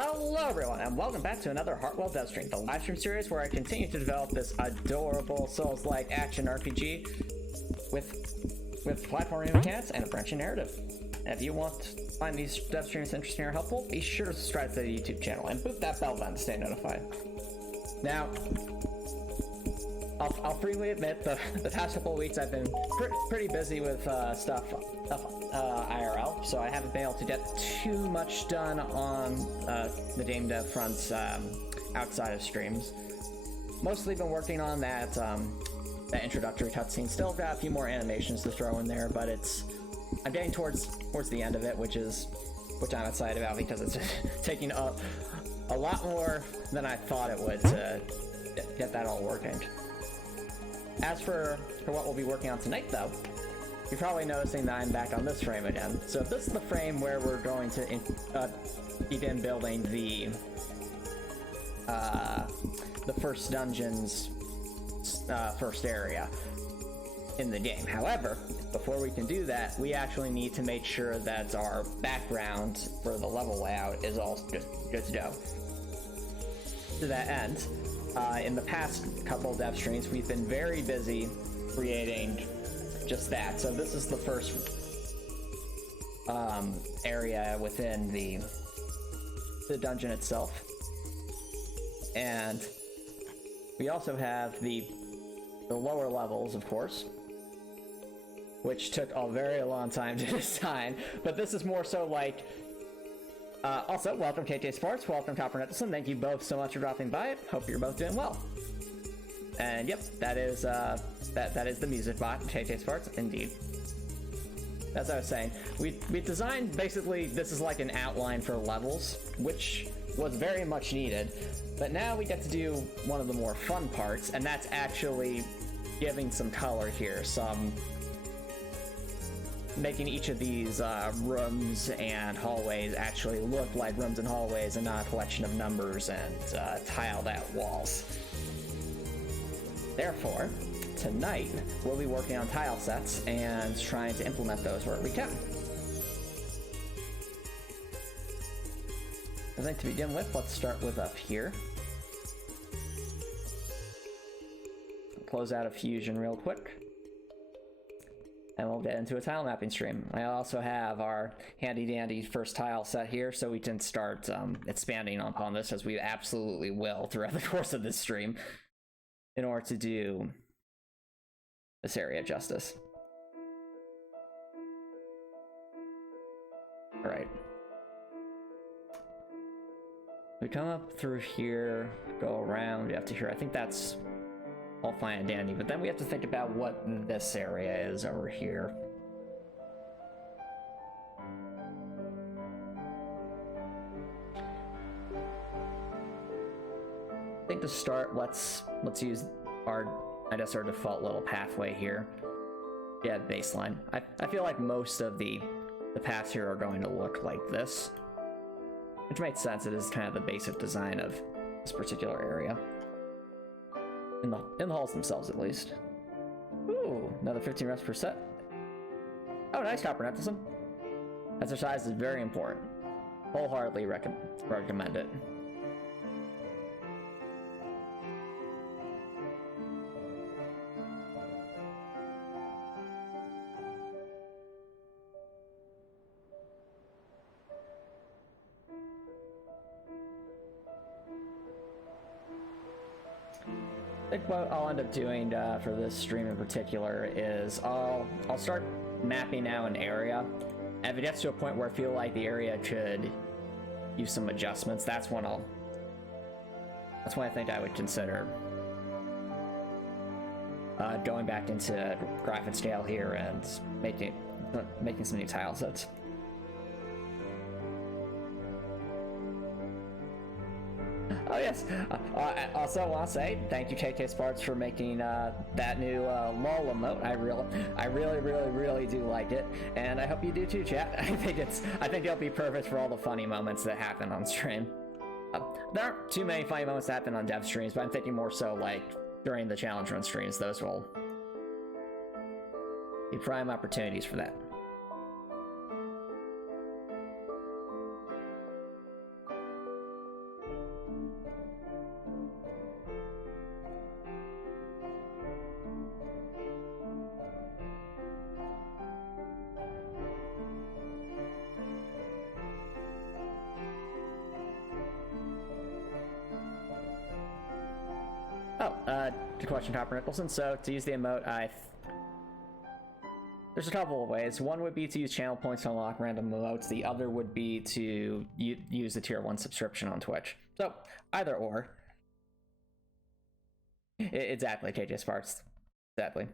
Hello everyone, and welcome back to another Heartwell dev stream, the live stream series where I continue to develop this adorable Souls-like action RPG with platforming mechanics and a branching narrative. And if you want to find these dev streams interesting or helpful, be sure to subscribe to the YouTube channel and boot that bell button to stay notified. Now, I'll freely admit the past couple of weeks I've been pretty busy with stuff IRL, so I haven't been able to get too much done on the game dev fronts outside of streams. Mostly been working on that introductory cutscene. Still got a few more animations to throw in there, but I'm getting towards the end of it, which I'm excited about because it's taking up a lot more than I thought it would to get that all working. As for what we'll be working on tonight, though, you're probably noticing that I'm back on this frame again. So this is the frame where we're going to begin building the first dungeon's first area in the game. However, before we can do that, we actually need to make sure that our background for the level layout is all good to go. To that end, in the past couple dev streams, we've been very busy creating just that. So this is the first area within the dungeon itself. And we also have the lower levels, of course, which took a very long time to design, but this is more so like also, welcome KK Sports, welcome Copper Netson. Thank you both so much for dropping by. Hope you're both doing well. And yep, that is the music bot, KK Sports, indeed. As I was saying, we designed basically this is like an outline for levels, which was very much needed. But now we get to do one of the more fun parts, and that's actually giving some color here, making each of these rooms and hallways actually look like rooms and hallways and not a collection of numbers and tiled out walls. Therefore, tonight we'll be working on tile sets and trying to implement those where we can. I think to begin with, let's start with up here. Close out of Fusion real quick. And we'll get into a tile mapping stream. I also have our handy dandy first tile set here, so we can start expanding upon this, as we absolutely will throughout the course of this stream, in order to do this area justice. All right. We come up through here, go around, we have to here. I think that's all fine and dandy, but then we have to think about what this area is over here. I think to start, let's use our default little pathway here. Yeah, baseline. I feel like most of the paths here are going to look like this, which makes sense. It is kind of the basic design of this particular area. In the halls themselves, at least. Ooh, another 15 reps per set. Oh, nice, Copper Netson. Exercise is very important. Wholeheartedly recommend it. I think what I'll end up doing for this stream in particular is I'll start mapping out an area, and if it gets to a point where I feel like the area could use some adjustments, that's when I think I would consider going back into graphic scale here and making some new tile sets. Oh yes. I also want to say thank you, KK Sparks, for making that new LOL emote. I really do like it, and I hope you do too, chat. I think it'll be perfect for all the funny moments that happen on stream. There aren't too many funny moments that happen on dev streams, but I'm thinking more so like during the challenge run streams. Those will be prime opportunities for that. Good question, Topper Nicholson. So, to use the emote, there's a couple of ways. One would be to use channel points to unlock random emotes. The other would be to use the tier 1 subscription on Twitch. So, either or. Exactly, KJ Sparks. Exactly.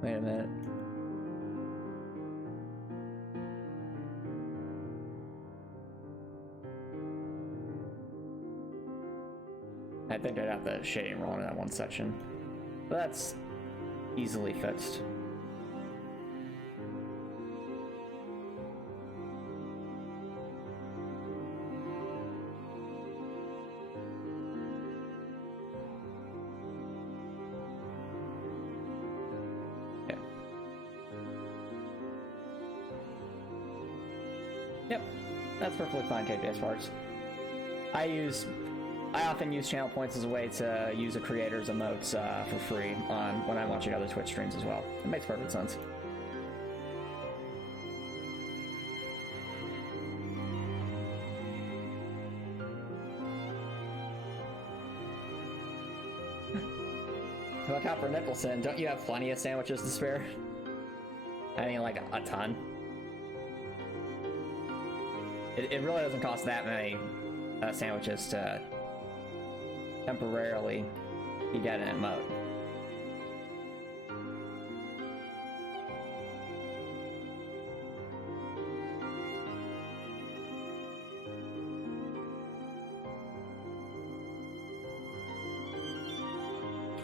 Wait a minute. I think I'd have the shading wrong in that one section. But that's easily fixed. Yep, that's perfectly fine, KJ Sparks. I often use channel points as a way to use a creator's emotes for free when I'm watching other Twitch streams as well. It makes perfect sense. Look out for Nicholson. Don't you have plenty of sandwiches to spare? I mean, like a ton. It really doesn't cost that many sandwiches to temporarily get an emote.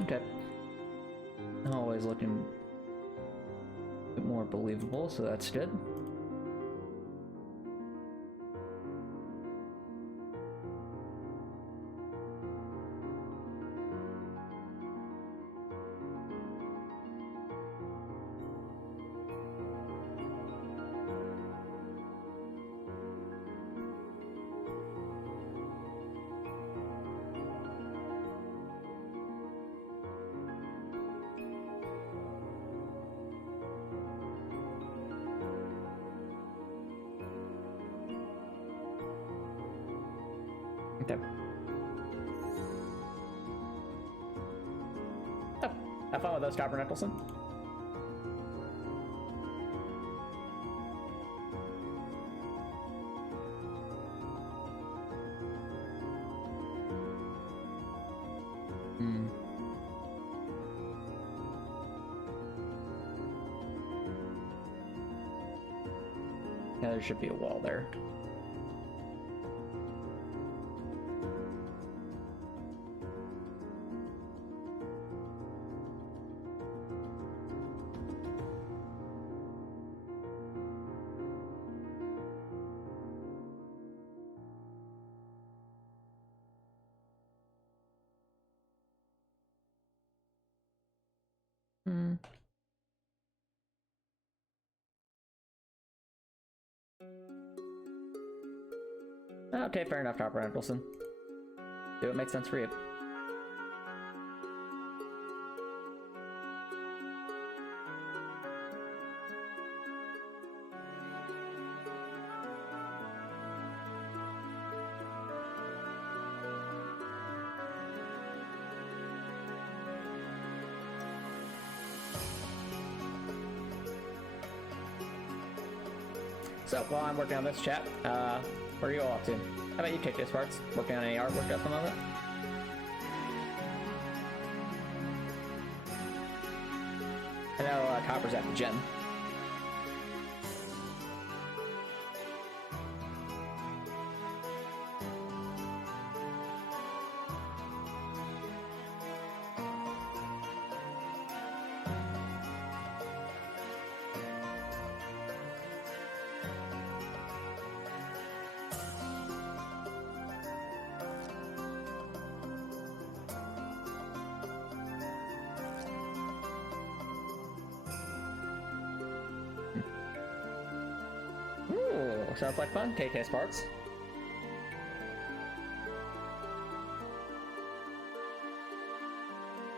Okay. Always looking a bit more believable, so that's good. Okay. Oh, have fun with those, Copper Nicholson. Yeah, there should be a wall there. Okay, fair enough, Copper Nicholson. Do what makes sense for you. So, while I'm working on this chat, where are you all up to? How about you, KJ Sparks? Working on any artwork at the moment? I know Copper's at the gym. sounds like fun. KK Sparks.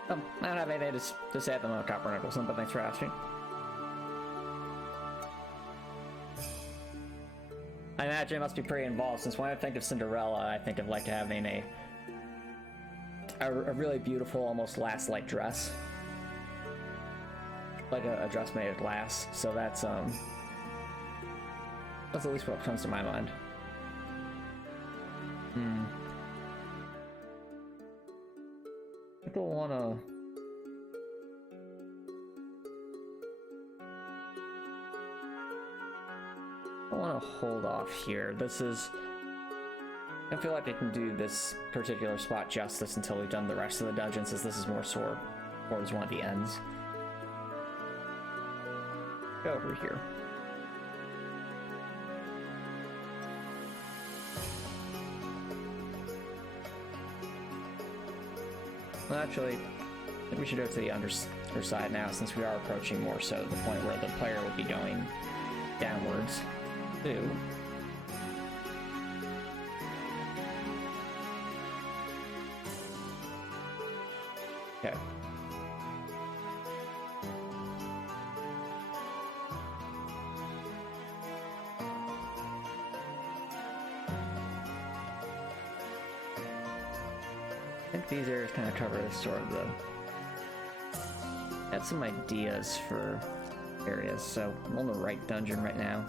I don't have anything to say at the moment, Copper Nicholson, but thanks for asking. I imagine it must be pretty involved, since when I think of Cinderella, I think of like having a really beautiful, almost glass-like dress. Like a dress made of glass, so that's at least what comes to my mind. People wanna... I want to hold off here. This is... I feel like I can do this particular spot justice until we've done the rest of the dungeons, as this is more towards one of the ends. Go over here. Well, actually, I think we should go to the underside now, since we are approaching more so the point where the player would be going downwards. Too. Okay. I think these areas kind of cover sort of the... I have some ideas for areas, so I'm on the right dungeon right now.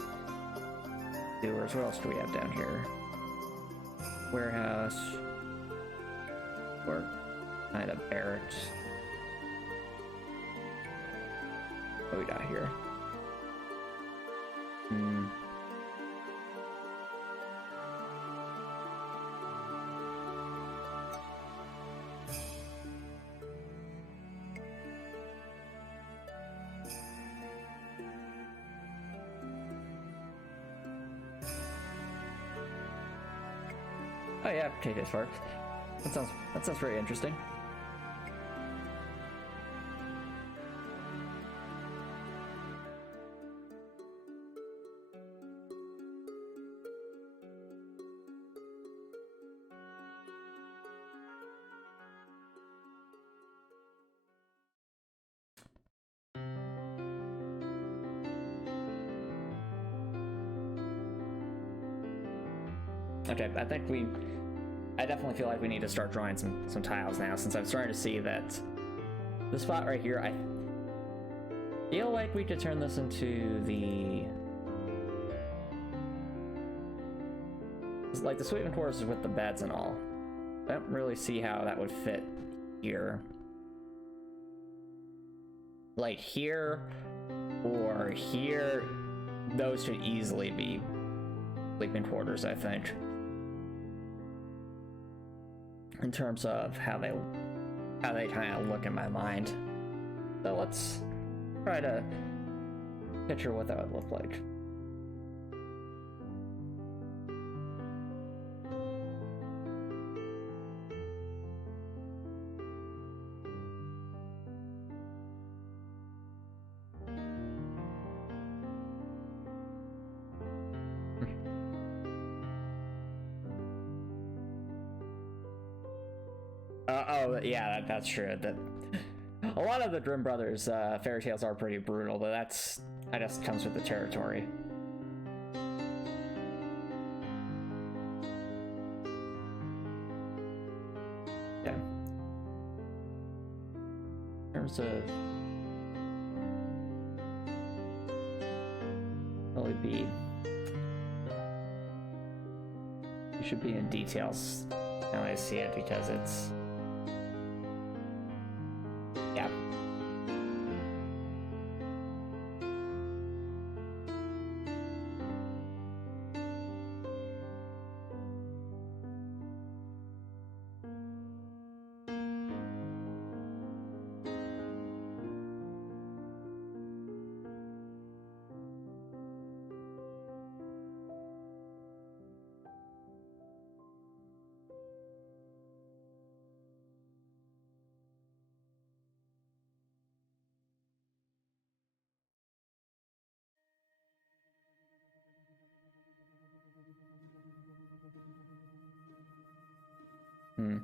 Doers, what else do we have down here? Warehouse. Or kind of barracks. What we got here? Oh yeah, KK Sparks. That sounds very interesting. Okay, I definitely feel like we need to start drawing some tiles now, since I'm starting to see that the spot right here, I feel like we could turn this into like the sleeping quarters with the beds and all. I don't really see how that would fit here. Like here or here, those should easily be sleeping quarters, I think. In terms of how they kind of look in my mind. So let's try to picture what that would look like. Oh, yeah, that's true. A lot of the Grimm Brothers fairy tales are pretty brutal, but that just comes with the territory. Okay. In terms of really be, you should be in details. Now I see it because it's. Yeah. Hmm.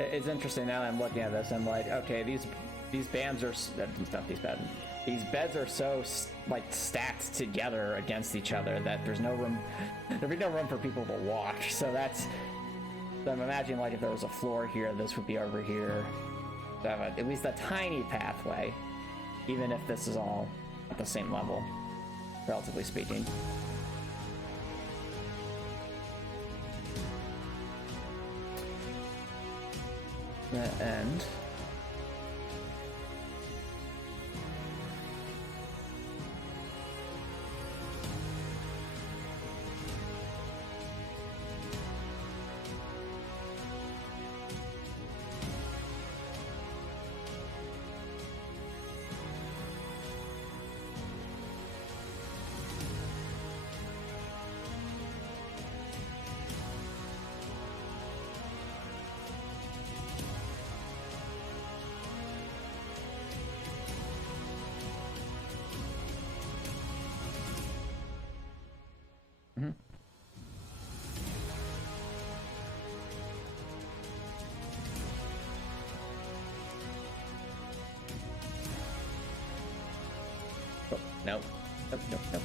It's interesting now that I'm looking at this. I'm like, okay, these bands are not these beds. These beds are so like stacked together against each other that there's no room. There'd be no room for people to walk. So that's. So I'm imagining like if there was a floor here, this would be over here. So have at least a tiny pathway, even if this is all at the same level, relatively speaking. The end. Mm-hmm. Oh, no. Nope, nope, nope.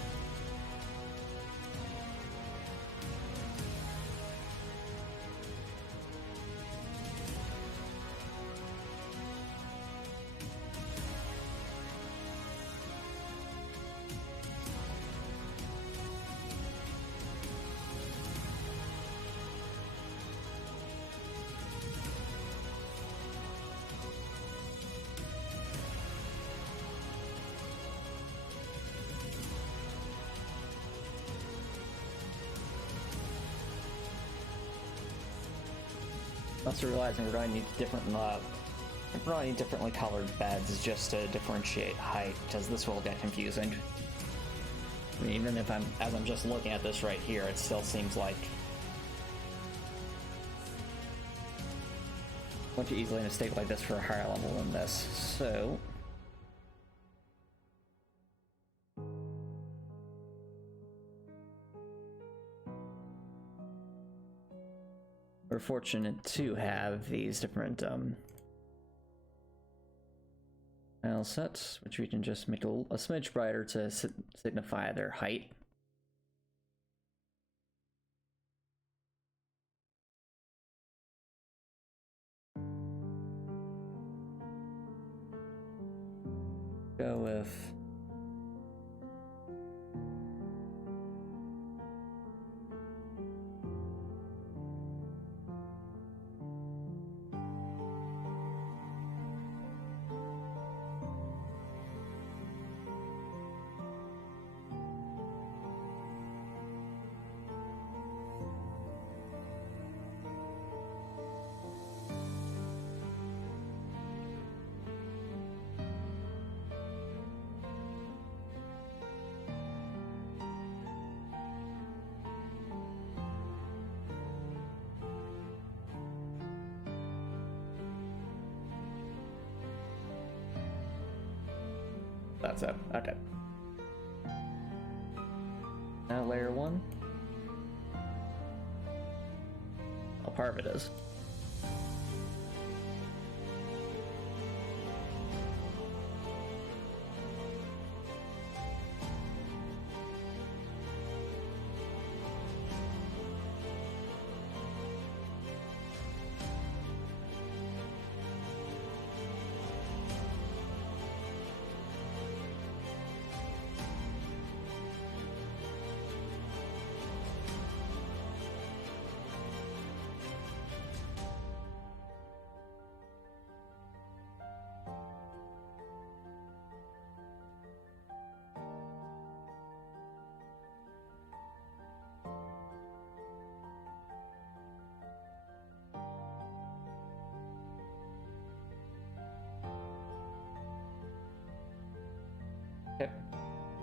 Also realizing we're going to need differently colored beds just to differentiate height, because this will get confusing. I mean, even if as I'm just looking at this right here, it still seems like much easily a mistake like this for a higher level than this. So we're fortunate to have these different tile sets, which we can just make a smidge brighter to signify their height. Go with that's it. Okay. Now layer one. Well, part of it is.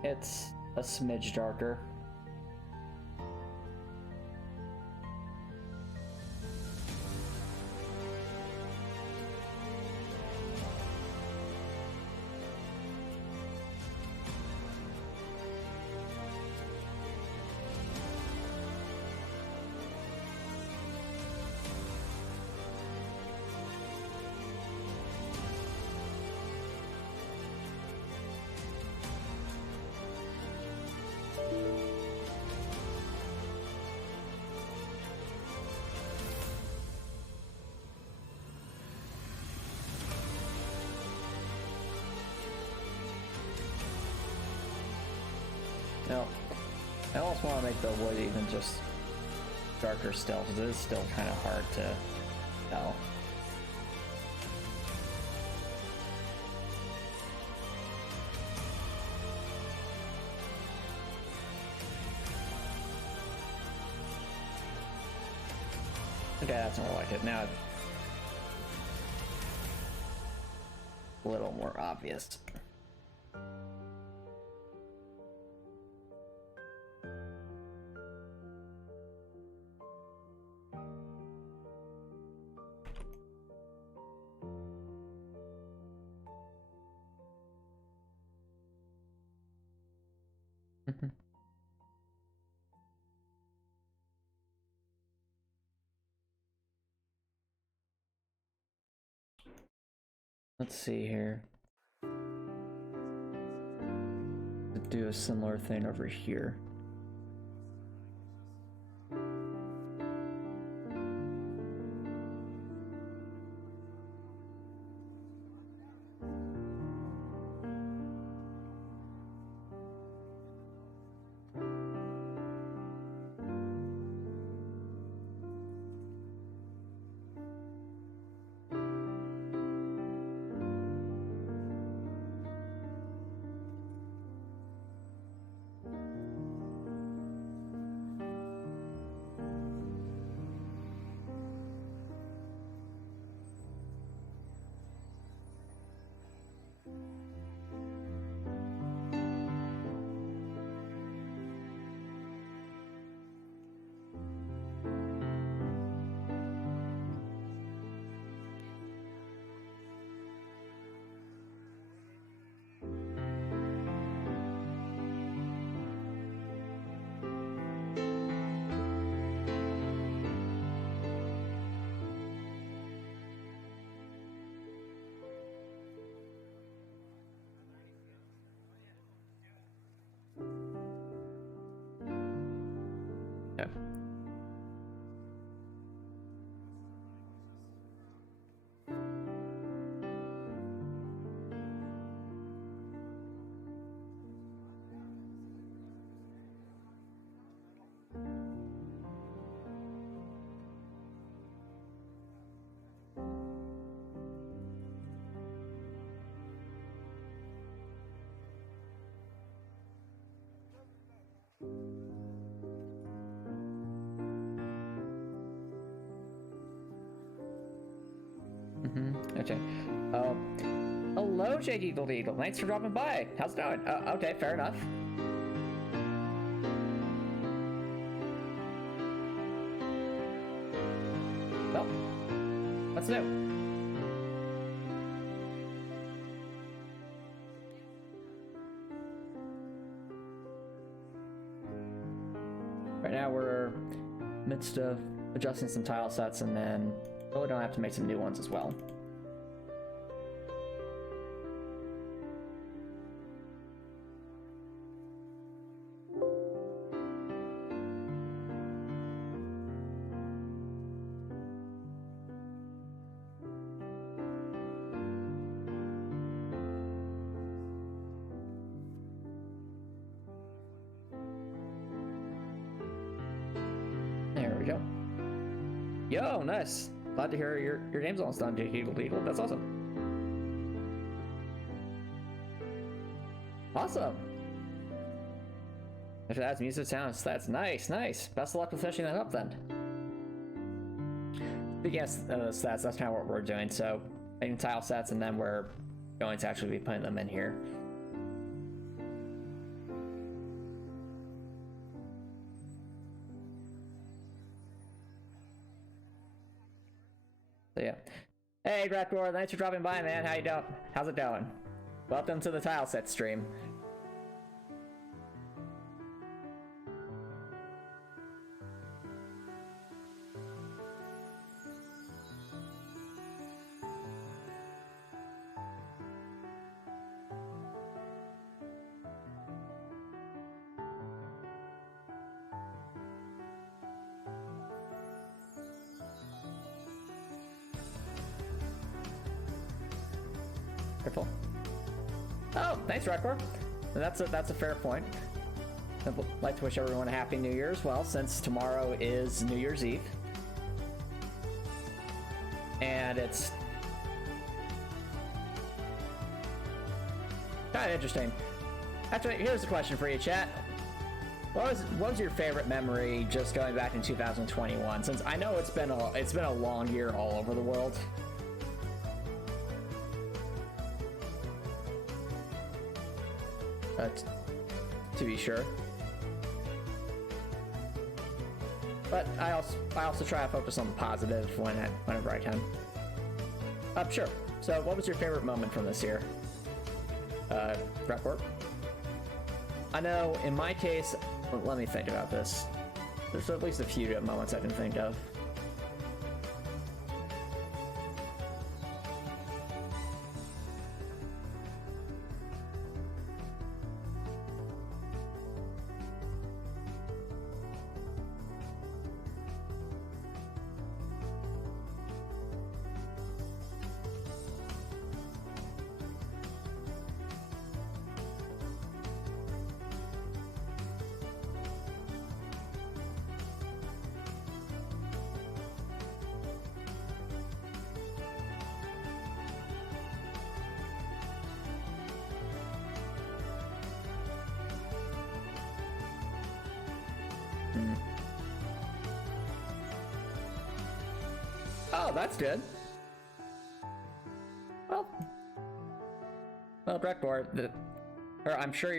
It's a smidge darker. No, I almost want to make the wood even just darker still, because it is still kind of hard to tell. Okay, that's more like it. Now, a little more obvious. Let's see here. Do a similar thing over here. Yeah. Okay. Hello, JD Eagle. Thanks for dropping by. How's it going? Okay, fair enough. Well, what's new? Right now we're midst of adjusting some tile sets, and then really don't have to make some new ones as well. There we go. Yo, nice. Glad to hear your name's almost done, Eagle. That's awesome. Awesome. If it adds music sounds, that's nice. Best of luck with finishing that up then. Speaking of stats, that's kind of what we're doing. So making tile sets, and then we're going to actually be putting them in here. So yeah. Hey, Drakor, thanks for dropping by, man. How you doing? How's it going? Welcome to the Tileset stream. Careful. Oh, thanks, Redcore. That's a fair point. I'd like to wish everyone a happy New Year as well, since tomorrow is New Year's Eve. And it's kind of interesting. Actually, here's a question for you, chat. What was your favorite memory just going back in 2021? Since I know it's been a long year all over the world. To be sure. But I also try to focus on the positive whenever I can. Sure. So what was your favorite moment from this year? Report? I know in my case, let me think about this. There's at least a few moments I can think of. Oh, that's good. Well, Breckboard, I'm sure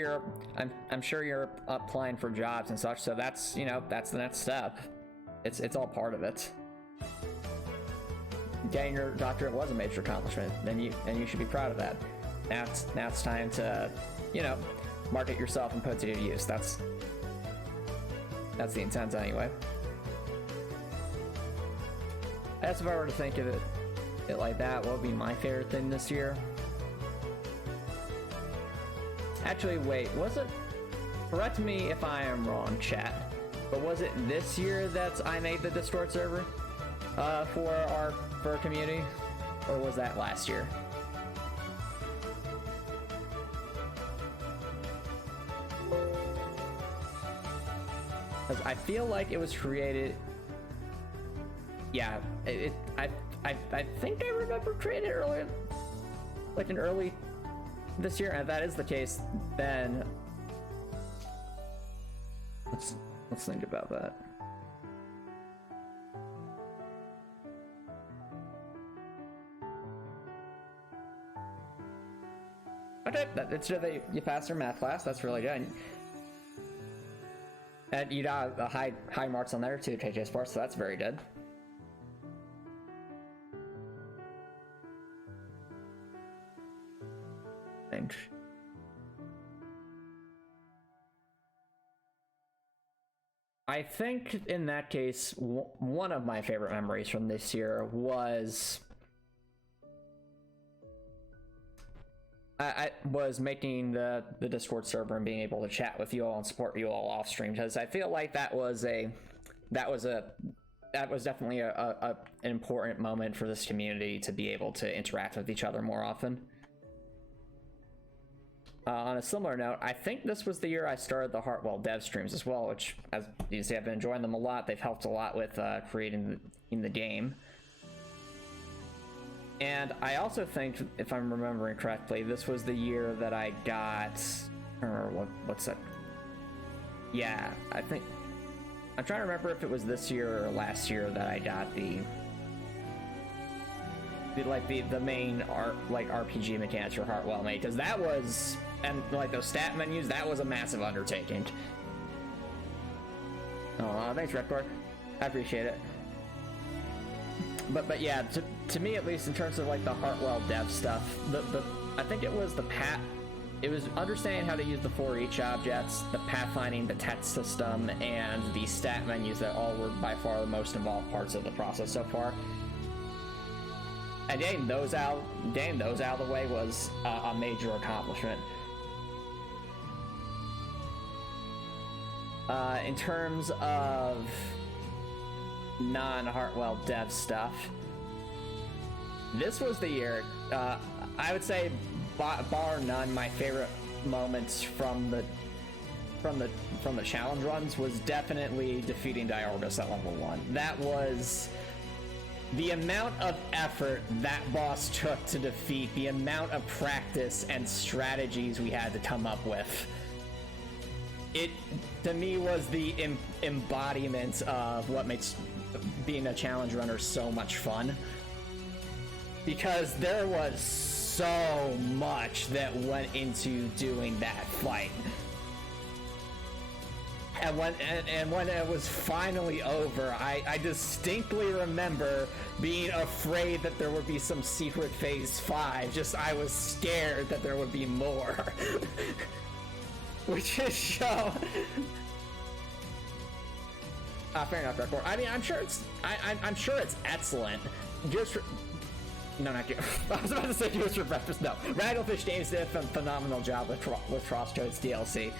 you're applying for jobs and such, so that's that's the next step. It's all part of it. Getting your doctorate was a major accomplishment, and you should be proud of that. Now it's time to, market yourself and put it to use. That's the intent anyway. I guess if I were to think of it like that, what would be my favorite thing this year? Actually, wait, was it? Correct me if I am wrong, chat. But was it this year that I made the Discord server for our community, or was that last year? Because I feel like it was created. Yeah, I think I remember creating it earlier, like in early this year, and if that is the case, then let's think about that. Okay, it's you passed your math class. That's really good, and you got high marks on there too, KJ Sports. So that's very good. I think in that case, one of my favorite memories from this year was I was making the Discord server and being able to chat with you all and support you all off stream, because I feel like that was definitely an important moment for this community to be able to interact with each other more often. On a similar note, I think this was the year I started the Heartwell dev streams as well, which, as you can see, I've been enjoying them a lot. They've helped a lot with creating the game. And I also think, if I'm remembering correctly, this was the year that I got... I don't remember what's that? Yeah, I think... I'm trying to remember if it was this year or last year that I got the main RPG mechanics for Heartwell made, because that was... And like those stat menus, that was a massive undertaking. Oh, thanks, Redcore. I appreciate it. but yeah, to me at least, in terms of like the Heartwell dev stuff, I think it was it was understanding how to use the for each objects, the pathfinding, the text system, and the stat menus that all were by far the most involved parts of the process so far. And getting those out of the way was a major accomplishment. In terms of non-Heartwell dev stuff, this was the year, I would say, bar none, my favorite moments from the challenge runs was definitely defeating Diorgus at level 1. That was the amount of effort that boss took to defeat, the amount of practice and strategies we had to come up with. It, to me, was the embodiment of what makes being a challenge runner so much fun. Because there was so much that went into doing that fight. And when it was finally over, I distinctly remember being afraid that there would be some secret phase 5. I was scared that there would be more. Which is so... fair enough, Dark Lord. I mean, I'm sure it's excellent. No, not you. I was about to say just for breakfast. No, Ragglefish Games did a phenomenal job with Crossroads DLC.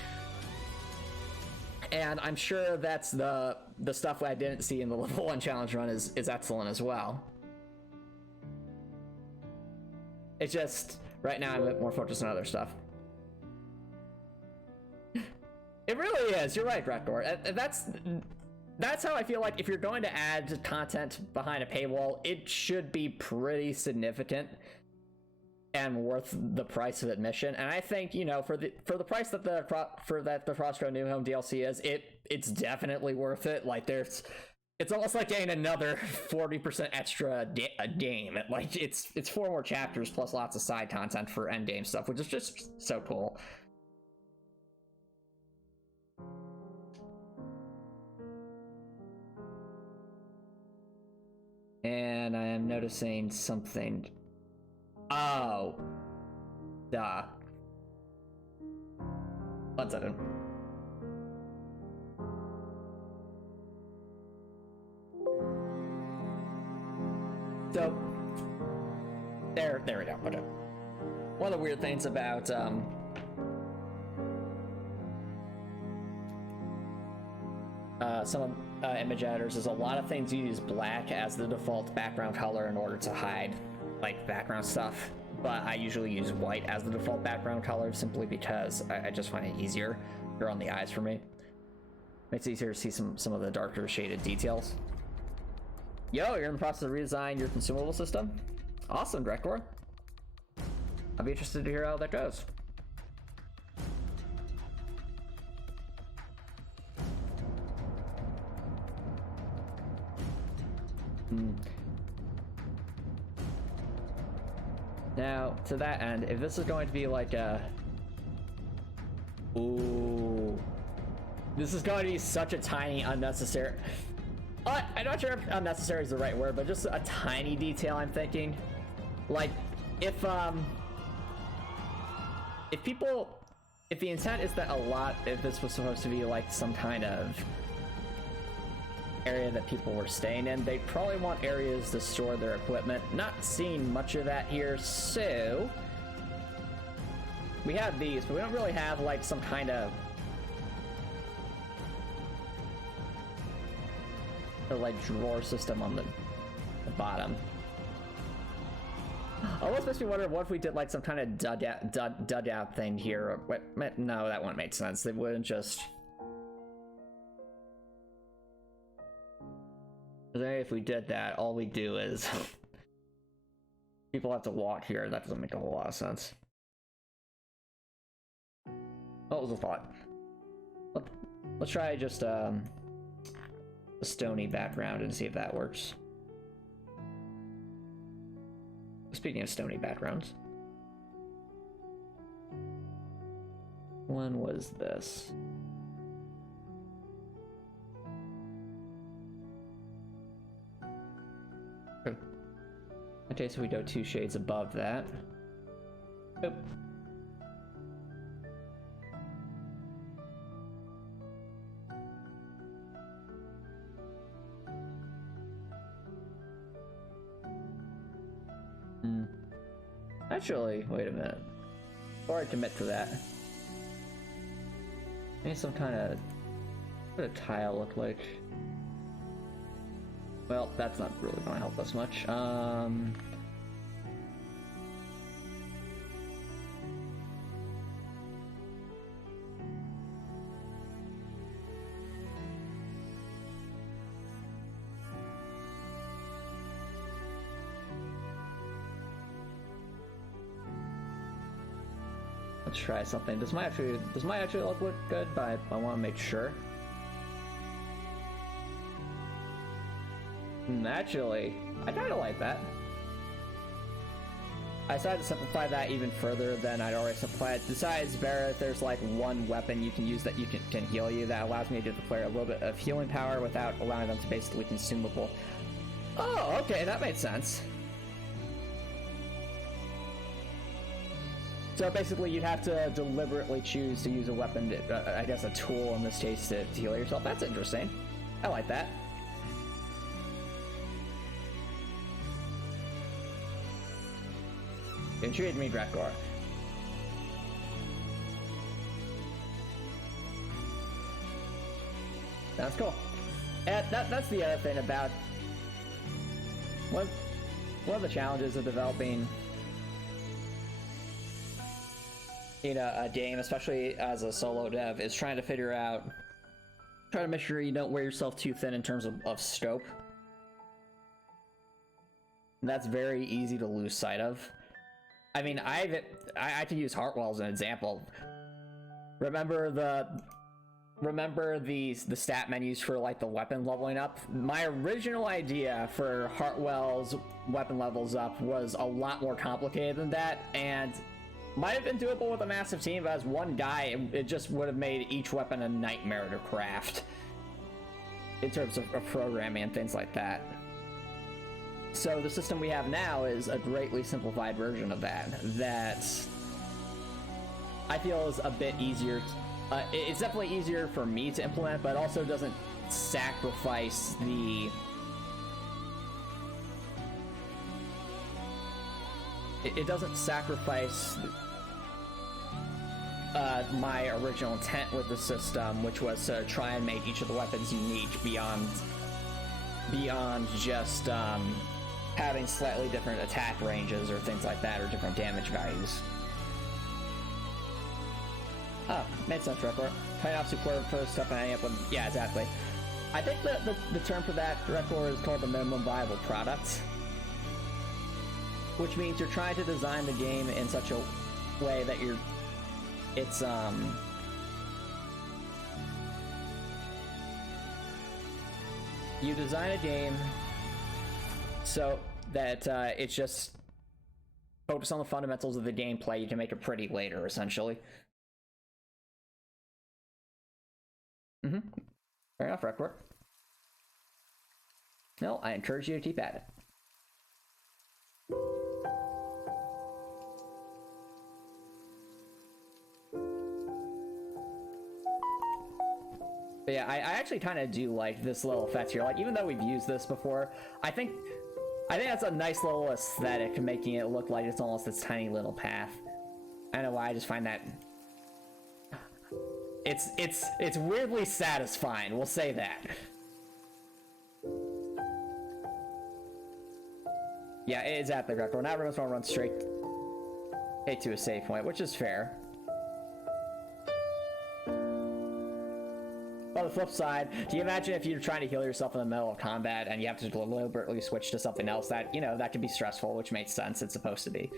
And I'm sure that's the stuff I didn't see in the level 1 challenge run is excellent as well. It's just, right now I'm a bit more focused on other stuff. It really is, you're right, Drakor. That's how I feel like if you're going to add content behind a paywall, it should be pretty significant and worth the price of admission. And I think, you know, for the price that the Crossroad New Home DLC is, it's definitely worth it. Like it's almost like getting another 40% extra a game. It's 4 more chapters plus lots of side content for end game stuff, which is just so cool. And I am noticing something. Oh. Duh. 1 second. So, there we go. Okay. One of the weird things about some image editors is a lot of things use black as the default background color in order to hide like background stuff, but I usually use white as the default background color simply because I just find it easier on the eyes for me. Makes it easier to see some of the darker shaded details. Yo, you're in the process of redesigning your consumable system? Awesome, Drekor. I'll be interested to hear how that goes. Now, to that end, if this is going to be like a... Ooh. This is going to be such a tiny, unnecessary... I'm not sure if unnecessary is the right word, but just a tiny detail I'm thinking. Like, if the intent is that if this was supposed to be like some kind of area that people were staying in, they probably want areas to store their equipment. Not seeing much of that here, so we have these, but we don't really have like some kind of like drawer system on the bottom. Almost makes me wonder what if we did like some kind of dugout thing here. Wait, no, that wouldn't make sense. They wouldn't just... If we did that, all we do is people have to walk here. That doesn't make a whole lot of sense. What was the thought? Let's try just a Stoney background and see if that works. Speaking of Stoney backgrounds, when was this? Okay, so we go 2 shades above that. Oop. Actually, wait a minute. Before I commit to that, maybe some kind of, what would a tile look like? Well, that's not really going to help us much. Let's try something. This might actually look good, but I want to make sure. Actually, I kind of like that. I decided to simplify that even further than I'd already simplified. Besides Barrett, there's like one weapon you can use that can heal you that allows me to give the player a little bit of healing power without allowing them to basically consumable. Oh, okay, that made sense. So basically, you'd have to deliberately choose to use a weapon, I guess a tool in this case, to heal yourself. That's interesting. I like that. Intrigued me, Drakor. That's cool. And that's the other thing about one of the challenges of developing, you know, a game, especially as a solo dev, is trying to make sure you don't wear yourself too thin in terms of scope. And that's very easy to lose sight of. I mean, I could use Heartwell as an example. Remember the stat menus for like the weapon leveling up? My original idea for Heartwell's weapon levels up was a lot more complicated than that, and might have been doable with a massive team, but as one guy, it just would have made each weapon a nightmare to craft in terms of programming and things like that. So the system we have now is a greatly simplified version of that I feel is a bit easier. It's definitely easier for me to implement, but also doesn't sacrifice the... It doesn't sacrifice my original intent with the system, which was to try and make each of the weapons unique beyond just having slightly different attack ranges or things like that, or different damage values. Oh, made sense, Record. Trying off support for stuff and ending up with... Yeah, exactly. I think the term for that, Record, is called the minimum viable product, which means you're trying to design the game in such a way that you design a game so that it's just focus on the fundamentals of the gameplay. You can make it pretty later, essentially. Fair enough, Record. No, I encourage you to keep at it. But yeah, I actually kind of do like this little effect here. Like, even though we've used this before, I think that's a nice little aesthetic, making it look like it's almost this tiny little path. I don't know why, I just find that it's weirdly satisfying. We'll say that. Yeah, exactly, Greco. Now everyone's gonna run straight to a save point, which is fair. On the flip side, do you imagine if you're trying to heal yourself in the middle of combat and you have to deliberately switch to something else that, you know, that can be stressful, which makes sense, it's supposed to be.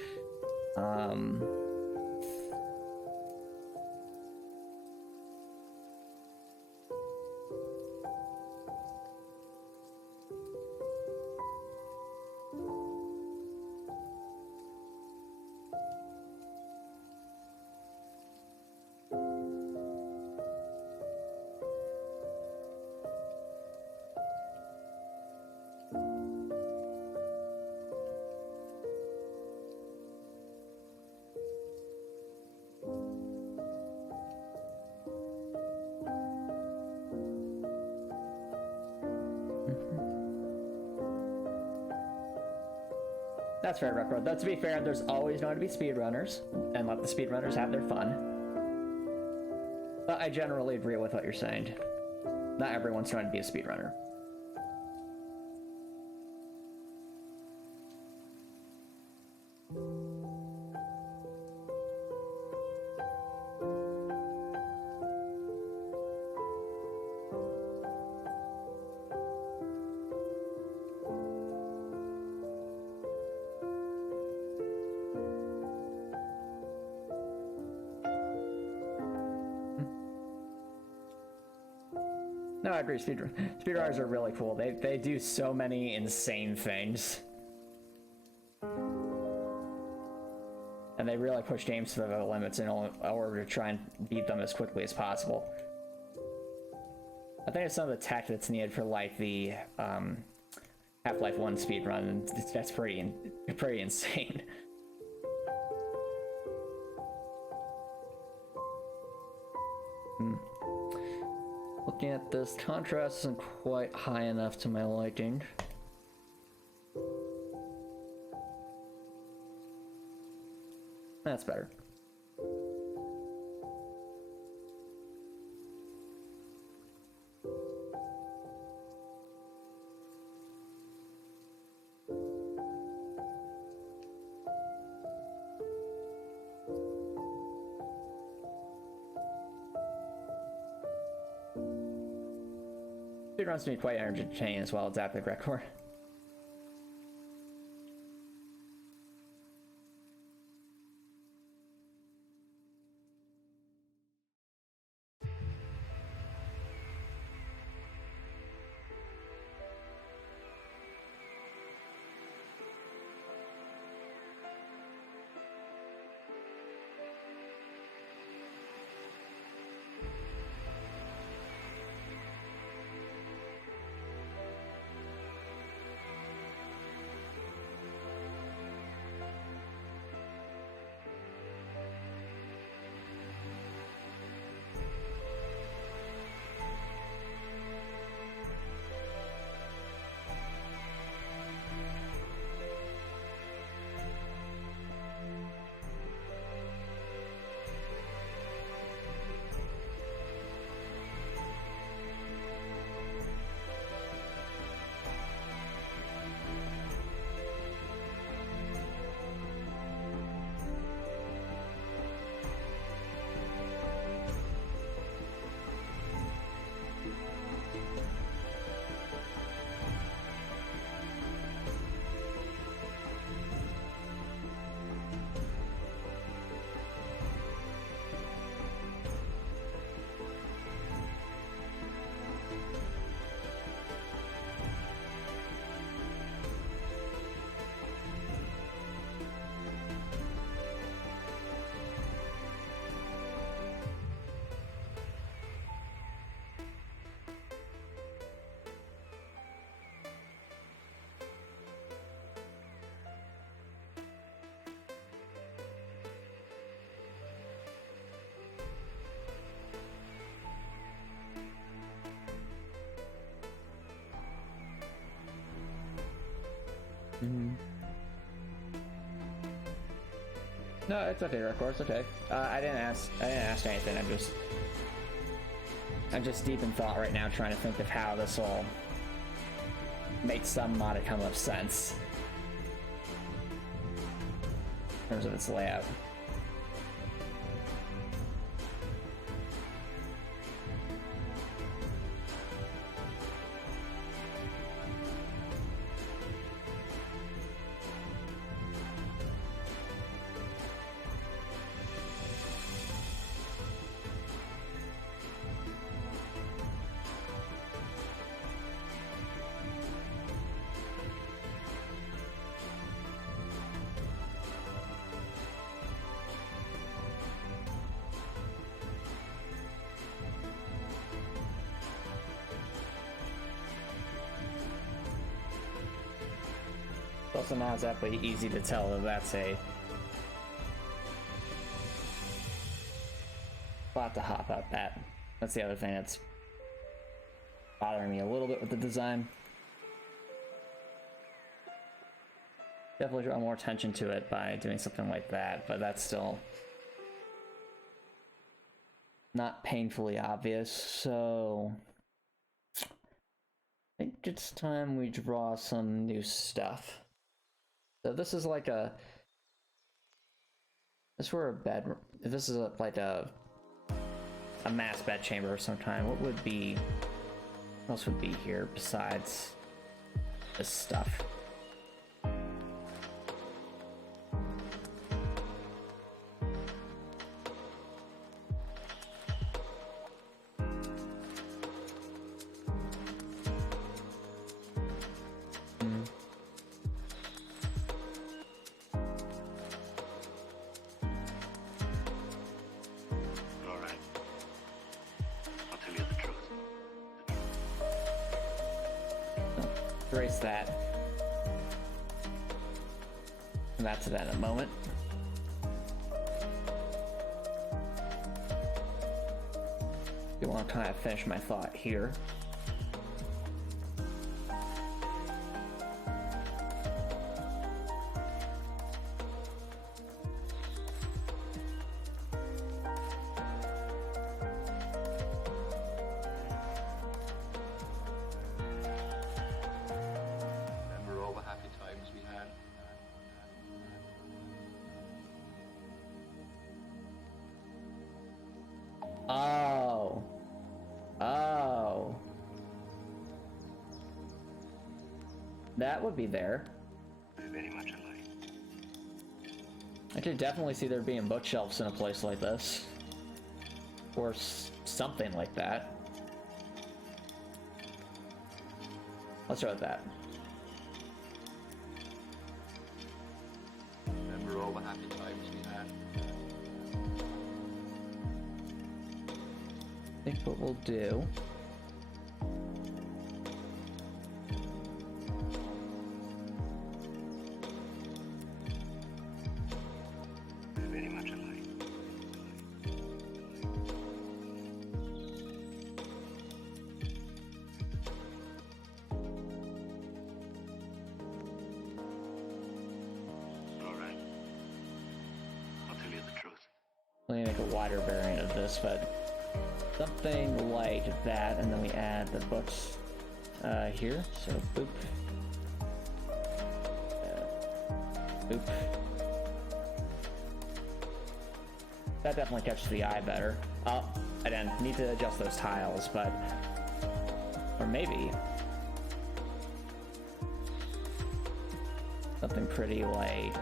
That's fair, Record. Though, to be fair, there's always going to be speedrunners, and let the speedrunners have their fun. But I generally agree with what you're saying. Not everyone's trying to be a speedrunner. No, I agree. Speedrunners are really cool. They do so many insane things. And they really push games to the limits in order to try and beat them as quickly as possible. I think it's some of the tech that's needed for like the Half-Life 1 speedrun. That's pretty insane. Looking at this, contrast isn't quite high enough to my liking. That's better. Speedruns can be quite entertaining as well, exactly, Gregor. No, it's okay, of course, okay. I didn't ask anything. I'm just deep in thought right now, trying to think of how this will make some modicum of sense in terms of its layout. Also not exactly easy to tell that that's a spot to hop up at. That's the other thing that's bothering me a little bit with the design. Definitely draw more attention to it by doing something like that, but that's still not painfully obvious, so I think it's time we draw some new stuff. So this is like a, this were a bed, if this is like a mass bed chamber of some kind, what would be, what else would be here besides this stuff? Erase that. Come back to that in a moment. I want to kind of finish my thought here. That would be there. Very much alike. I could definitely see there being bookshelves in a place like this. Or something like that. Let's start with that. Remember all the happy times we had? I think what we'll do... Let me make a wider variant of this, but something like that, and then we add the books here. So boop, boop. That definitely catches the eye better. Oh, I didn't need to adjust those tiles, but or maybe something pretty like.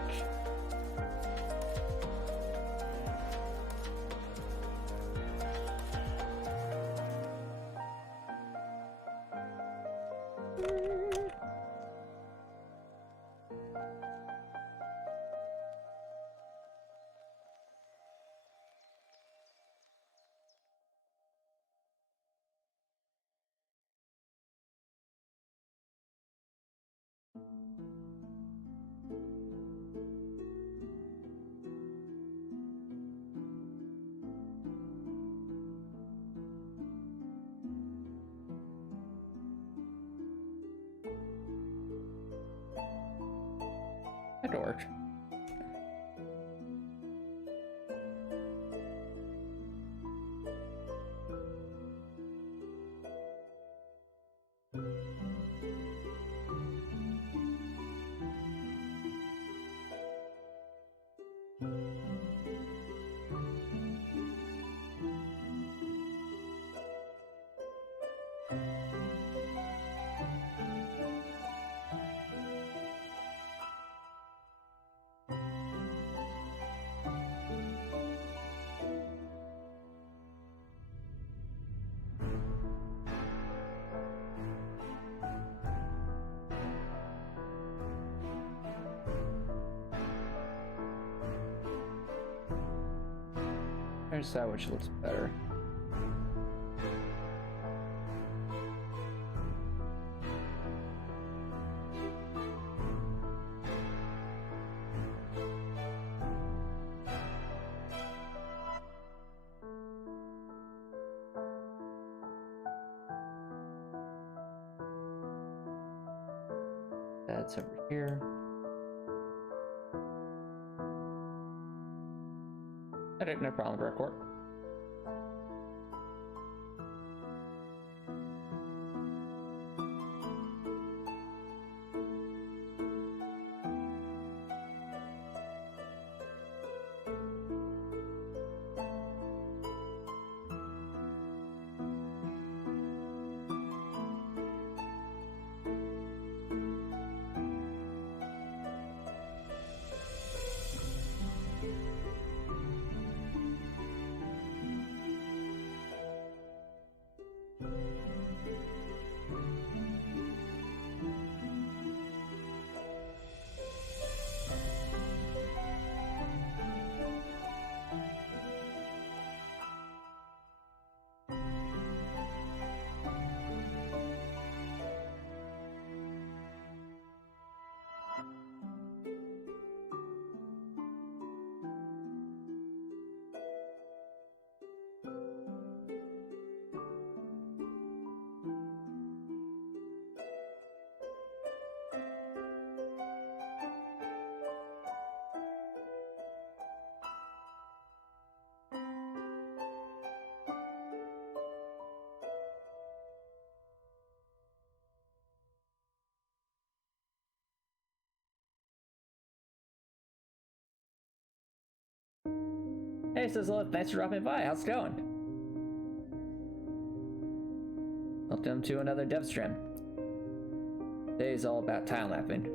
That worked. I decide which looks better. That's over here. Okay, no problem, Record. Hey, Sizzle, thanks for dropping by. How's it going? Welcome to another dev stream. Today's all about tile mapping.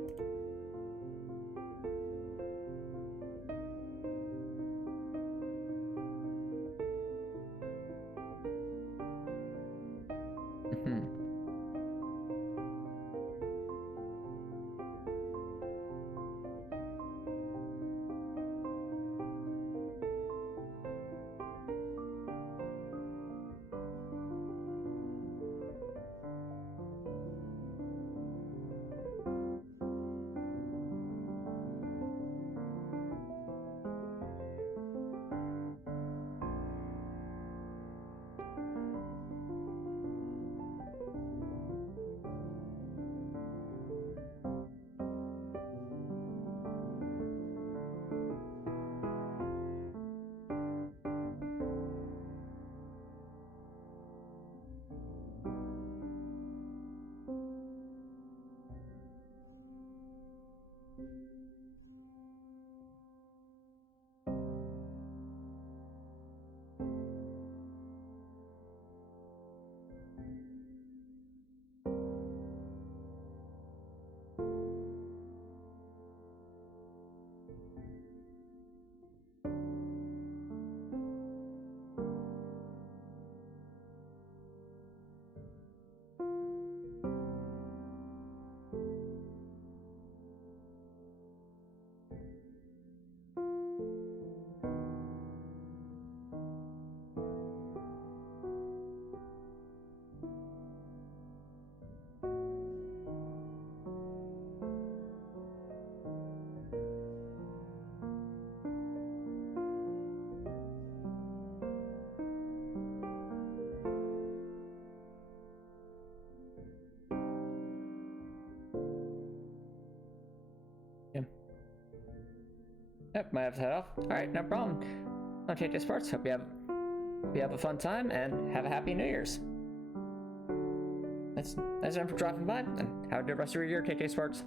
Yep, might have to head off. Alright, no problem. I'll take this parts. Hope you have a fun time and have a happy New Year's. Thanks everyone for dropping by, and have a good rest of your year, KK Sparks.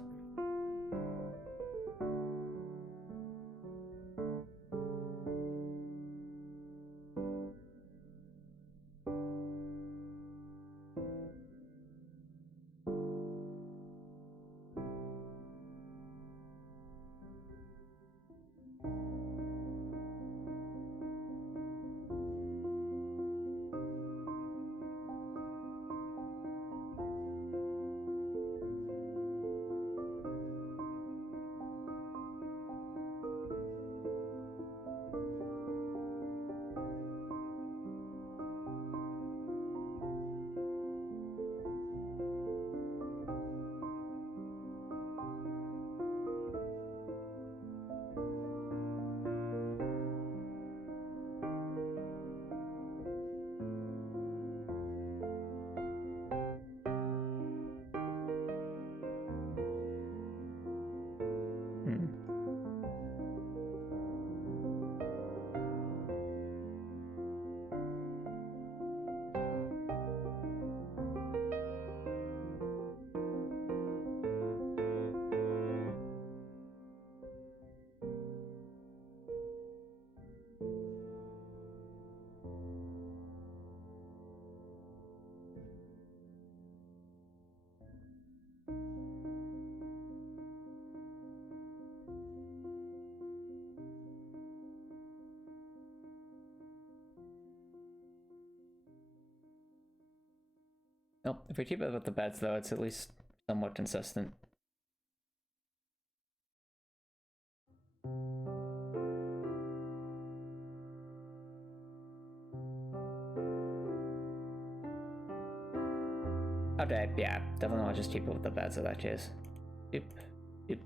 Well, if we keep it with the beds, though, it's at least somewhat consistent. Okay, yeah, definitely want to just keep it with the beds in that case. Yep, yep.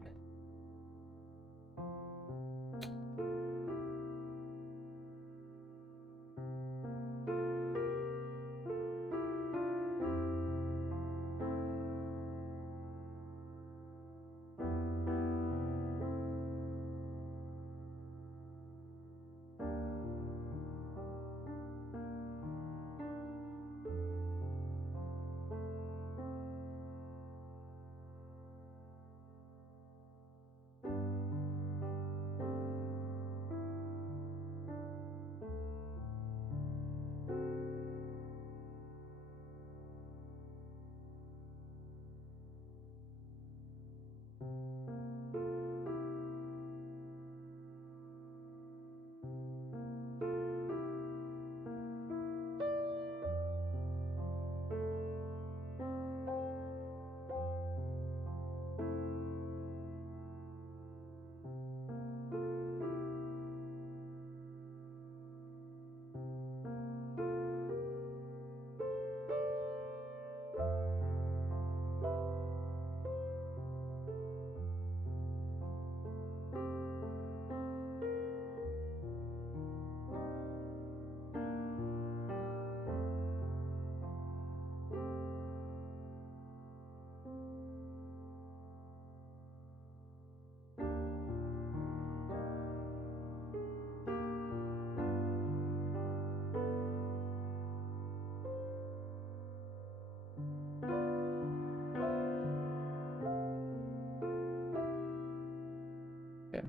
Okay.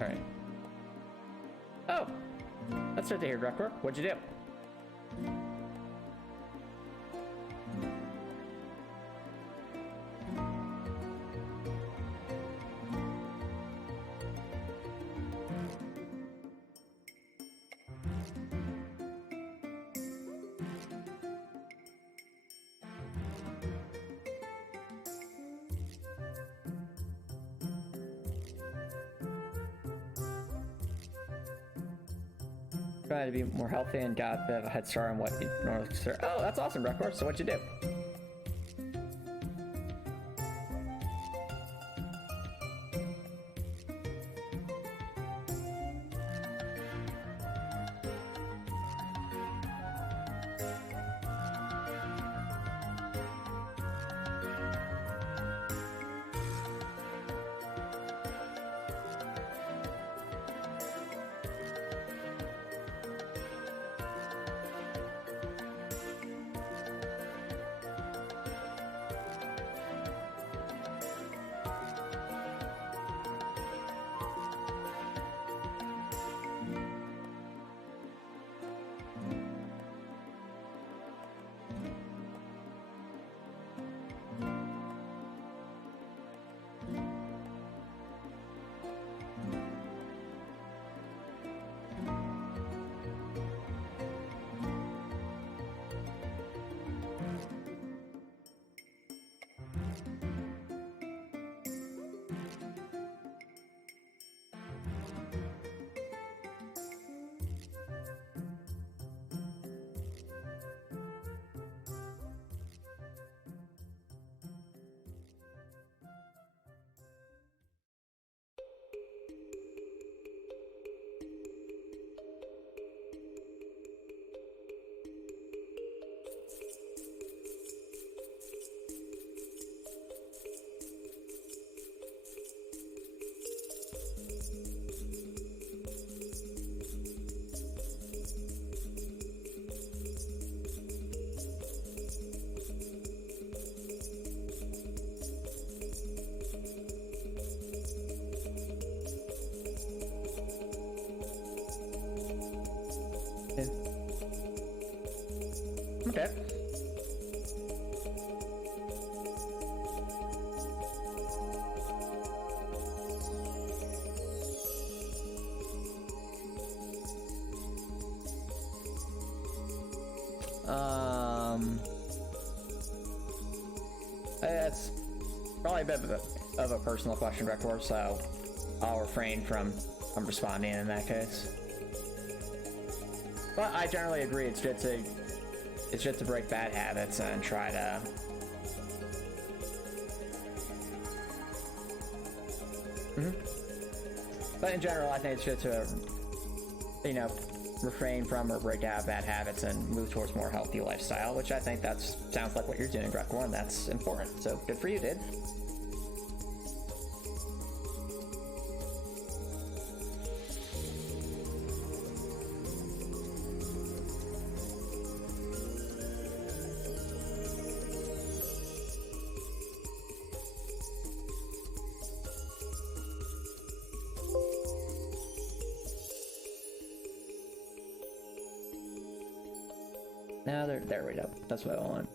All right. Oh, that's good to hear, Drucker. What'd you do? Trying to be more healthy and got a bit of a head start on what you normally consider. Oh, that's awesome, Record. So what'd you do? Okay. That's probably a bit of a personal question, Rektor, so I'll refrain from responding in that case. But I generally agree it's just to break bad habits and try to But in general, I think it's just to, you know, refrain from or break out bad habits and move towards more healthy lifestyle, which I think sounds like what you're doing, Rektor, and that's important. So good for you, dude. Now there we go. That's what I want.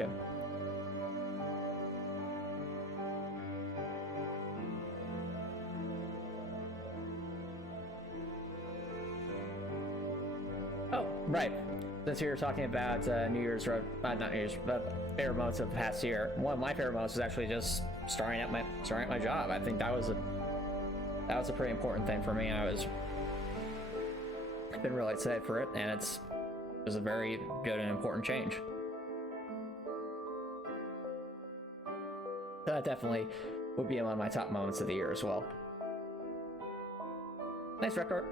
Yeah. Oh, right. Since you were talking about New Year's, not New Year's, but favorite moments of the past year, one of my favorite moments was actually just starting at my job. I think that was a pretty important thing for me. I've been really excited for it, and it was a very good and important change. That definitely would be one of my top moments of the year as well. Nice record.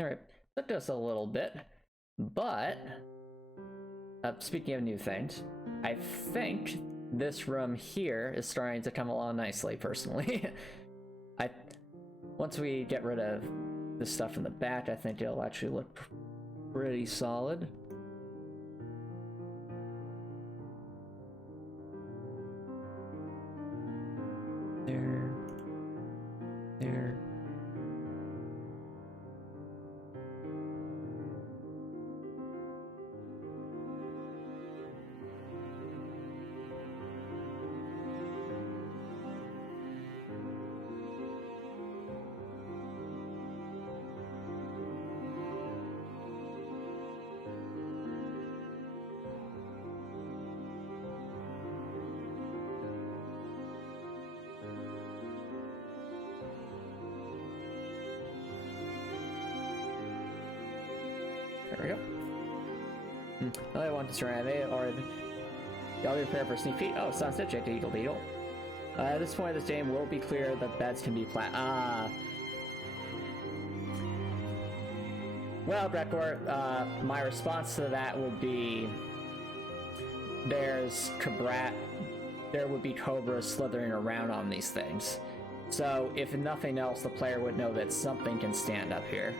Alright, took us a little bit, but speaking of new things, I think this room here is starting to come along nicely, personally. Once we get rid of this stuff in the back, I think it'll actually look pretty solid. There. There. There we go. Another one to surround it, or y'all be prepared for sneak peek. Oh, sunset, Jake the Eagle Beetle. At this point, this game will be clear that beds can be well, Gretgor, my response to that would be there would be cobras slithering around on these things. So, if nothing else, the player would know that something can stand up here.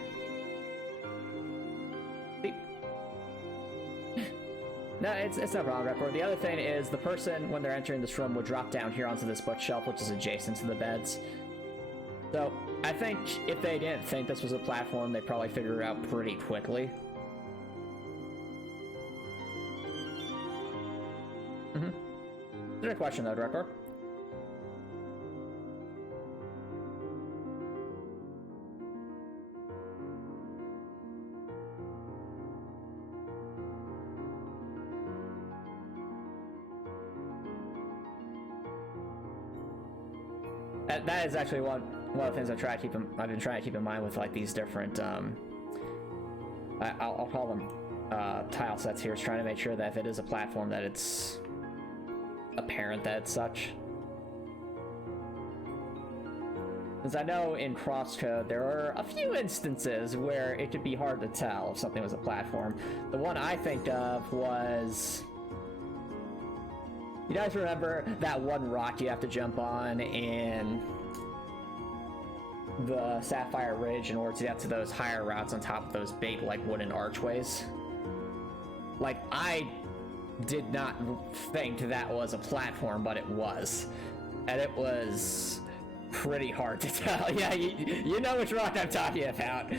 No, it's no problem, Record. The other thing is the person, when they're entering this room, would drop down here onto this bookshelf, which is adjacent to the beds. So, I think if they didn't think this was a platform, they'd probably figure it out pretty quickly. Is there a question, though, Record? That is actually one of the things I've been trying to keep in mind with like these different I'll call them tile sets here, is trying to make sure that if it is a platform that it's apparent that it's such. Because I know in Crosscode there are a few instances where it could be hard to tell if something was a platform. The one I think of was, you guys remember that one rock you have to jump on in the Sapphire Ridge in order to get to those higher routes on top of those big, like, wooden archways? Like, I did not think that was a platform, but it was. And it was pretty hard to tell. Yeah, you know which rock I'm talking about.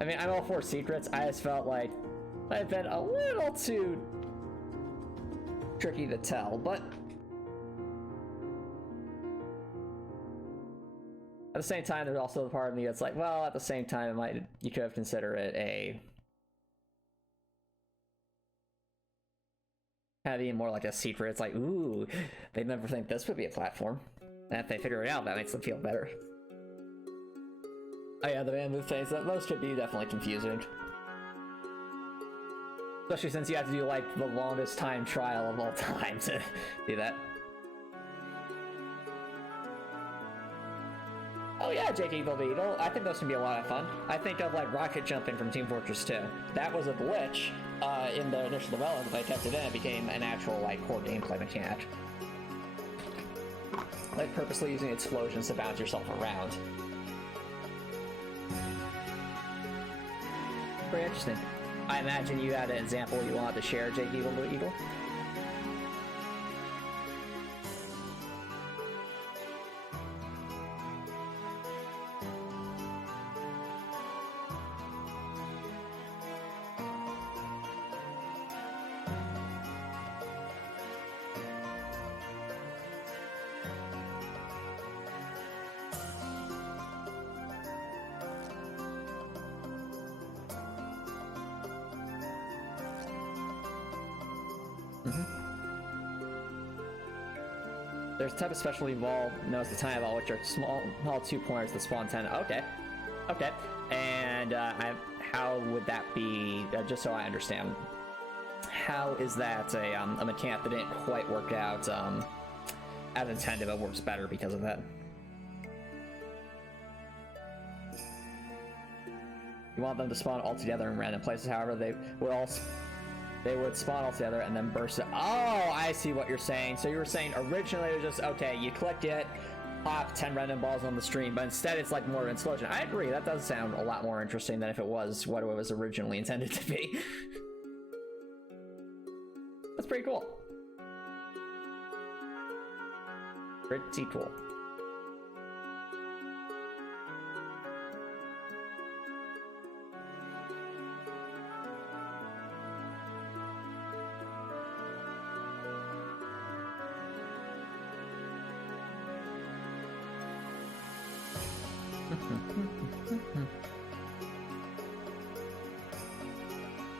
I mean, I'm all for secrets. I just felt like I've been a little too tricky to tell, but at the same time, there's also the part of me that's like, well, at the same time, you could have considered it a having more like a secret. It's like, ooh, they'd never think this would be a platform. And if they figure it out, that makes them feel better. Oh yeah, the bamboo things, those could be definitely confusing. Especially since you have to do, like, the longest time trial of all time to do that. Oh yeah, Jake Evil Beetle. I think those can be a lot of fun. I think of, like, rocket jumping from Team Fortress 2. That was a glitch in the initial development, but I kept it in. It became an actual, like, core gameplay mechanic. Like, purposely using explosions to bounce yourself around. Very interesting. I imagine you had an example you wanted to share, Jake Evil Eagle. There's a type of special evolve known as the time evolve, which are small 2 pointers that spawn 10. Okay. Okay. And how would that be, just so I understand, how is that a mechanic that didn't quite work out as intended but works better because of that? You want them to spawn all together in random places. However, they would spawn all together and then burst it. Oh, I see what you're saying. So you were saying originally it was just, okay, you clicked it, pop 10 random balls on the stream, but instead it's like more of an explosion. I agree, that does sound a lot more interesting than if it was what it was originally intended to be. That's pretty cool. Pretty cool.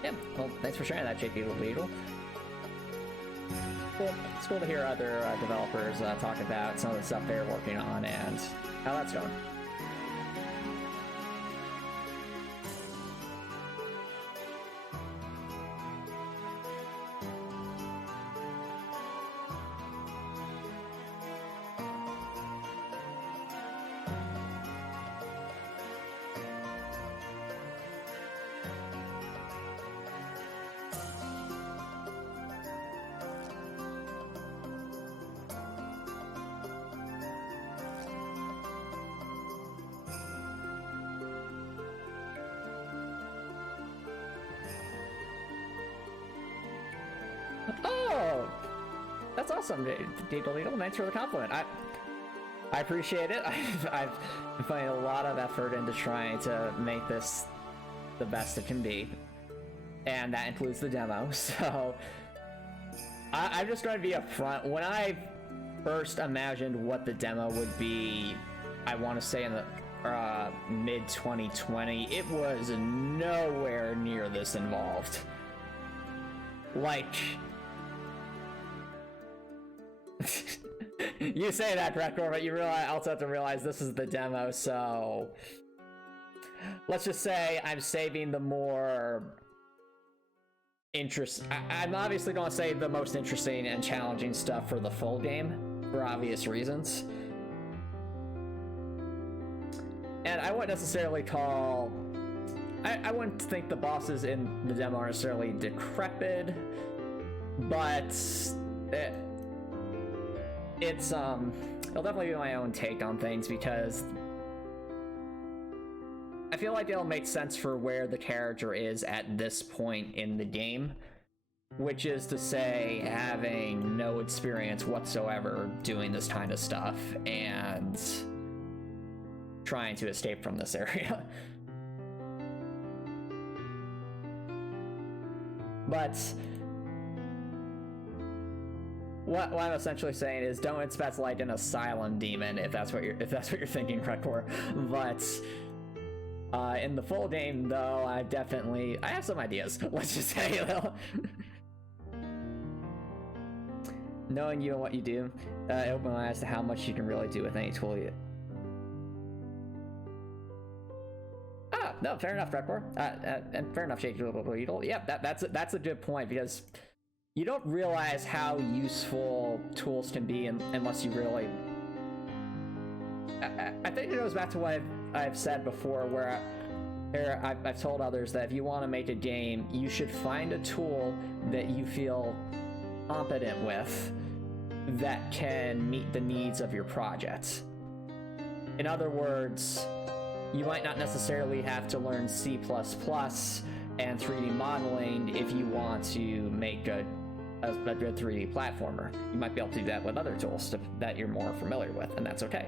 Yeah, well, thanks for sharing that, JP Beetle. Cool. It's cool to hear other developers talk about some of the stuff they're working on and how that's going. Oh, that's awesome, Deedle. Thanks for the compliment. I appreciate it. I've been putting a lot of effort into trying to make this the best it can be, and that includes the demo. So I'm just going to be upfront. When I first imagined what the demo would be, I want to say in the mid 2020, it was nowhere near this involved. Like, you say that, Redcore, but you also have to realize this is the demo, so let's just say I'm saving the more I'm obviously going to save the most interesting and challenging stuff for the full game, for obvious reasons. And I wouldn't necessarily call... I wouldn't think the bosses in the demo are necessarily decrepit, but it'll definitely be my own take on things, because I feel like it'll make sense for where the character is at this point in the game, which is to say having no experience whatsoever doing this kind of stuff and trying to escape from this area. But what I'm essentially saying is, don't expect like an asylum demon if that's what you're thinking, Redcore. But in the full game, though, I have some ideas. Let's just say, though. Knowing you and what you do, it opened my eyes to how much you can really do with any tool you. No, fair enough, Redcore. And fair enough, Shaky Little Beetle. Yep, that's a good point, because you don't realize how useful tools can be unless you really... I think it goes back to what I've said before, where I've told others that if you want to make a game, you should find a tool that you feel competent with that can meet the needs of your project. In other words, you might not necessarily have to learn C++ and 3D modeling if you want to make a good 3D platformer. You might be able to do that with other tools that you're more familiar with, and that's okay.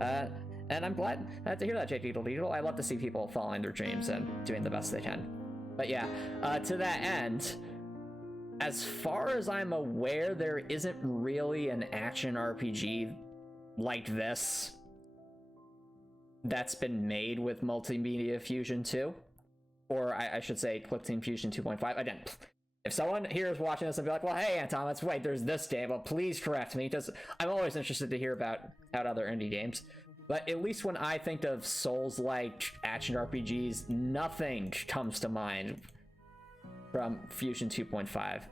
And I'm glad to hear that, JP. I love to see people following their dreams and doing the best they can. But yeah, to that end, as far as I'm aware, there isn't really an action RPG like this that's been made with Multimedia Fusion 2, or I should say Clickteam Fusion 2.5. Again, if someone here is watching this and be like, well, hey, Antomicx, wait, there's this game, well, please correct me, because I'm always interested to hear about other indie games. But at least when I think of Souls-like action RPGs, nothing comes to mind from Fusion 2.5.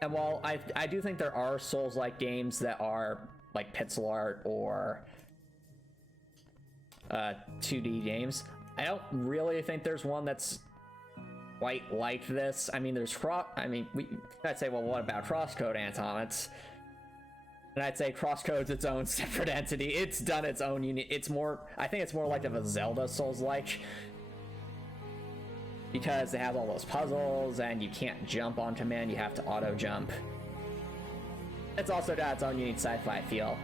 And while I do think there are Souls-like games that are like pixel art or 2D games, I don't really think there's one that's quite like this. I mean, I'd say, well, what about Crosscode, Antomicx? And I'd say Crosscode's its own separate entity. It's done its own it's more, I think it's more like of a Zelda Souls-like, because it has all those puzzles and you can't jump on command, you have to auto jump. It's also got its own unique sci-fi feel,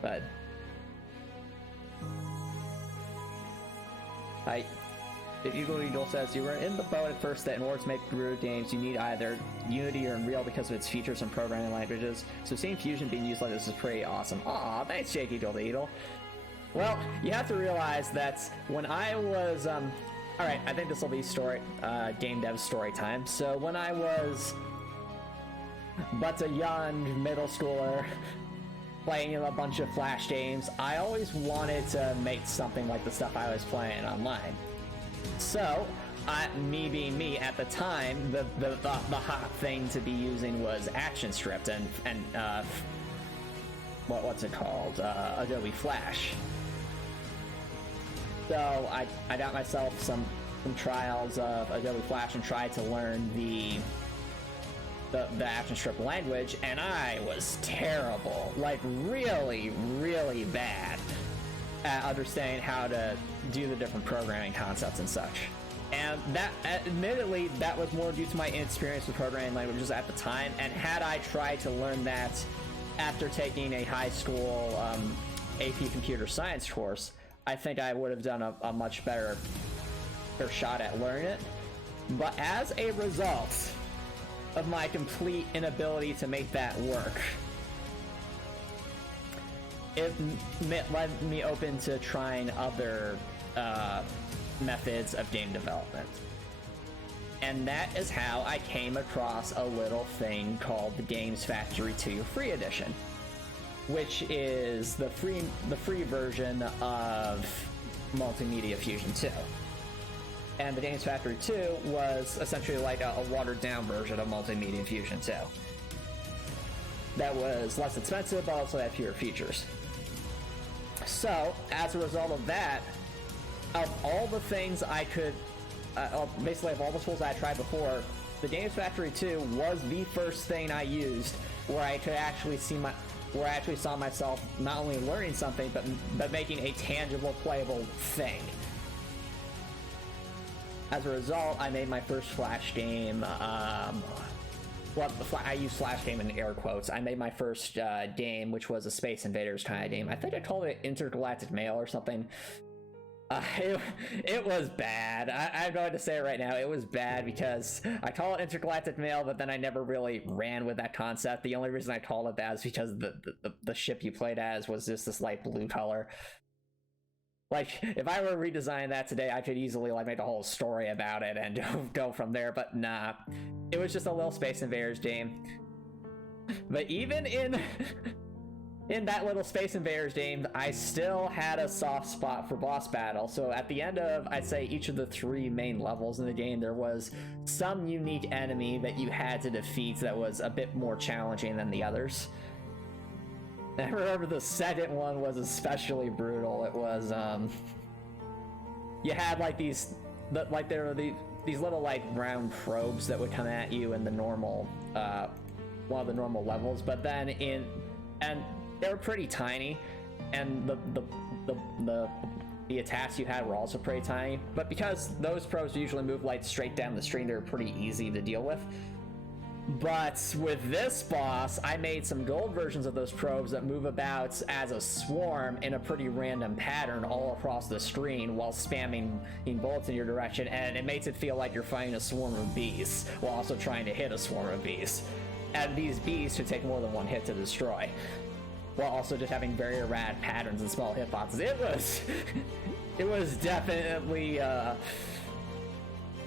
but Eagle says, you were in the boat at first that in order to make Gerudo games, you need either Unity or Unreal because of its features and programming languages. So seeing Fusion being used like this is pretty awesome. Aw, thanks, Jake Eagle. Well, you have to realize that when I was, alright, I think this will be game dev story time. So when I was but a young middle schooler playing a bunch of Flash games, I always wanted to make something like the stuff I was playing online. So, me being me, at the time, the hot thing to be using was ActionScript and what's it called? Adobe Flash. So I got myself some trials of Adobe Flash and tried to learn the ActionScript language, and I was terrible, like really, really bad at understanding how to do the different programming concepts and such. And that, admittedly, that was more due to my inexperience with programming languages at the time, and had I tried to learn that after taking a high school AP computer science course, I think I would have done a much better shot at learning it. But as a result of my complete inability to make that work, it led me open to trying other methods of game development. And that is how I came across a little thing called the Games Factory 2 Free Edition, which is the free version of Multimedia Fusion 2. And the Games Factory 2 was essentially like a watered down version of Multimedia Fusion 2. That was less expensive, but also had fewer features. So, as a result of that, of all the things I could, basically of all the tools I had tried before, the Games Factory 2 was the first thing I used where I could actually where I actually saw myself not only learning something, but making a tangible, playable thing. As a result, I made my first Flash game, I use Flash game in air quotes. I made my first game, which was a Space Invaders kind of game. I think I called it Intergalactic Mail or something. It was bad. I'm going to say it right now. It was bad because I call it Intergalactic Mail, but then I never really ran with that concept. The only reason I called it that is because the ship you played as was just this light blue color. Like, if I were to redesign that today, I could easily like make a whole story about it and go from there, but nah. It was just a little Space Invaders game. But even in that little Space Invaders game, I still had a soft spot for boss battle. So at the end of, I'd say, each of the 3 main levels in the game, there was some unique enemy that you had to defeat that was a bit more challenging than the others. I remember the second one was especially brutal. It was, you had like there were these little like round probes that would come at you in the normal, one of the normal levels, but then and they were pretty tiny, and the attacks you had were also pretty tiny, but because those probes usually move like straight down the stream, they were pretty easy to deal with. But with this boss, I made some gold versions of those probes that move about as a swarm in a pretty random pattern all across the screen while spamming bullets in your direction, and it makes it feel like you're fighting a swarm of bees while also trying to hit a swarm of bees. And these bees should take more than one hit to destroy, while also just having very erratic patterns and small hitboxes. It was definitely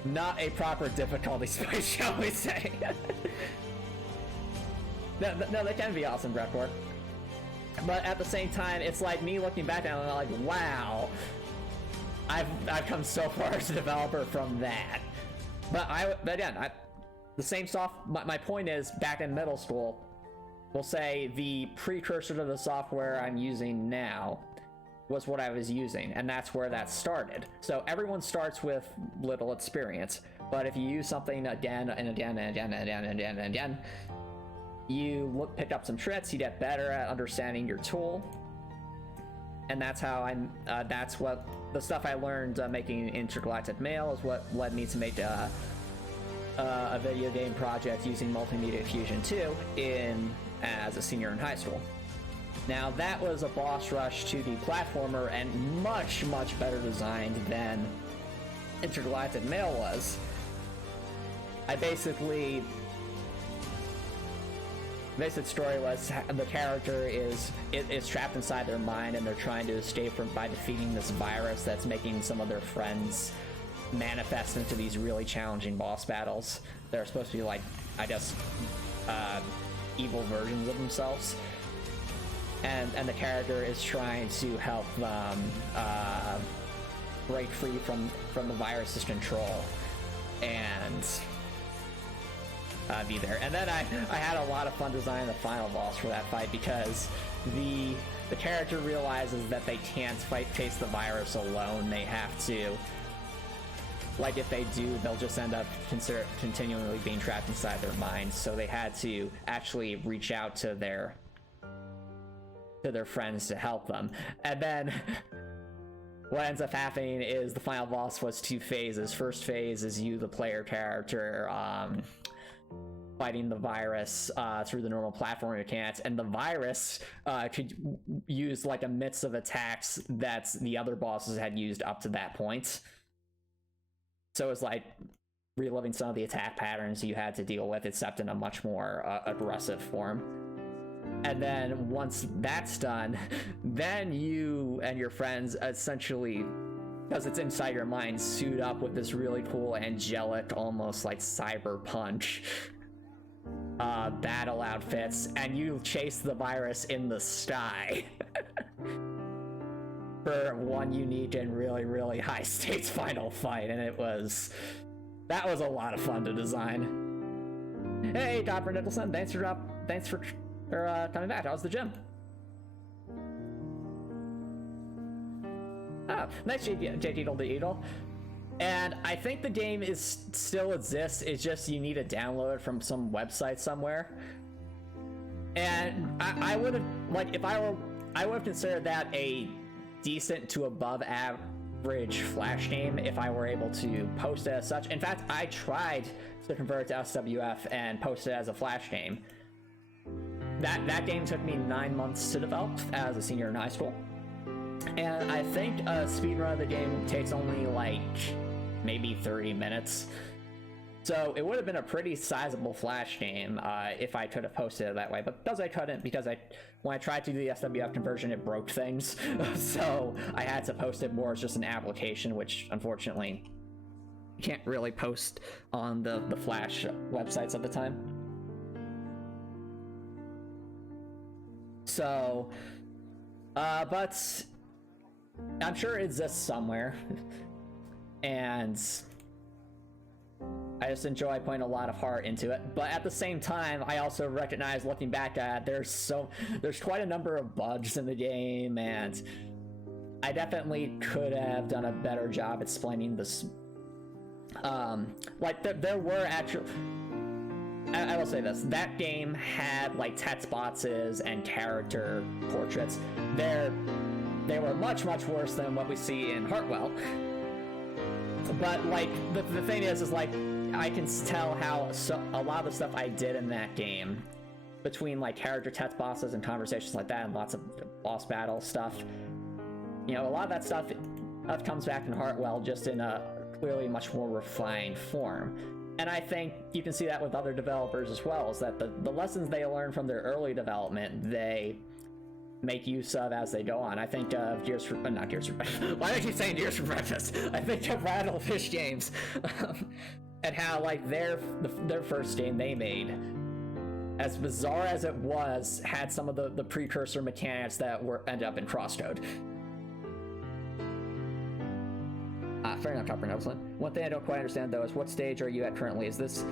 not a proper difficulty spike, shall we say. No, they can be awesome, Breathwork. But at the same time, it's like me looking back and I'm like, wow, I've come so far as a developer from that. But again, my point is, back in middle school, we'll say the precursor to the software I'm using now, was what I was using, and that's where that started. So everyone starts with little experience, but if you use something again and again and again and again and again and again, you pick up some tricks, you get better at understanding your tool, and that's how that's what the stuff I learned making Intergalactic Mail is what led me to make a video game project using Multimedia Fusion 2 as a senior in high school. Now that was a boss rush to the platformer and much, much better designed than Intergalactic Mail was. Basic story was the character is trapped inside their mind, and they're trying to escape by defeating this virus that's making some of their friends manifest into these really challenging boss battles. They're supposed to be like, I guess, evil versions of themselves. And the character is trying to help them break free from the virus's control and be there. And then I had a lot of fun designing the final boss for that fight, because the character realizes that they can't face the virus alone. They have to, like, if they do, they'll just end up continually being trapped inside their minds. So they had to actually reach out to their friends to help them. And then what ends up happening is the final boss was 2 phases. First phase is you, the player character, fighting the virus through the normal platform mechanics, and the virus could use like a mix of attacks that the other bosses had used up to that point. So it was like reliving some of the attack patterns you had to deal with, except in a much more aggressive form. And then once that's done, then you and your friends essentially, because it's inside your mind, suit up with this really cool angelic, almost like cyberpunk battle outfits, and you chase the virus in the sky for one unique and really, really high stakes final fight. And that was a lot of fun to design. Hey, Dr. Nicholson, thanks for coming back. How's the gym? Oh, nice J-Eagle to Eagle. And I think the game still exists. It's just you need to download it from some website somewhere. And I would have, like, I would have considered that a decent to above average Flash game if I were able to post it as such. In fact, I tried to convert it to SWF and post it as a Flash game. That game took me 9 months to develop as a senior in high school. And I think a speedrun of the game takes only like maybe 30 minutes. So it would have been a pretty sizable Flash game if I could have posted it that way. But because I couldn't, because when I tried to do the SWF conversion, it broke things. So I had to post it more as just an application, which unfortunately you can't really post on the Flash websites at the time. So, but I'm sure it exists somewhere, and I just enjoy putting a lot of heart into it. But at the same time, I also recognize, looking back at it, there's quite a number of bugs in the game, and I definitely could have done a better job explaining this. There were actual. I will say this, that game had like text boxes and character portraits. They were much, much worse than what we see in Heartwell. But like the thing is like I can tell how a lot of the stuff I did in that game, between like character text boxes and conversations like that and lots of boss battle stuff, you know, a lot of that stuff comes back in Heartwell, just in a clearly much more refined form. And I think you can see that with other developers as well, is that the lessons they learn from their early development, they make use of as they go on. I think of not Gears for why do I keep saying Gears for Breakfast? I think of Rattlefish games, and how like their first game they made, as bizarre as it was, had some of the precursor mechanics that ended up in Crosscode. Fair enough, Chopper Nelson. One thing I don't quite understand though is what stage are you at currently? Is this...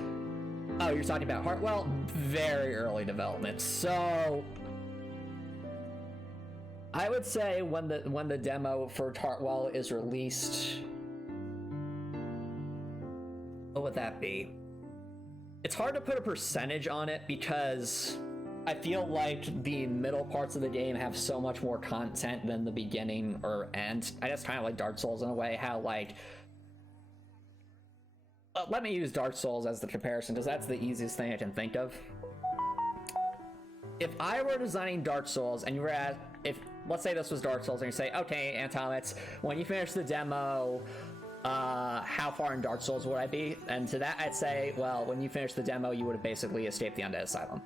Oh, you're talking about Heartwell? Very early development. So... I would say when the demo for Heartwell is released, what would that be? It's hard to put a percentage on it because I feel like the middle parts of the game have so much more content than the beginning or end. I guess kind of like Dark Souls in a way, how like let me use Dark Souls as the comparison because that's the easiest thing I can think of. If I were designing Dark Souls and you were at, if let's say this was Dark Souls and you say, okay, Antomicx, when you finish the demo, how far in Dark Souls would I be? And to that I'd say, well, when you finish the demo, you would have basically escaped the Undead Asylum.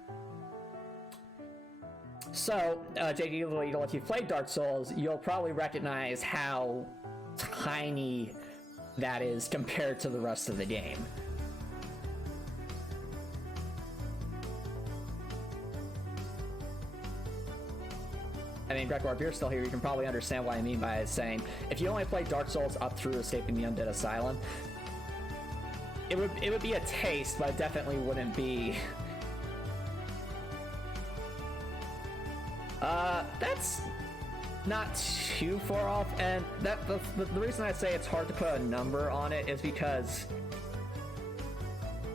So, JD, if you've played Dark Souls, you'll probably recognize how tiny that is compared to the rest of the game. I mean, Gregor, if you're still here, you can probably understand what I mean by saying, if you only play Dark Souls up through escaping the Undead Asylum, it would be a taste, but it definitely wouldn't be. That's not too far off, and the reason I say it's hard to put a number on it is because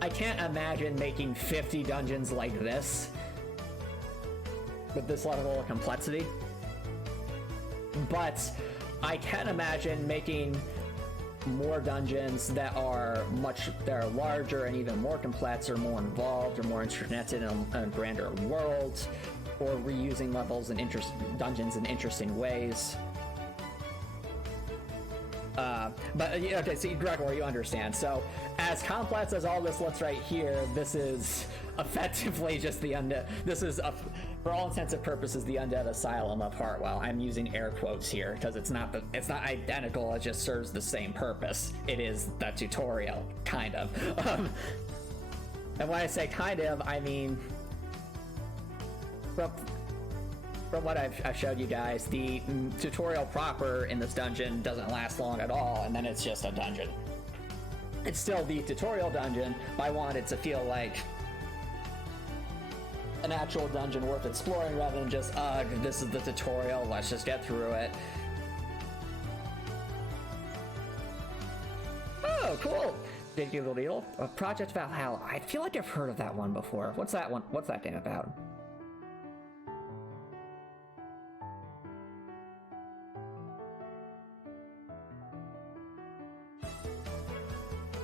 I can't imagine making 50 dungeons like this with this level of complexity, but I can imagine making more dungeons that are larger and even more complex or more involved or more interconnected in a grander world, or reusing levels and dungeons in interesting ways. But okay, so Gregor, you understand. So as complex as all this looks right here, this is effectively just the undead. This is, for all intents and purposes, the Undead Asylum of Heartwell. I'm using air quotes here because it's not identical. It just serves the same purpose. It is the tutorial, kind of. And when I say kind of, I mean, from what I've showed you guys, the tutorial proper in this dungeon doesn't last long at all, and then it's just a dungeon. It's still the tutorial dungeon, but I want it to feel like an actual dungeon worth exploring rather than just, this is the tutorial, let's just get through it. Oh, cool! Digital Deal. Project Valhalla. I feel like I've heard of that one before. What's that one? What's that game about?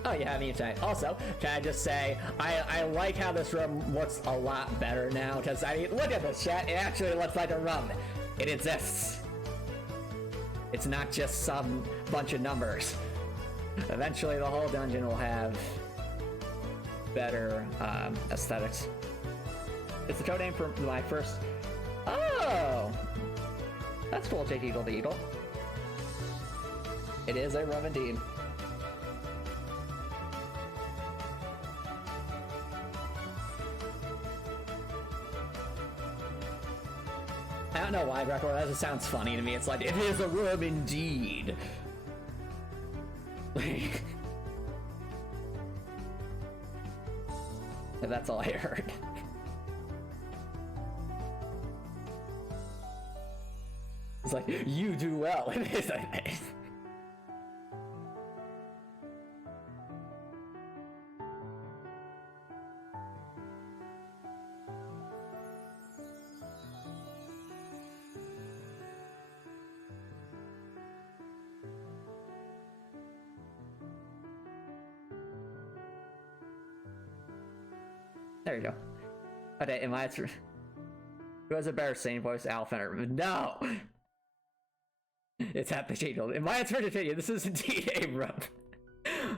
Oh yeah, I mean, also, can I just say, I like how this room looks a lot better now, because, I mean, look at this, chat, it actually looks like a room. It exists. It's not just some bunch of numbers. Eventually, the whole dungeon will have better aesthetics. It's the code name for my first... Oh! That's cool, Jake Eagle the Eagle. It is a room indeed. I don't know why, Gregor, that just sounds funny to me. It's like, it is a room indeed. That's all I heard. It's like, you do well. It is, I think. There you go. Okay, am I... Who has a better singing voice, Alpha or... No! It's at the table. In my answer to continue, this is indeed a room.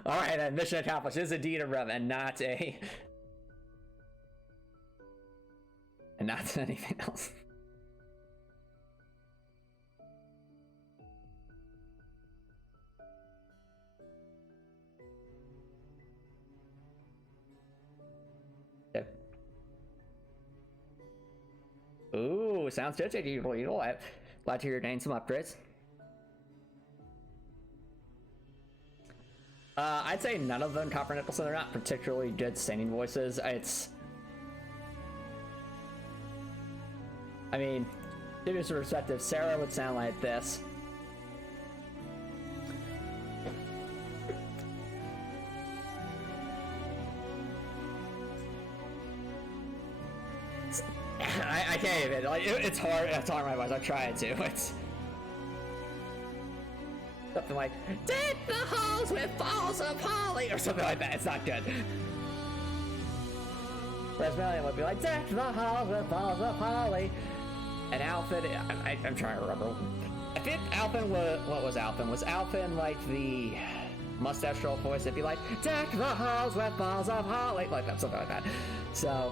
Alright, then, mission accomplished. It is indeed a room, and not a... And not anything else. Ooh, sounds good, Evil. Glad to hear you're getting some upgrades. I'd say none of them, Copper Nicholson, they're not particularly good singing voices. I mean, give us a perspective, Sarah would sound like this. I can't even, like, it's hard talking my voice, I'm trying to, it's something like, deck the halls with balls of holly, or something like that, it's not good. Whereas Melanie would be like, deck the halls with balls of holly, and Alphen, I'm trying to remember, I think Alphen was, what was Alphen? Was Alphen like the mustache troll voice? It'd be like, deck the halls with balls of holly, like that, something like that, so...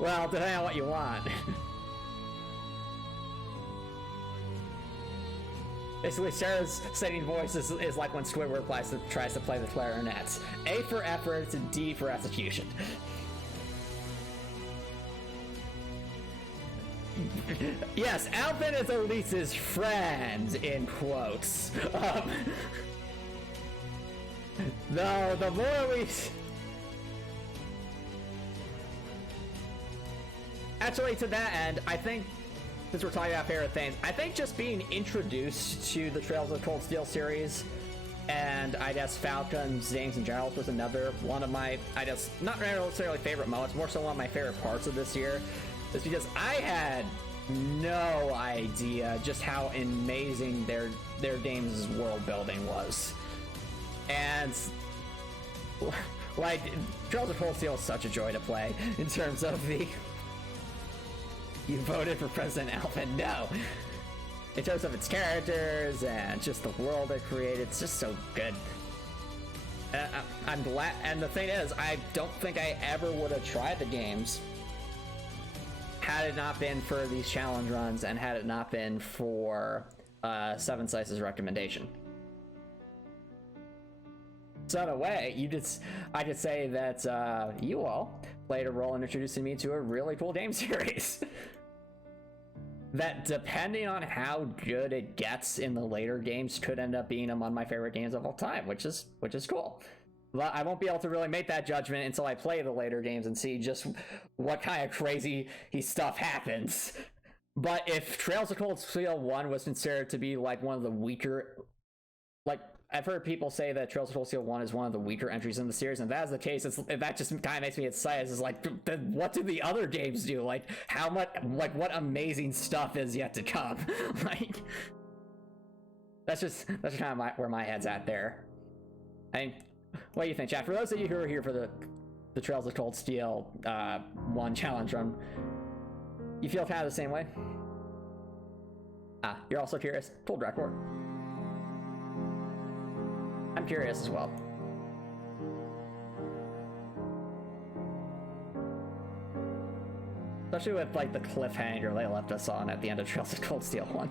Well, depending on what you want. Basically, Sarah's singing voice is like when Squidward tries to play the clarinets. A for effort, and D for execution. Yes, Alvin is Elise's friend, in quotes. No, the more we... Actually, to that end, I think, since we're talking about favorite things, I think just being introduced to the Trails of Cold Steel series, and I guess Falcon's games in general was another one of my, I guess, not necessarily favorite moments, more so one of my favorite parts of this year, is because I had no idea just how amazing their game's world building was. And, like, Trails of Cold Steel is such a joy to play in terms of the... You voted for President Alvin? No. In terms of its characters and just the world it created, it's just so good. I'm glad, and the thing is, I don't think I ever would have tried the games had it not been for these challenge runs and had it not been for Seven Slice's recommendation. So in a way, I could say that you all played a role in introducing me to a really cool game series. That, depending on how good it gets in the later games, could end up being among my favorite games of all time, which is cool. But I won't be able to really make that judgment until I play the later games and see just what kind of crazy stuff happens. But if Trails of Cold Steel 1 was considered to be like one of the weaker, like, I've heard people say that Trails of Cold Steel 1 is one of the weaker entries in the series, and if that's the case, that just kind of makes me excited. It's like, then what do the other games do? Like, how much, like, what amazing stuff is yet to come? Like, that's kind of where my head's at there. I mean, what do you think, chat? For those of you who are here for the Trails of Cold Steel 1 challenge run, you feel kind of the same way? You're also curious? Cool record. I'm curious as well. Especially with, like, the cliffhanger they left us on at the end of Trails of Cold Steel 1.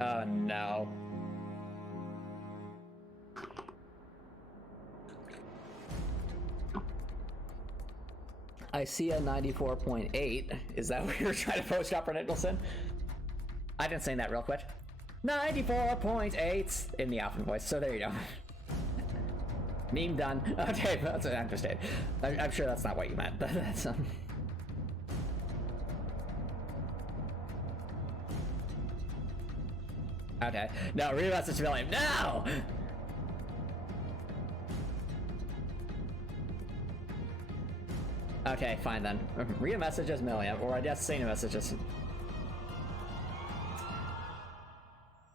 Oh no. I see a 94.8. Is that what you were trying to post, Dr. Nicholson? I didn't say that real quick. 94.8 in the Alphen voice, so there you go. Meme done. Okay, that's an understatement. I'm sure that's not what you meant, but that's Okay. No, read about such William. No! Okay, fine then. Read a message as Milliam, or I guess say a message as...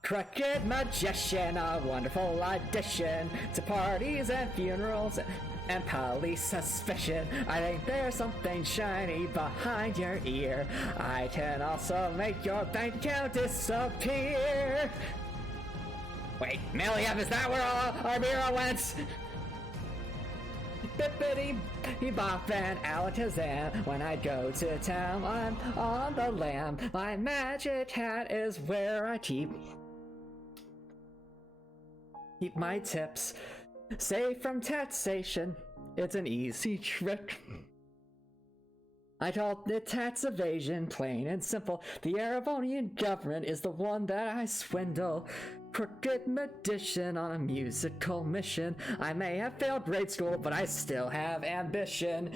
Crooked magician, a wonderful addition to parties and funerals and police suspicion. I think there's something shiny behind your ear. I can also make your bank account disappear. Wait, Milliam, is that where our mirror went? Bippity bop and Alakazam. When I go to town, I'm on the lam. My magic hat is where I keep my tips. Safe from taxation, it's an easy trick. I call it tax evasion, plain and simple. The Erebonian government is the one that I swindle. Crooked magician on a musical mission. I may have failed grade school, but I still have ambition.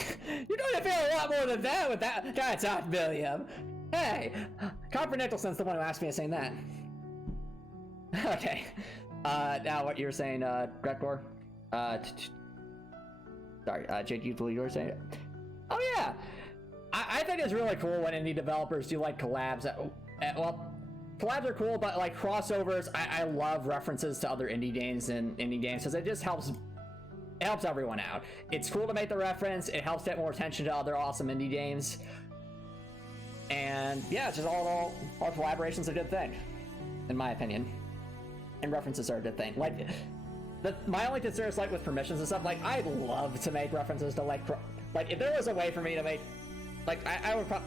You know, I feel a lot more than that with that. That's not William. Hey, Copper Nicholson's the one who asked me to sing that. Okay. Now what you were saying, Gregor? Sorry, Jake, you were saying it? Oh yeah! I think it's really cool when indie developers do like collabs. Well, collabs are cool, but like crossovers, I love references to other indie games because it just helps. It helps everyone out. It's cool to make the reference. It helps get more attention to other awesome indie games. And yeah, it's just all collaboration's a good thing, in my opinion. And references are a good thing. Like, my only concern is like with permissions and stuff. Like, I'd love to make references to like if there was a way for me to make, like, I would probably.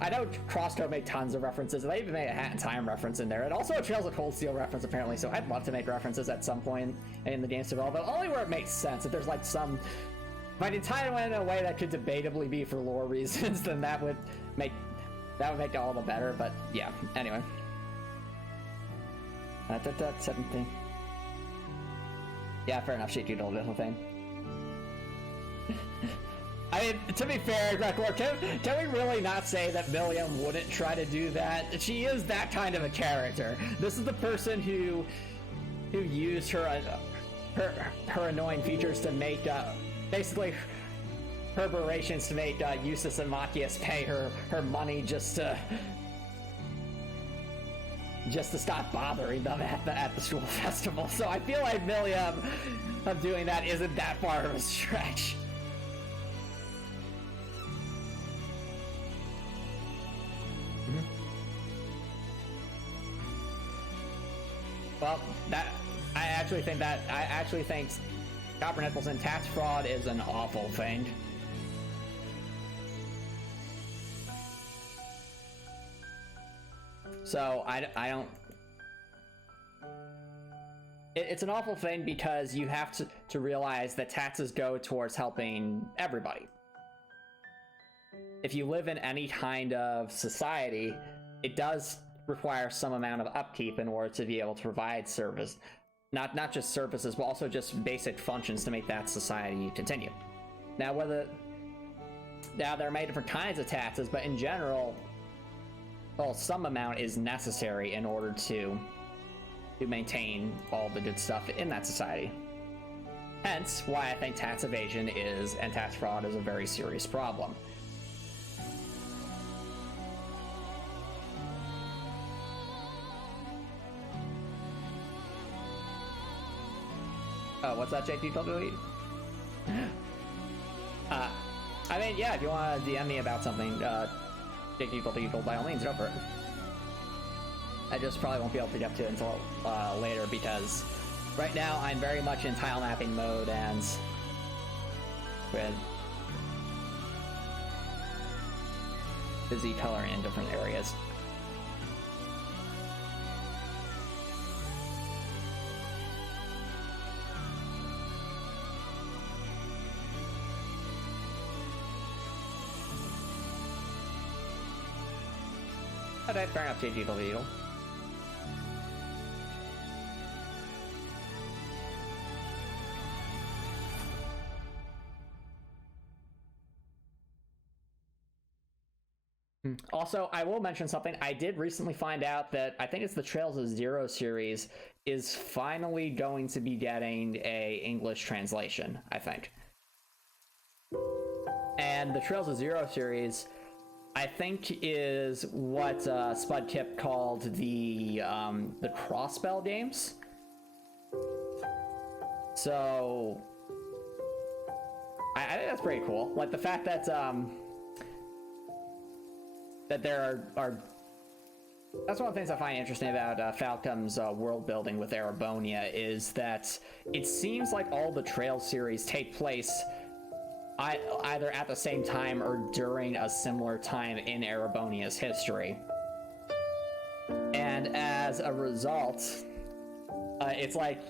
I know Crosscode made tons of references, and they even made a Hat in Time reference in there, and also a Trails of Cold Steel reference apparently, so I'd love to make references at some point in the game's development, but only where it makes sense. If there's like some... If I can tie it in a way that could debatably be for lore reasons, then that would make it all the better, but yeah, anyway. 17. Yeah, fair enough, she did all the thing. I mean, to be fair, Gregor, can we really not say that William wouldn't try to do that? She is that kind of a character. This is the person who used her annoying features to make, basically, her berations to make Eustace and Machias pay her money just to stop bothering them at the school festival. So I feel like William of doing that isn't that far of a stretch. Well, I actually think Copper Nicholson tax fraud is an awful thing. So I don't. It's an awful thing because you have to realize that taxes go towards helping everybody. If you live in any kind of society, it does require some amount of upkeep in order to be able to provide service, not just services, but also just basic functions to make that society continue. Now, there are many different kinds of taxes, but in general, well, some amount is necessary in order to maintain all the good stuff in that society. Hence, why I think tax evasion and tax fraud is a very serious problem. What's that, JT told me? I mean, yeah, if you want to DM me about something, JT by all means, go for it. I just probably won't be able to get to it until later because right now I'm very much in tile mapping mode and with busy coloring in different areas. Okay, fair enough, JG Beetle. Also, I will mention something. I did recently find out that I think it's the Trails of Zero series is finally going to be getting a English translation, I think. And the Trails of Zero series, I think, is what Spudkip called the Crossbell games. So I think that's pretty cool. Like the fact that that there are that's one of the things I find interesting about Falcom's world building with Erebonia is that it seems like all the Trails series take place either at the same time or during a similar time in Erebonia's history. And as a result, it's like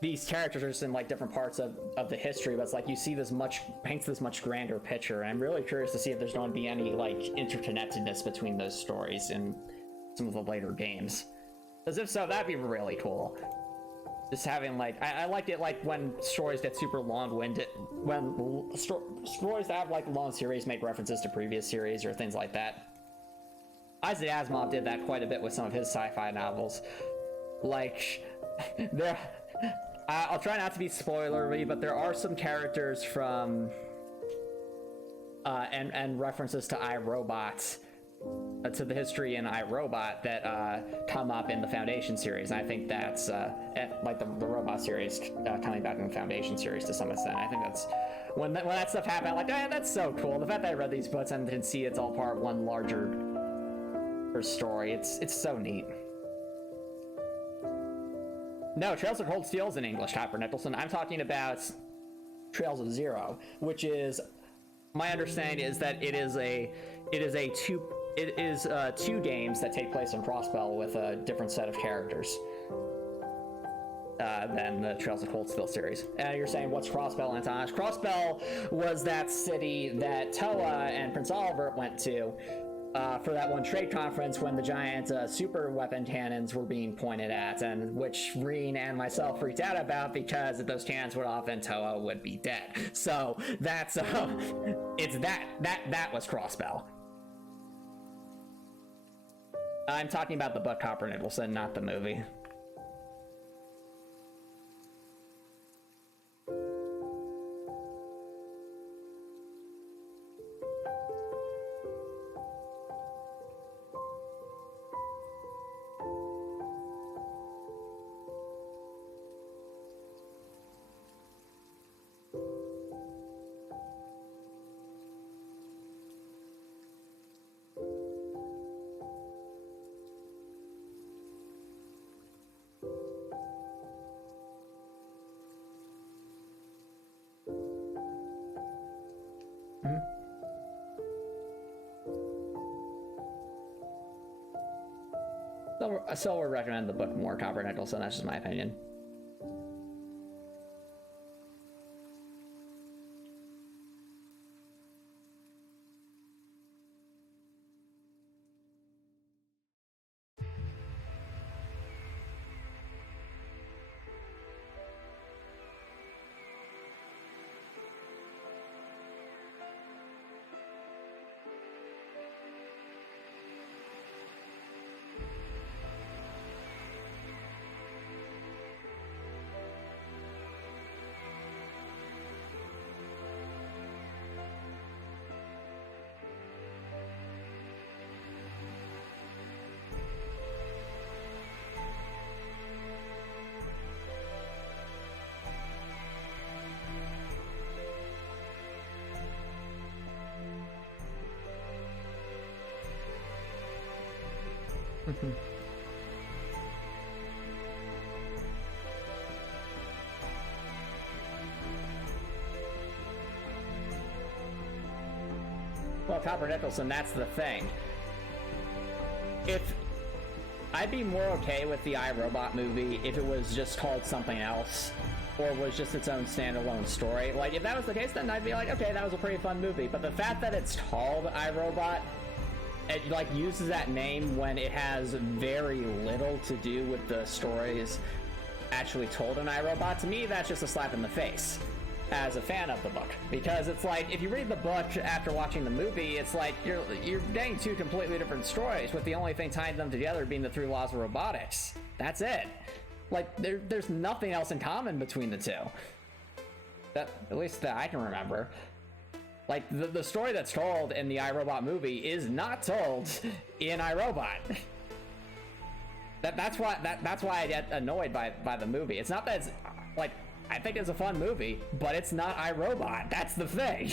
these characters are just in like different parts of the history, but it's like you see paints this much grander picture, and I'm really curious to see if there's going to be any like interconnectedness between those stories in some of the later games. Because if so, that'd be really cool. Just having, like, I liked it, like, when stories get super long-winded, when stories that have, like, long series make references to previous series or things like that. Isaac Asimov did that quite a bit with some of his sci-fi novels. Like, I'll try not to be spoilery, but there are some characters from, and references to iRobot, to the history in iRobot that come up in the Foundation series. And I think that's like the robot series coming back in the Foundation series to some extent. I think that's when that stuff happened, I'm like, oh, that's so cool. The fact that I read these books and can see it's all part of one larger story, it's so neat. No, Trails of Cold Steel is in English, Hopper Nicholson. I'm talking about Trails of Zero, which is, my understanding is that it is two games that take place in Crossbell with a different set of characters than the Trails of Cold Steel series. And you're saying, what's Crossbell, Antomicx? Crossbell was that city that Toa and Prince Oliver went to for that one trade conference when the giant super weapon cannons were being pointed at, and which Reen and myself freaked out about because if those cannons went off, then Toa would be dead. So that's it's that was Crossbell. I'm talking about the book, Hopper Nicholson, not the movie. I still would recommend the book more, Hopper Nicholson. That's just my opinion. Well, Hopper Nicholson, that's the thing. If I'd be more okay with the iRobot movie if it was just called something else, or was just its own standalone story. Like, if that was the case, then I'd be like, okay, that was a pretty fun movie. But the fact that it's called iRobot, it like uses that name when it has very little to do with the stories actually told in iRobot, to me that's just a slap in the face as a fan of the book. Because it's like, if you read the book after watching the movie, it's like you're getting two completely different stories, with the only thing tying them together being the 3 laws of robotics. That's it. Like, there's nothing else in common between the two. That, at least that I can remember. Like, the story that's told in the iRobot movie is not told in iRobot. That's why I get annoyed by the movie. It's not that it's, like, I think it's a fun movie, but it's not iRobot. That's the thing.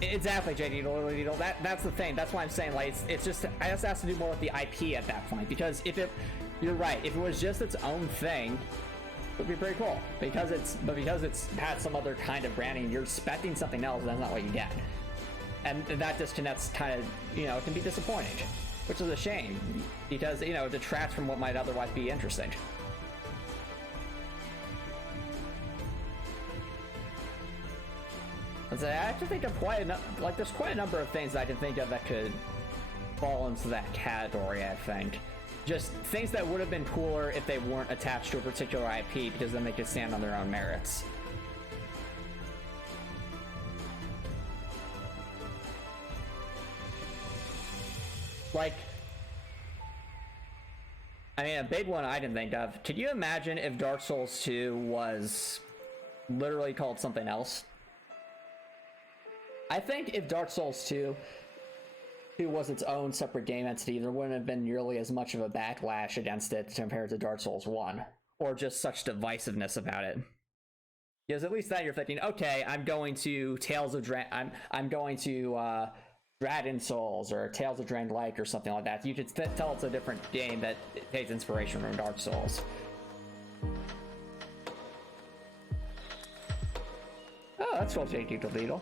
Exactly, JD. That's the thing. That's why I'm saying, like, it's just, it just has to do more with the IP at that point. Because if it, you're right, if it was just its own thing, it would be pretty cool. Because it's had some other kind of branding, you're expecting something else, and that's not what you get. And that disconnect's kind of, you know, it can be disappointing. which is a shame because, you know, it detracts from what might otherwise be interesting. I have to think of there's quite a number of things I can think of that could fall into that category, I think. Just things that would have been cooler if they weren't attached to a particular IP, because then they could stand on their own merits. Like, I mean, a big one I can think of. Could you imagine if Dark Souls 2 was literally called something else? I think if Dark Souls 2 was its own separate game entity, there wouldn't have been nearly as much of a backlash against it compared to Dark Souls 1, or just such divisiveness about it. Because at least then you're thinking, okay, I'm going to I'm going to Dragon Souls or Tales of Dragon Like or something like that. You could tell it's a different game that takes inspiration from Dark Souls. Oh, that's what take you to Lidl.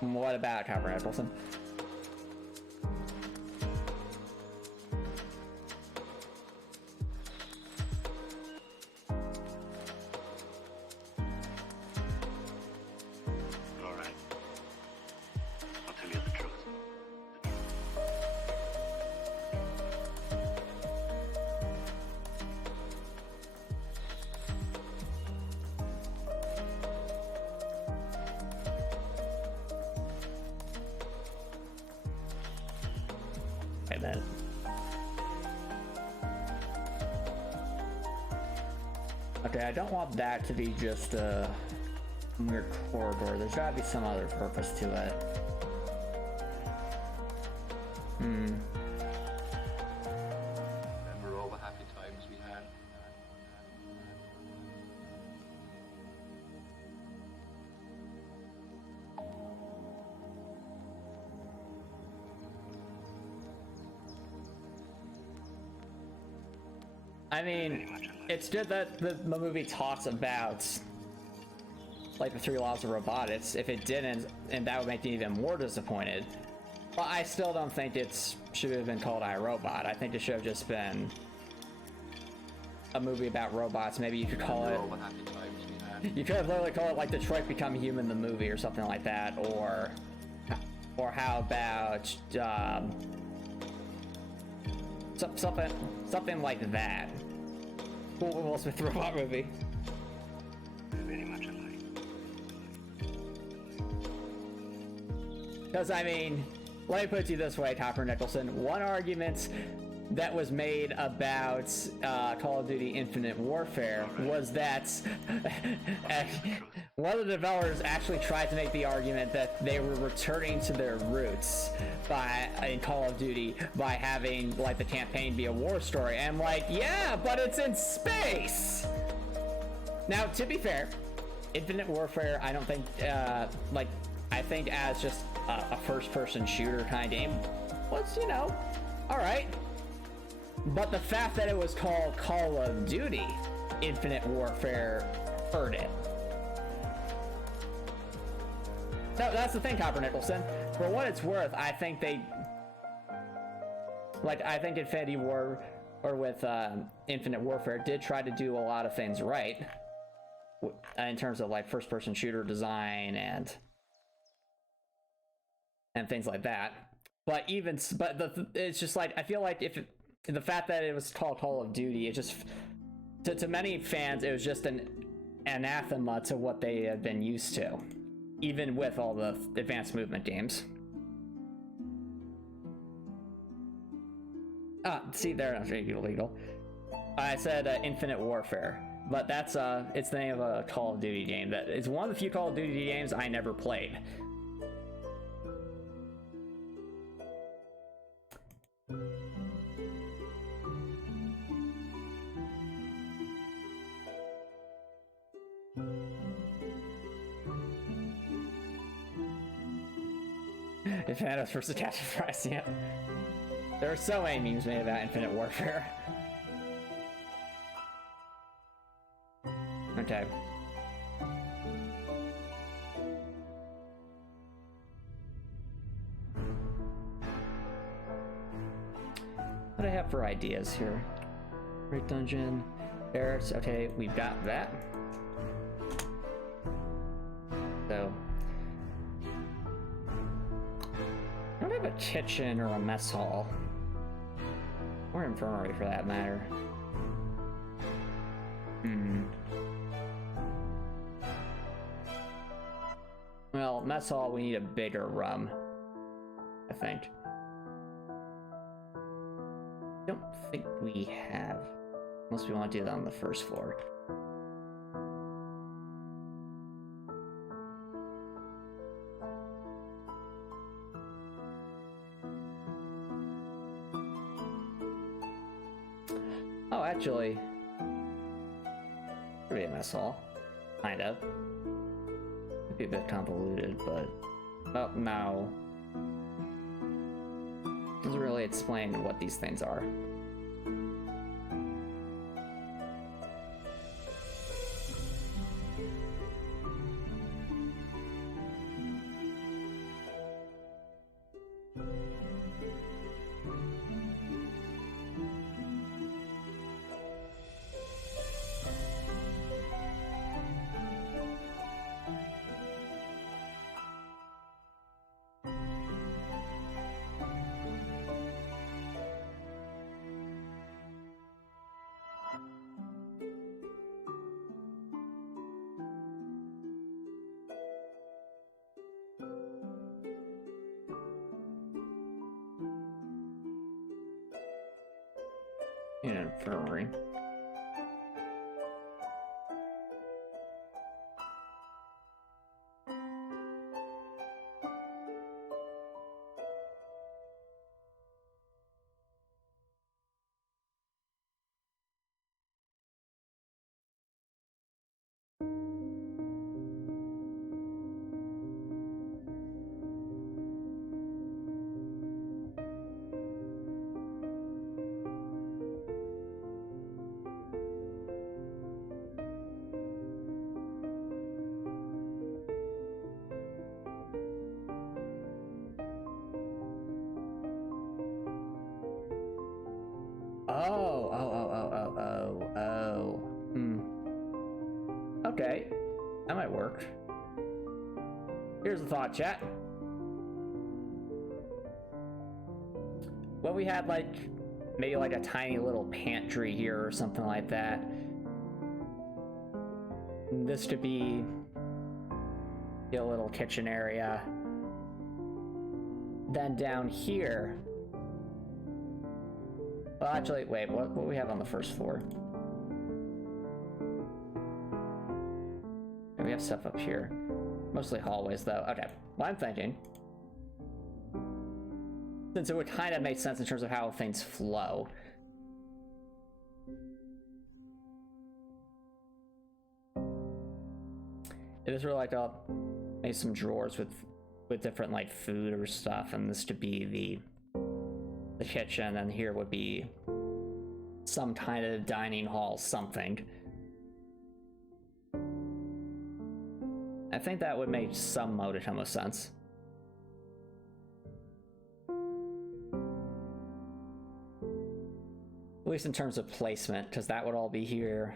What about Copper Nicholson? All right. I'll tell you the truth. Wait a minute. Okay, I don't want that to be just a mere corridor. There's gotta be some other purpose to it. Remember all the happy times we had? I mean, it's good that the movie talks about, like, the 3 laws of robotics. If it didn't, and that would make me even more disappointed. But I still don't think it should have been called iRobot. I think it should have just been a movie about robots. Maybe you could call it... All the happy times we had. You could have literally called it, like, Detroit Become Human the movie or something like that. Or how about... something like that. Cool Will Smith robot movie. Very much alike. Because, I mean, let me put it to you this way, Copper Nicholson. One argument that was made about Call of Duty Infinite Warfare was that one of the developers actually tried to make the argument that they were returning to their roots in Call of Duty by having, like, the campaign be a war story. And I'm like, yeah, but it's in space! Now, to be fair, Infinite Warfare, I don't think, I think as just a first-person shooter kind of game was, you know, alright. But the fact that it was called Call of Duty Infinite Warfare hurt it. No, that's the thing, Copper Nicholson. For what it's worth, I think I think Infinity War, or with Infinite Warfare, did try to do a lot of things right. In terms of, like, first-person shooter design and things like that. But it's just like, I feel like if the fact that it was called Call of Duty, it just, to many fans, it was just an anathema to what they had been used to, even with all the advanced movement games. See there, I'm sure you're illegal. I said Infinite Warfare, but that's it's the name of a Call of Duty game that is one of the few Call of Duty games I never played. Thanos versus Captain Price, yeah. There are so many memes made about Infinite Warfare. Okay. What do I have for ideas here? Great dungeon. There's okay, we've got that. So I don't have a kitchen or a mess hall. Or infirmary for that matter. Well, mess hall, we need a bigger room, I think. Don't think we have, unless we want to do that on the first floor. Oh, actually, could be a mess hall, kind of. It'd be a bit convoluted, but oh no. Doesn't really explain what these things are. Infirmary. Okay, that might work. Here's a thought, chat. What we had, like, maybe like a tiny little pantry here or something like that. This could be a little kitchen area. Then down here. Well, actually, wait, what do we have on the first floor? We have stuff up here. Mostly hallways, though. Okay, well, I'm thinking, since it would kind of make sense in terms of how things flow. It is really like I'll make some drawers with different like food or stuff, and this could be the kitchen, and here would be some kind of dining hall, something. I think that would make some modicum of sense. At least in terms of placement, because that would all be here.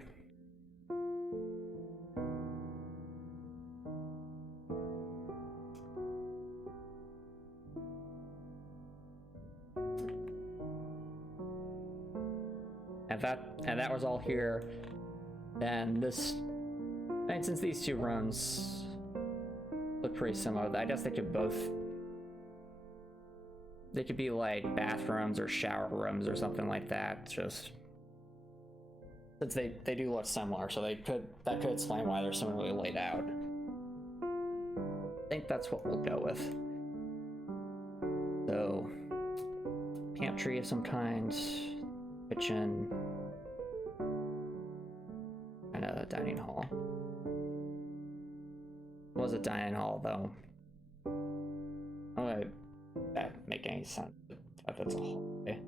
And that was all here, then this, and since these two rooms look pretty similar, I guess they could be like bathrooms or shower rooms or something like that, just since they do look similar, so that could explain why they're similarly laid out. I think that's what we'll go with. So, pantry of some kind, kitchen, and a dining hall. It was a dining hall, though. Oh, wait, that make any sense if it's a hallway.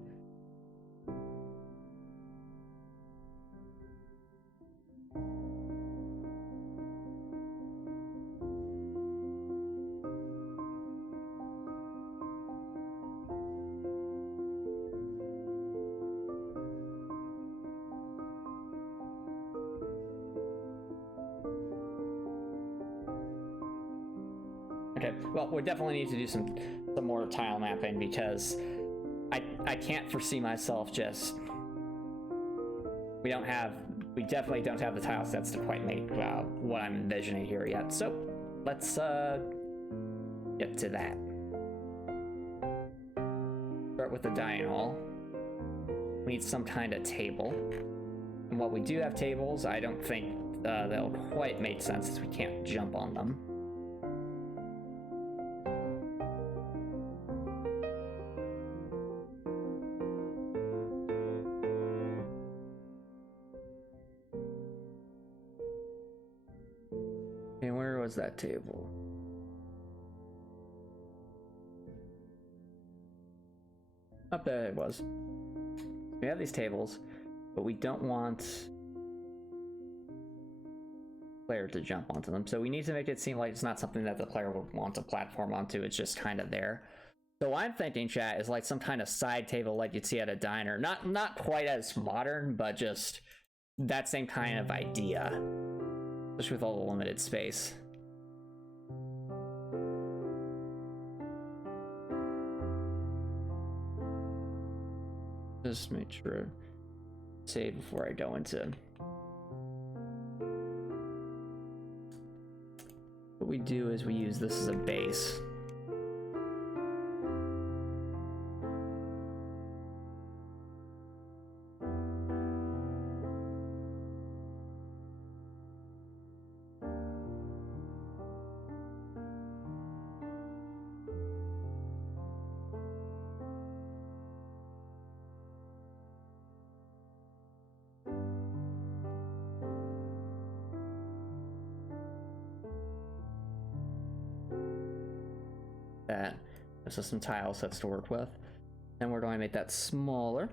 Okay, well, we definitely need to do some more tile mapping because I can't foresee myself just... We definitely don't have the tile sets to quite make what I'm envisioning here yet. So let's get to that. Start with the dining hall. We need some kind of table. And while we do have tables, I don't think they'll quite make sense since we can't jump on them. And where was that table? Up there it was. We have these tables, but we don't want player to jump onto them. So we need to make it seem like it's not something that the player would want to platform onto. It's just kind of there. So what I'm thinking, chat, is like some kind of side table like you'd see at a diner. Not quite as modern, but just that same kind of idea. Especially with all the limited space. Just make sure save before I go into. What we do is we use this as a base. That gives us some tile sets to work with. And we're going to make that smaller.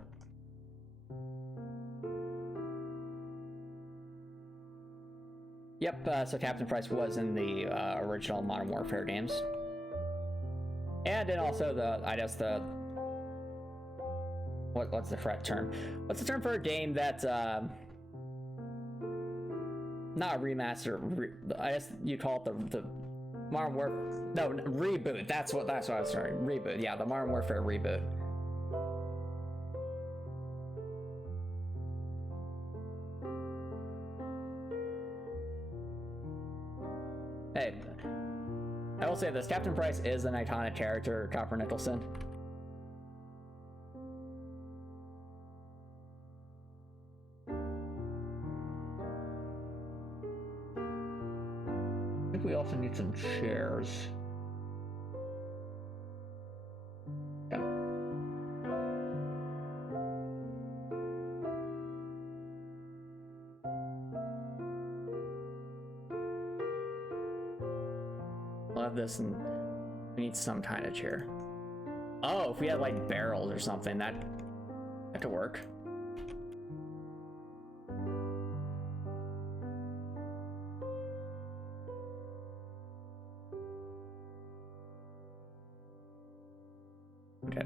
Yep, so Captain Price was in the original Modern Warfare games. And then also what's the correct term? What's the term for a game that, not a remaster, I guess you call it the Modern Warfare, no, reboot. That's what I was saying. Reboot. Yeah, the Modern Warfare reboot. Hey, I will say this: Captain Price is an iconic character, Copper Nicholson. We also need some chairs. Yeah. We'll have this, and we need some kind of chair. Oh, if we had like barrels or something, that could work. Okay.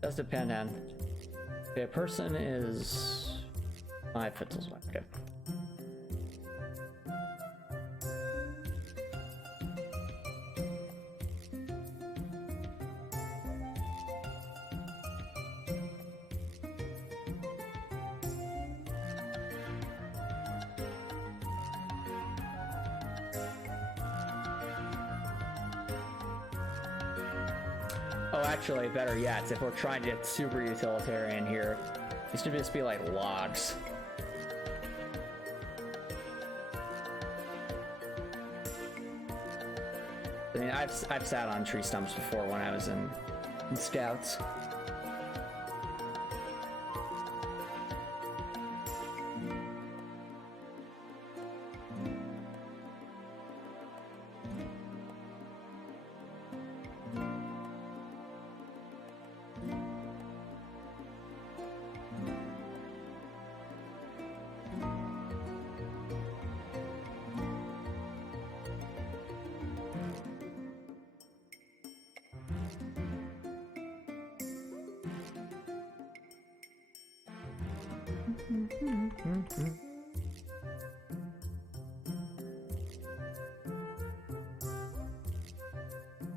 Does depend on. Okay, a person is 5 pixels away. Okay. Oh, actually, better yet, if we're trying to get super utilitarian here, these should just be like logs. I mean, I've sat on tree stumps before when I was in Scouts.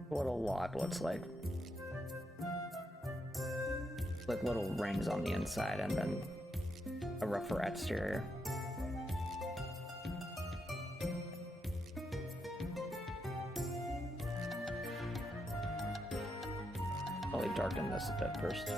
What a log looks like. Like little rings on the inside and then a rougher exterior. Probably darken this a bit first.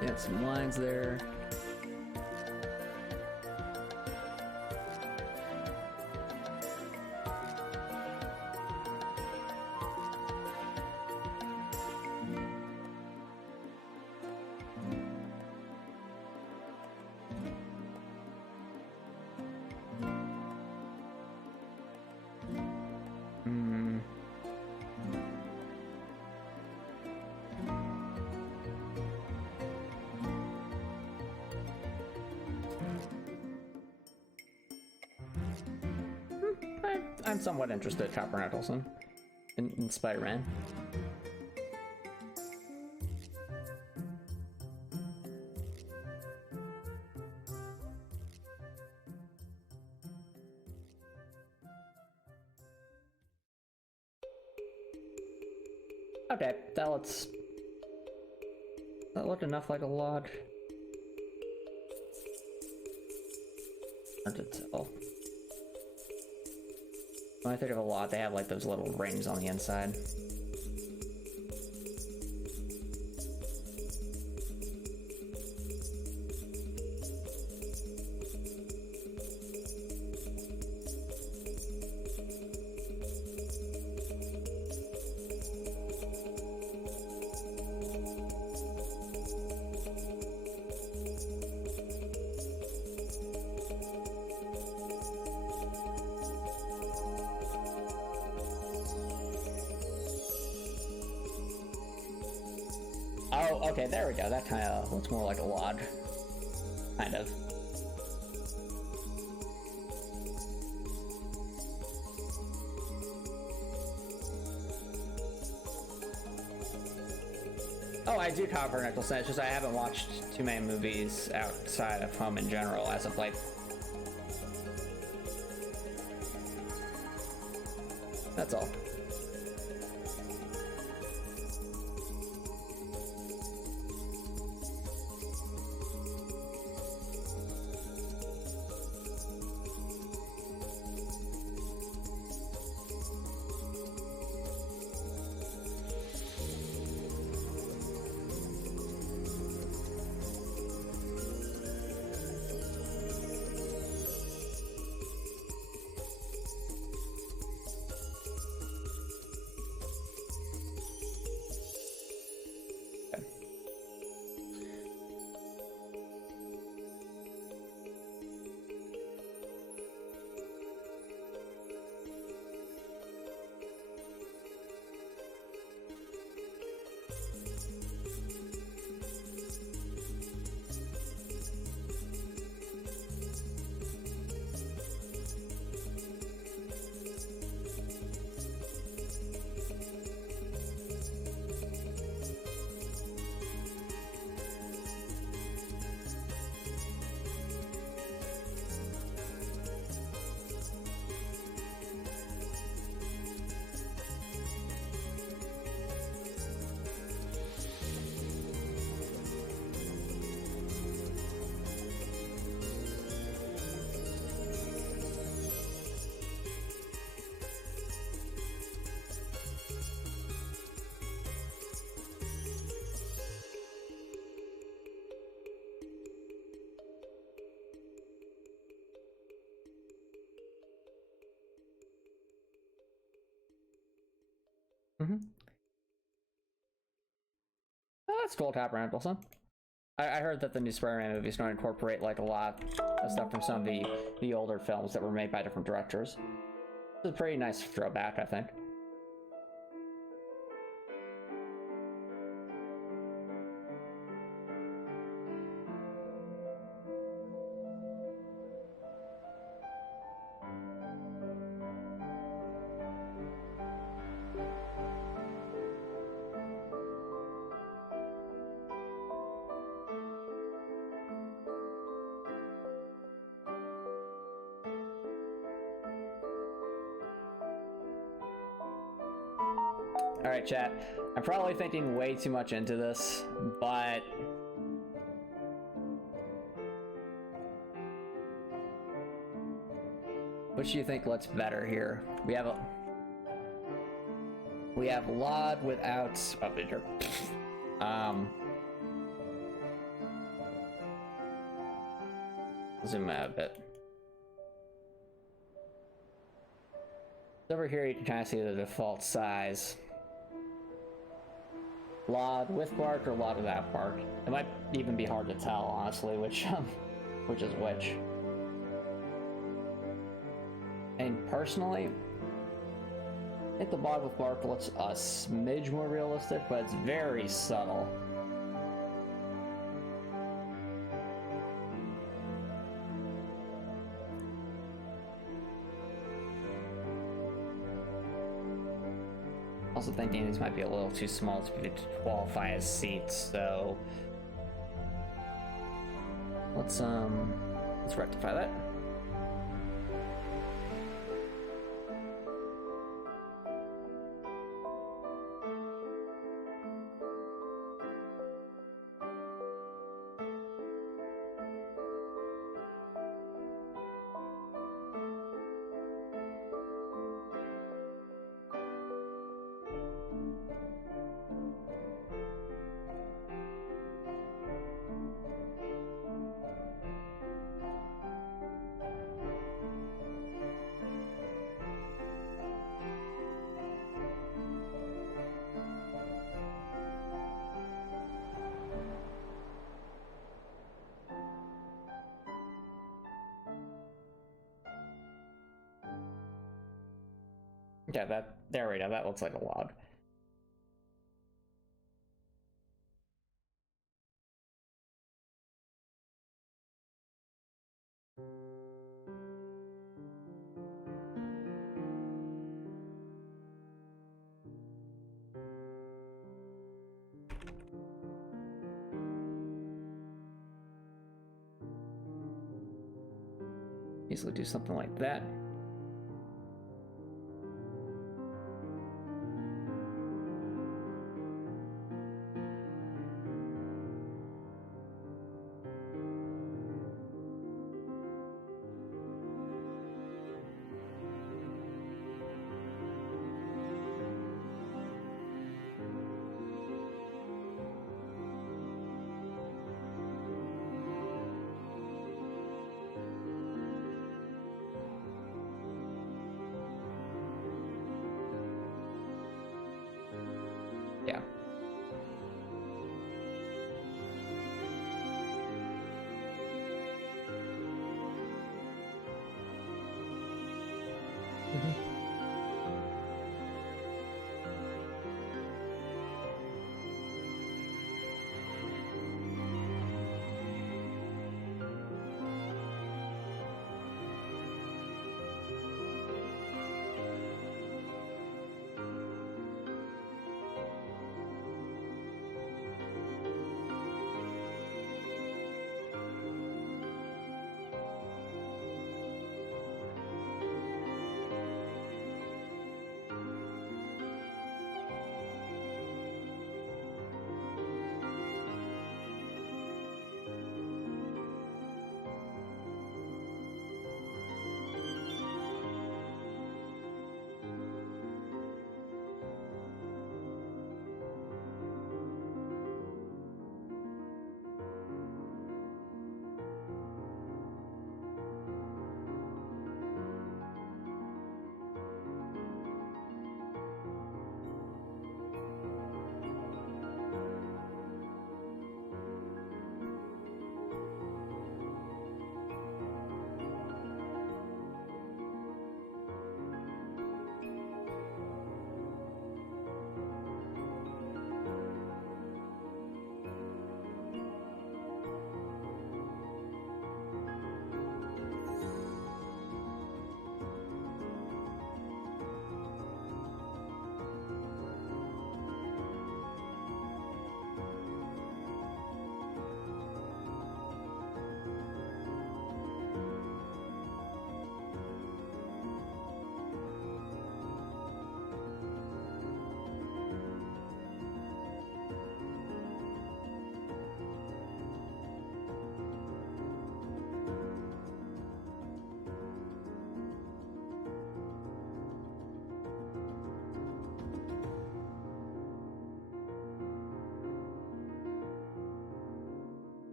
Get some lines there. I'm somewhat interested in Chopper Nicholson in Spider-Man. Okay, that looks... That looked enough like a log. Hard to tell. When I think of a lot, they have like those little rings on the inside. Oh, okay, there we go. That kind of looks more like a log. Kind of. Oh, I do cover Nicholson. It's just I haven't watched too many movies outside of home in general as of late. That's all. Oh, that's cool, Chopper Nicholson. I heard that the new Spider-Man movie is going to incorporate like a lot of stuff from some of the older films that were made by different directors. It's a pretty nice throwback, I think. Alright, chat. I'm probably thinking way too much into this, but... which do you think looks better here? We have LOD without... oh, here. Zoom out a bit. Over here you can kind of see the default size. LOD with bark or LOD without bark. It might even be hard to tell, honestly, which is which. And personally, I think the LOD with bark looks a smidge more realistic, but it's very subtle. Also thinking these might be a little too small to qualify as seats, so let's rectify that. Yeah, there we go, that looks like a LOD. Easily do something like that.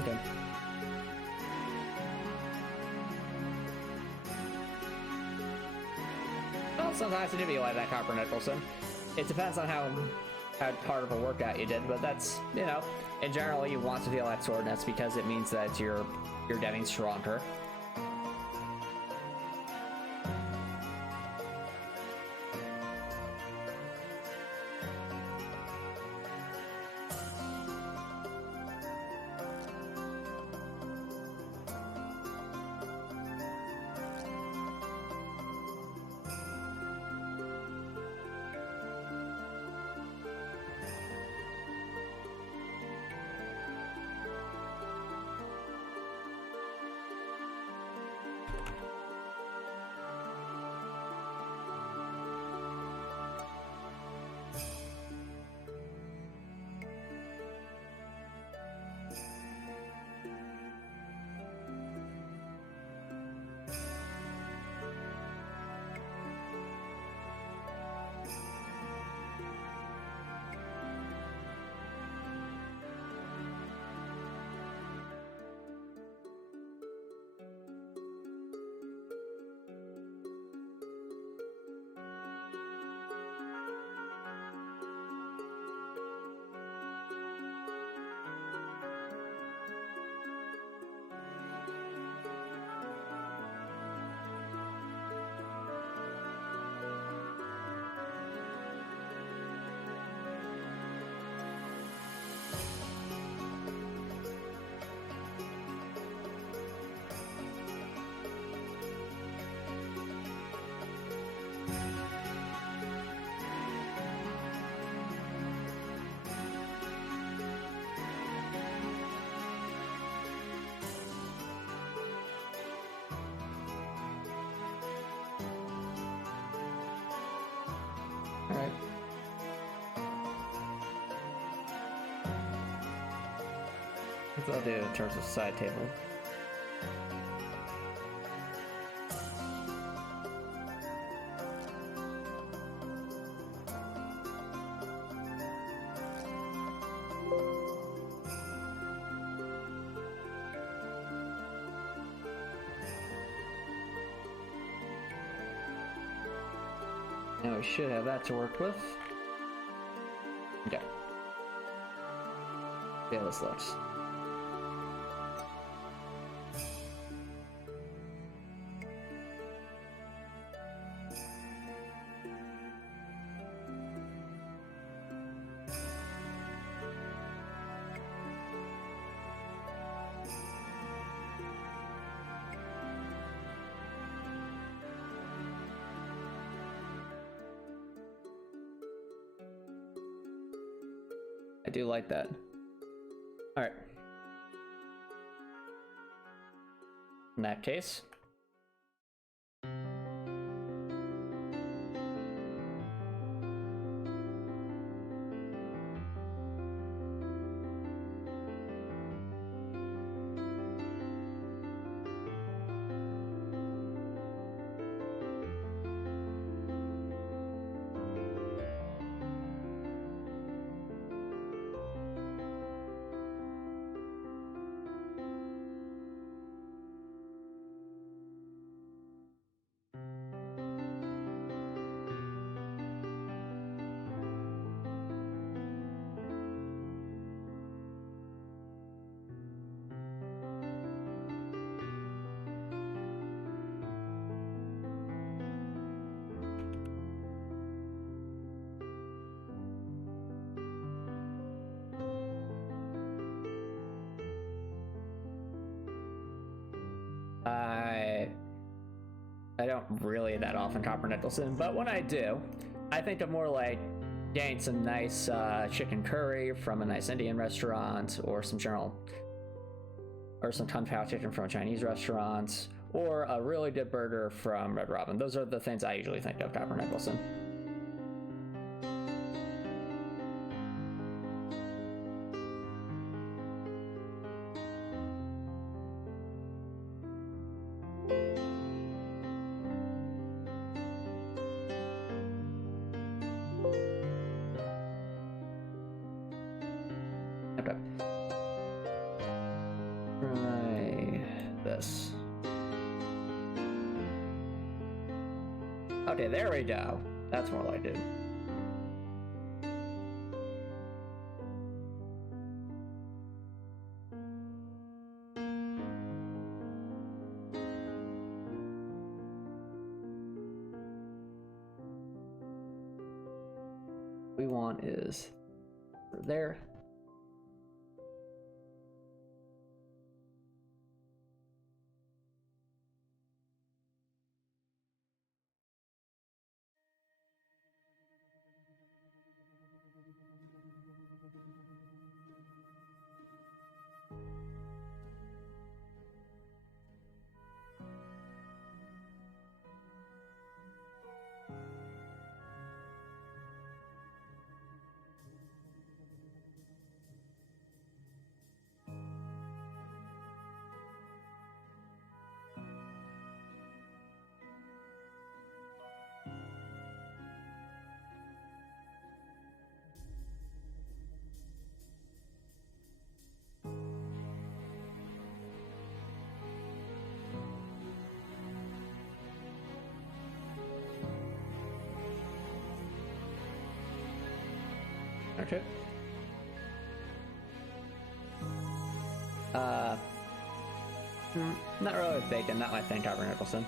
Okay. Well, sometimes it do be like that, Copper Nicholson. It depends on how hard of a workout you did, but that's, you know, in general you want to feel that soreness because it means that you're getting stronger. Alright. That's what I'll do in terms of side table. Now we should have that to work with. Okay. See how this looks. I do like that. All right. In that case, I don't really that often Copper Nicholson, but when I do, I think of more like gain some nice chicken curry from a nice Indian restaurant, or some kung pao chicken from a Chinese restaurant, or a really good burger from Red Robin. Those are the things I usually think of, Copper Nicholson. Okay. Try this. Okay, there we go. That's more like it. What we want is there. Okay. Not really with bacon, not my thing, Copper Nicholson.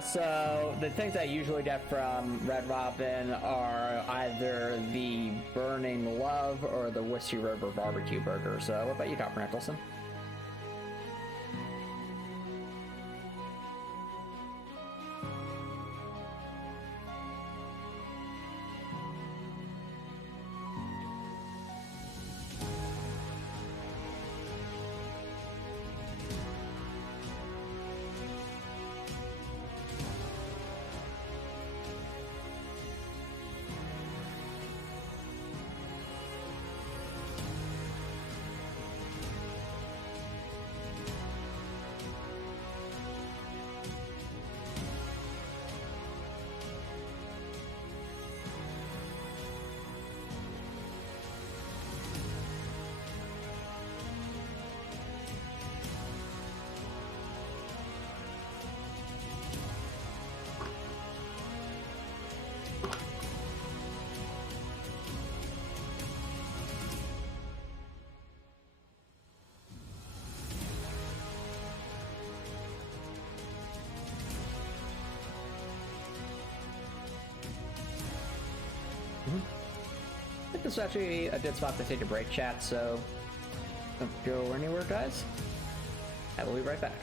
So the things I usually get from Red Robin are either the Burning Love or the Whiskey River Barbecue Burger. So what about you, Copper Nicholson? I think this is actually a good spot to take a break, chat, so don't go anywhere, guys. I will be right back.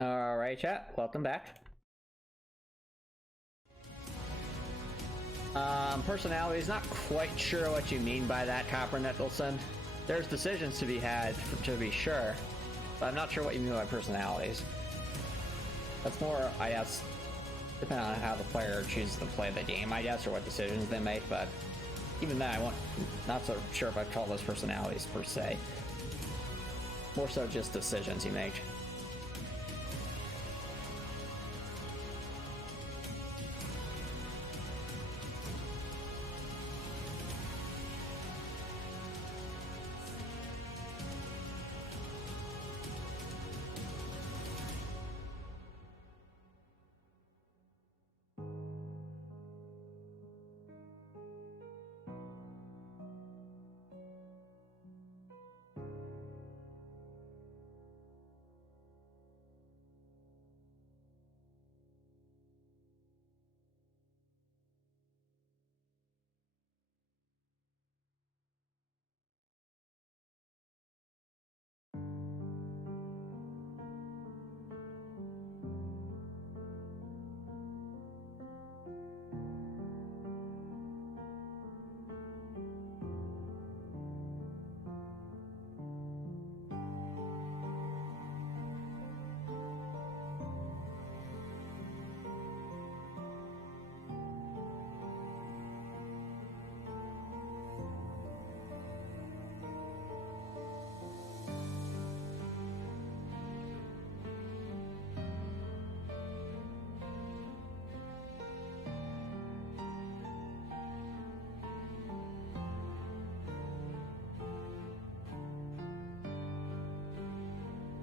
Alright, chat, welcome back. Personalities, not quite sure what you mean by that, Copper Nicholson. There's decisions to be had, to be sure, but I'm not sure what you mean by personalities. That's more, I guess, depending on how the player chooses to play the game, I guess, or what decisions they make, but even then, not so sure if I'd call those personalities per se. More so just decisions you make.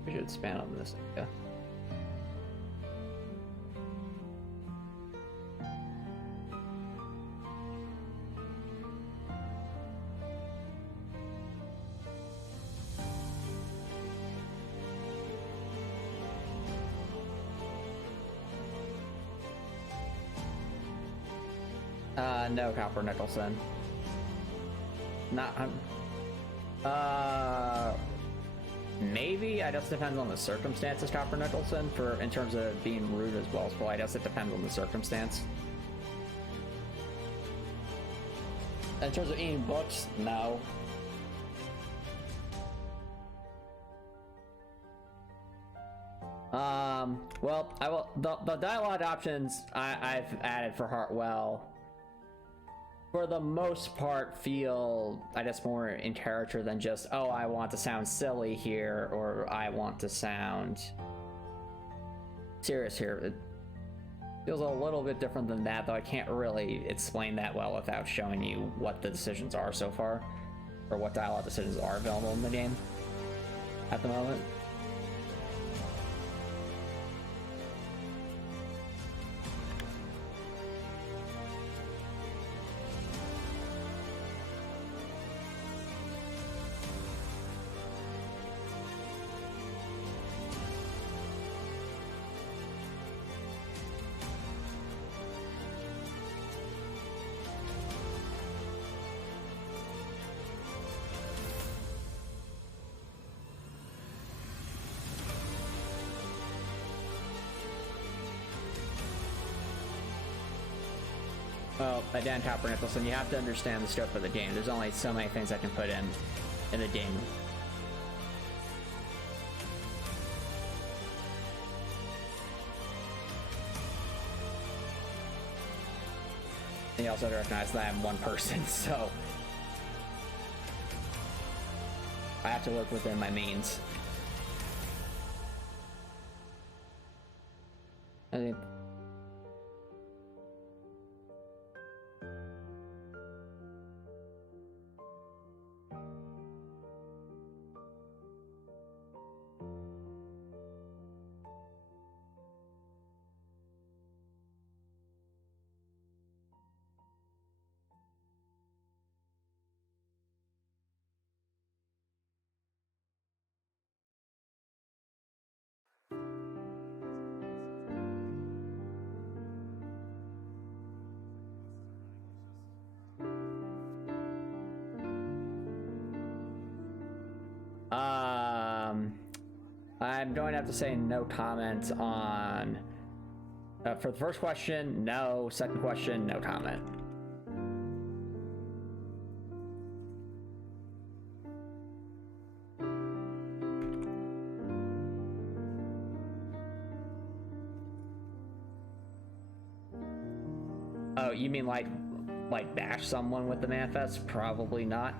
We should expand on this, yeah. No, Copper Nicholson. Not, maybe. I guess it depends on the circumstances, Copper Nicholson, in terms of being rude as well as polite. I guess it depends on the circumstance. In terms of eating books, no. Well, I will. The dialogue options I've added for Heartwell, for the most part, feel, I guess, more in character than just, oh, I want to sound silly here, or I want to sound serious here. It feels a little bit different than that, though I can't really explain that well without showing you what the decisions are so far, or what dialogue decisions are available in the game at the moment. Well, again, Copper Nicholson, you have to understand the scope of the game. There's only so many things I can put in the game. And you also have to recognize that I'm one person, so I have to work within my means. I think I'm going to have to say no comment on... for the first question, no. Second question, no comment. Oh, you mean like bash someone with the manifest? Probably not.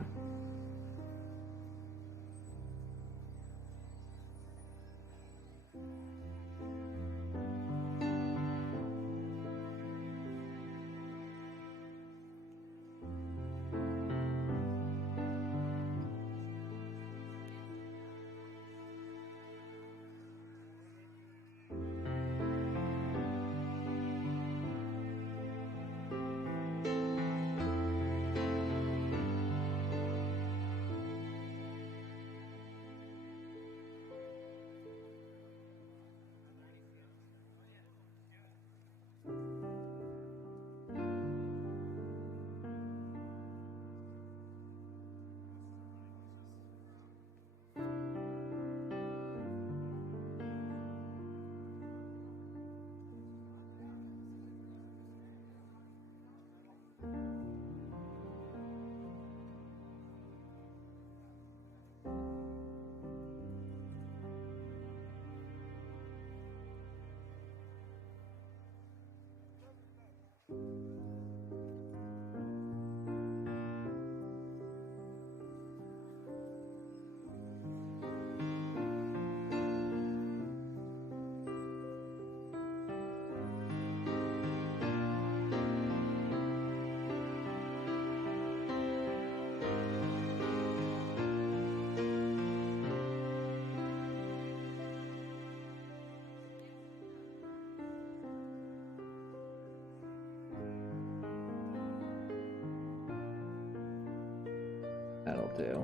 That'll do.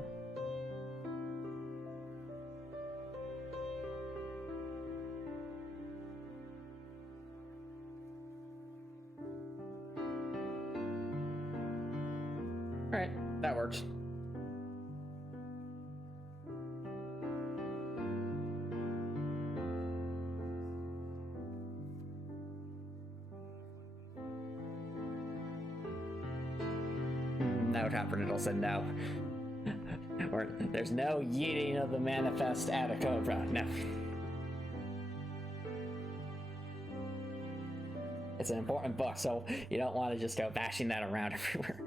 All right, that works. No, Copperniddle said no. Or there's no yeeting of the manifest at a cobra. No. It's an important book, so you don't want to just go bashing that around everywhere.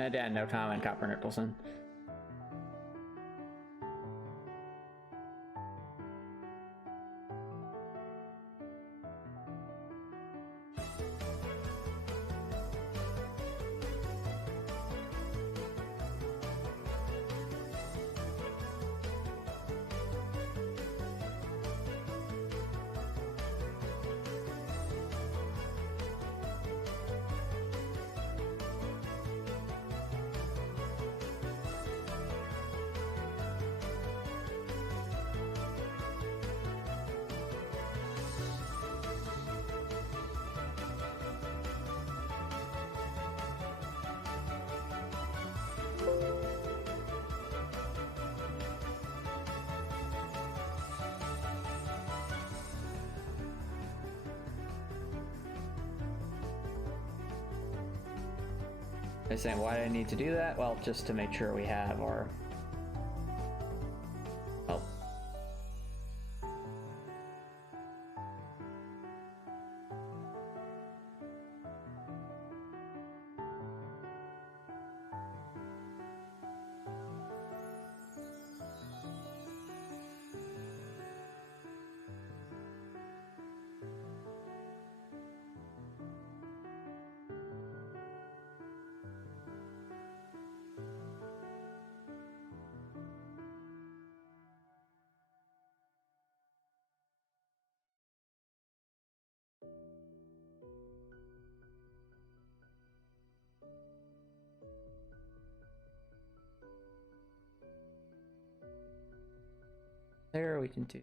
And yeah, no comment, Copper Nicholson. They're saying, why do I need to do that? Well, just to make sure we have our... Oh. There we can do.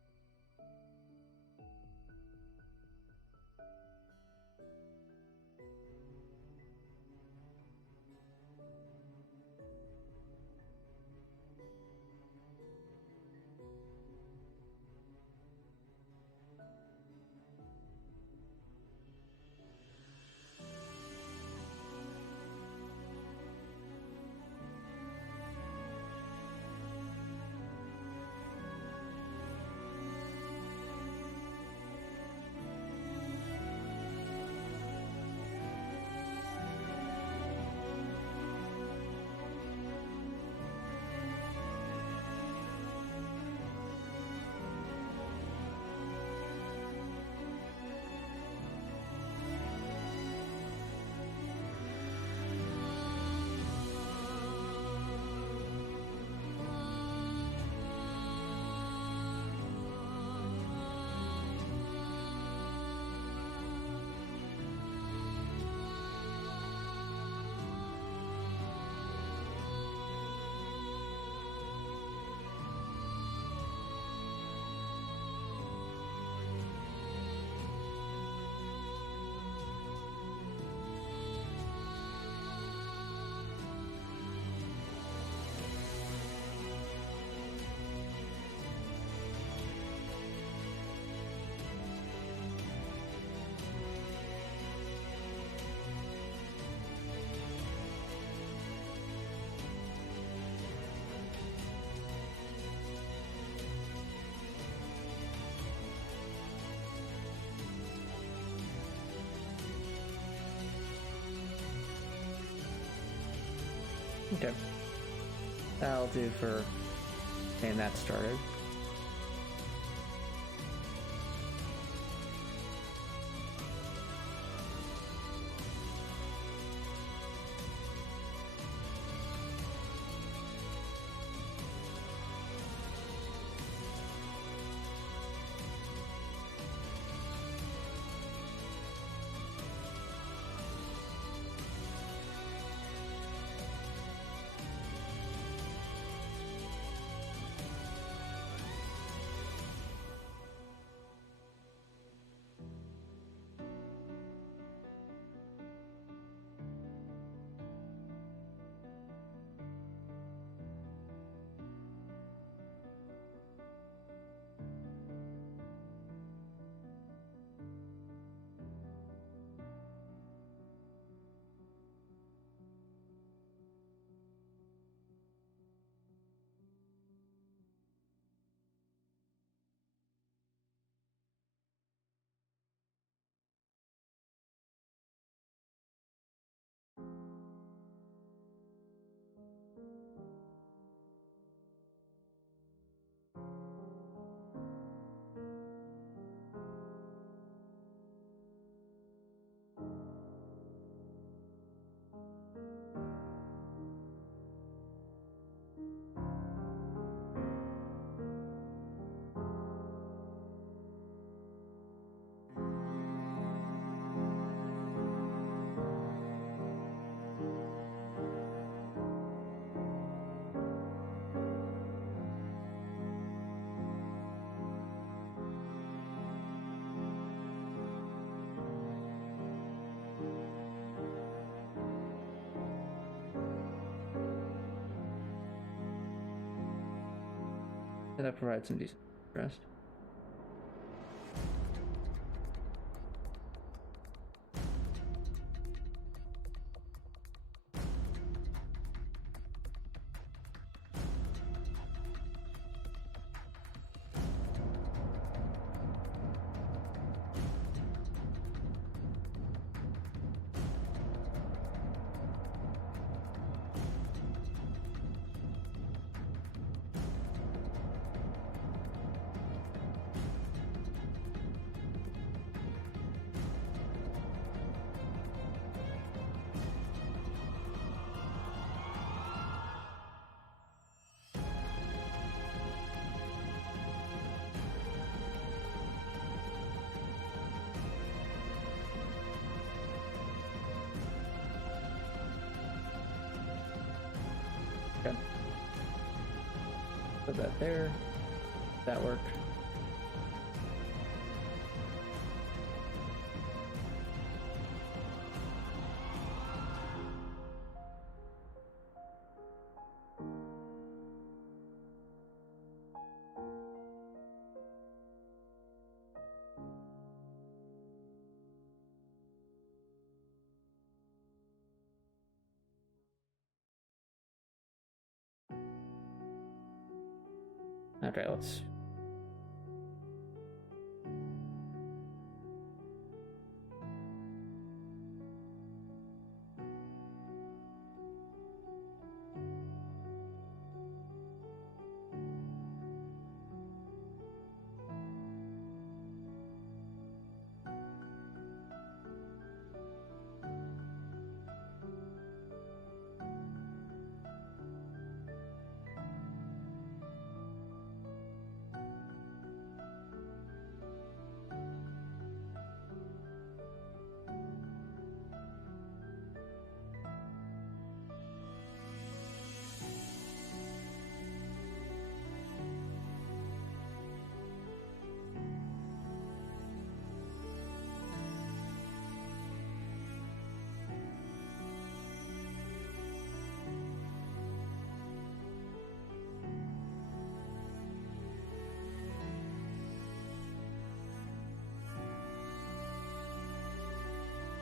Okay. That'll do for getting that started. That provides some decent interest. Okay. Put that there. That work. Okay, let's.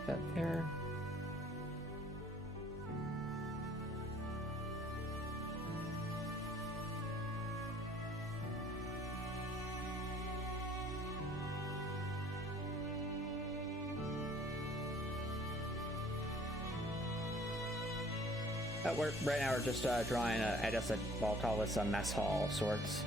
That there. Right now we're just drawing I guess I'll call this a mess hall of sorts.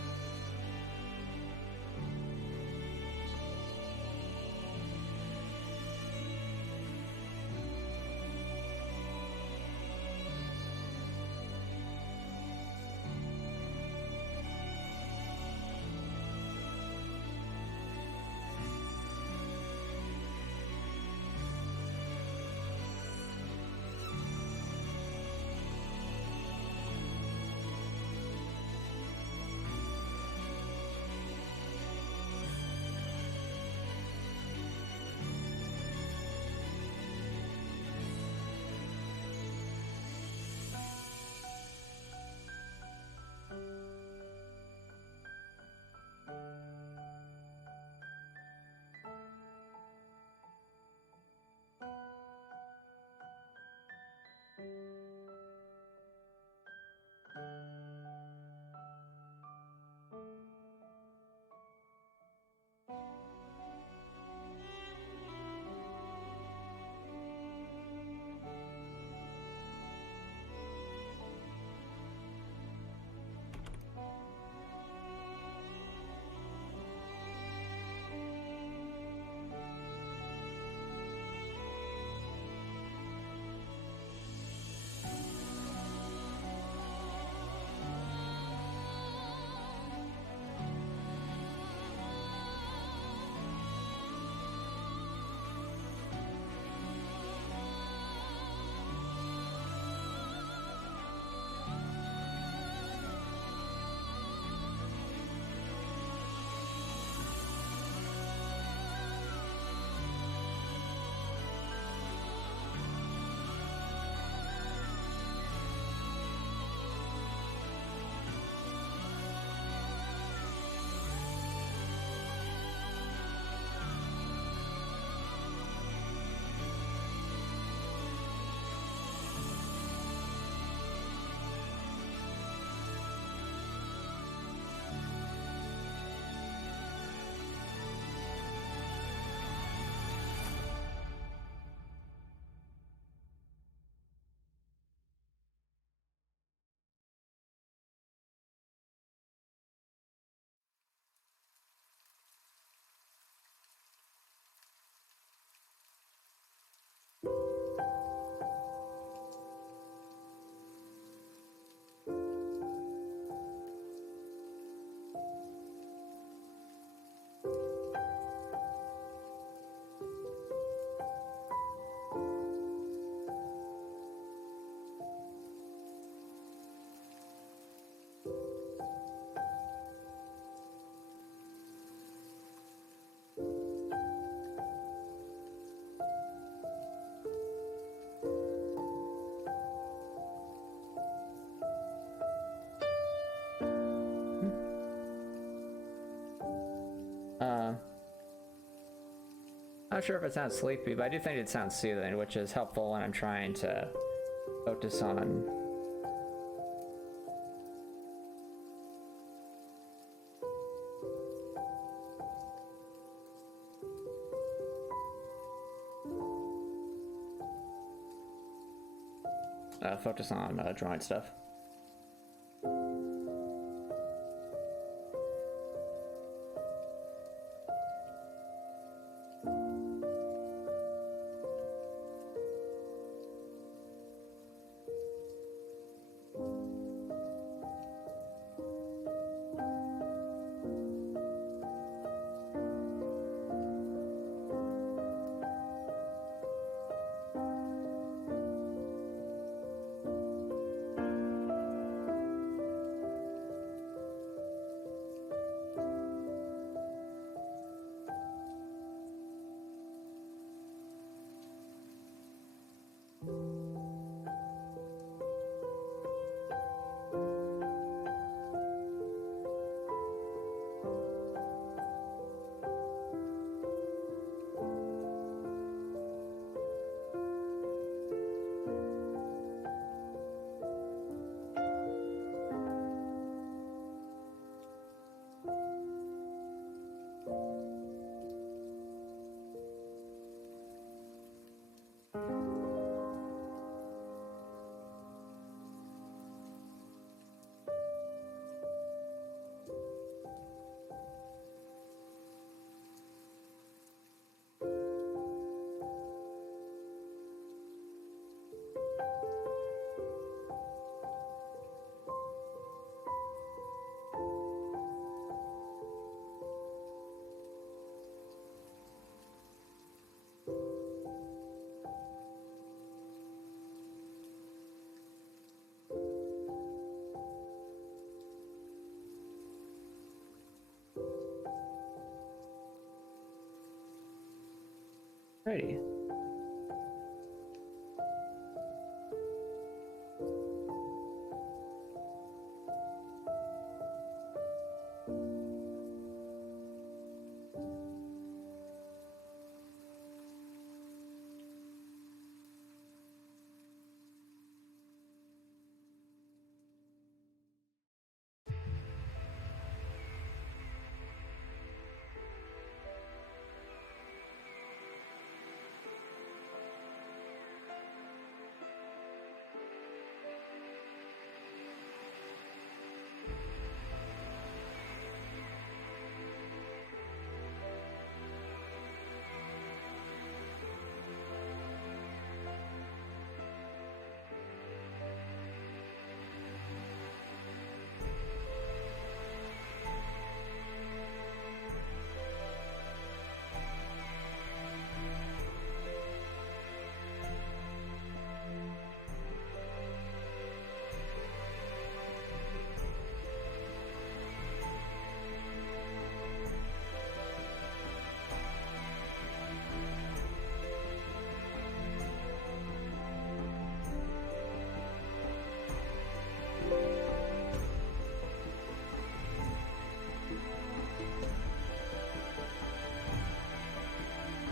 Not sure if it sounds sleepy, but I do think it sounds soothing, which is helpful when I'm trying to focus on drawing stuff. Alrighty.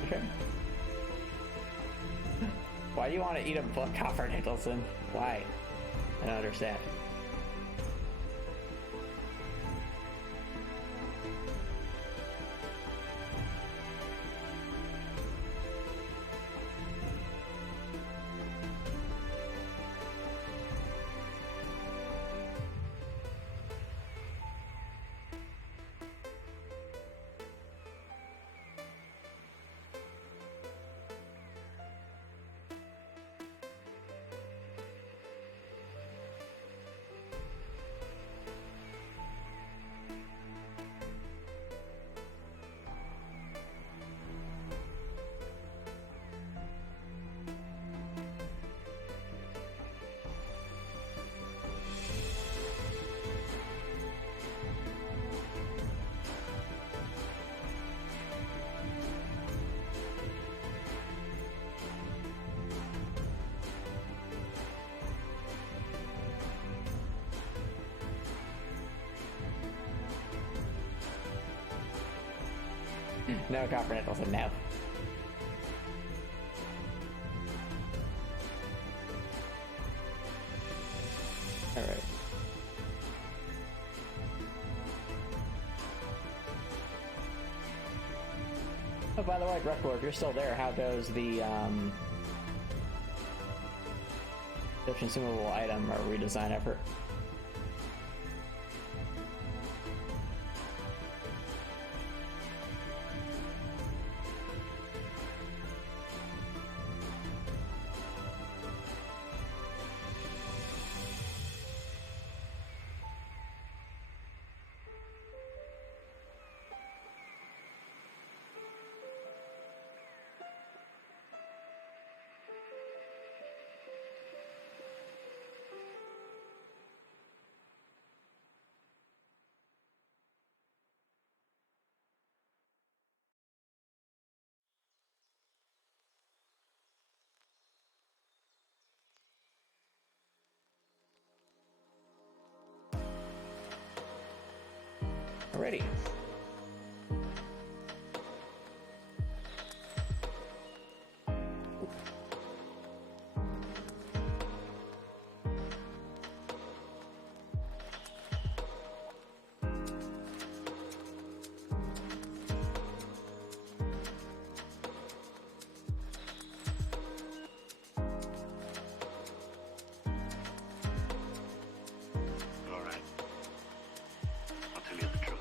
Okay. Why do you want to eat a book, Copper Nicholson? Why? I don't understand. No, Copper Nicholson, no. by the way, Breckler, if you're still there, how goes the consumable item or redesign effort? Alrighty. All right. I'll tell you the truth.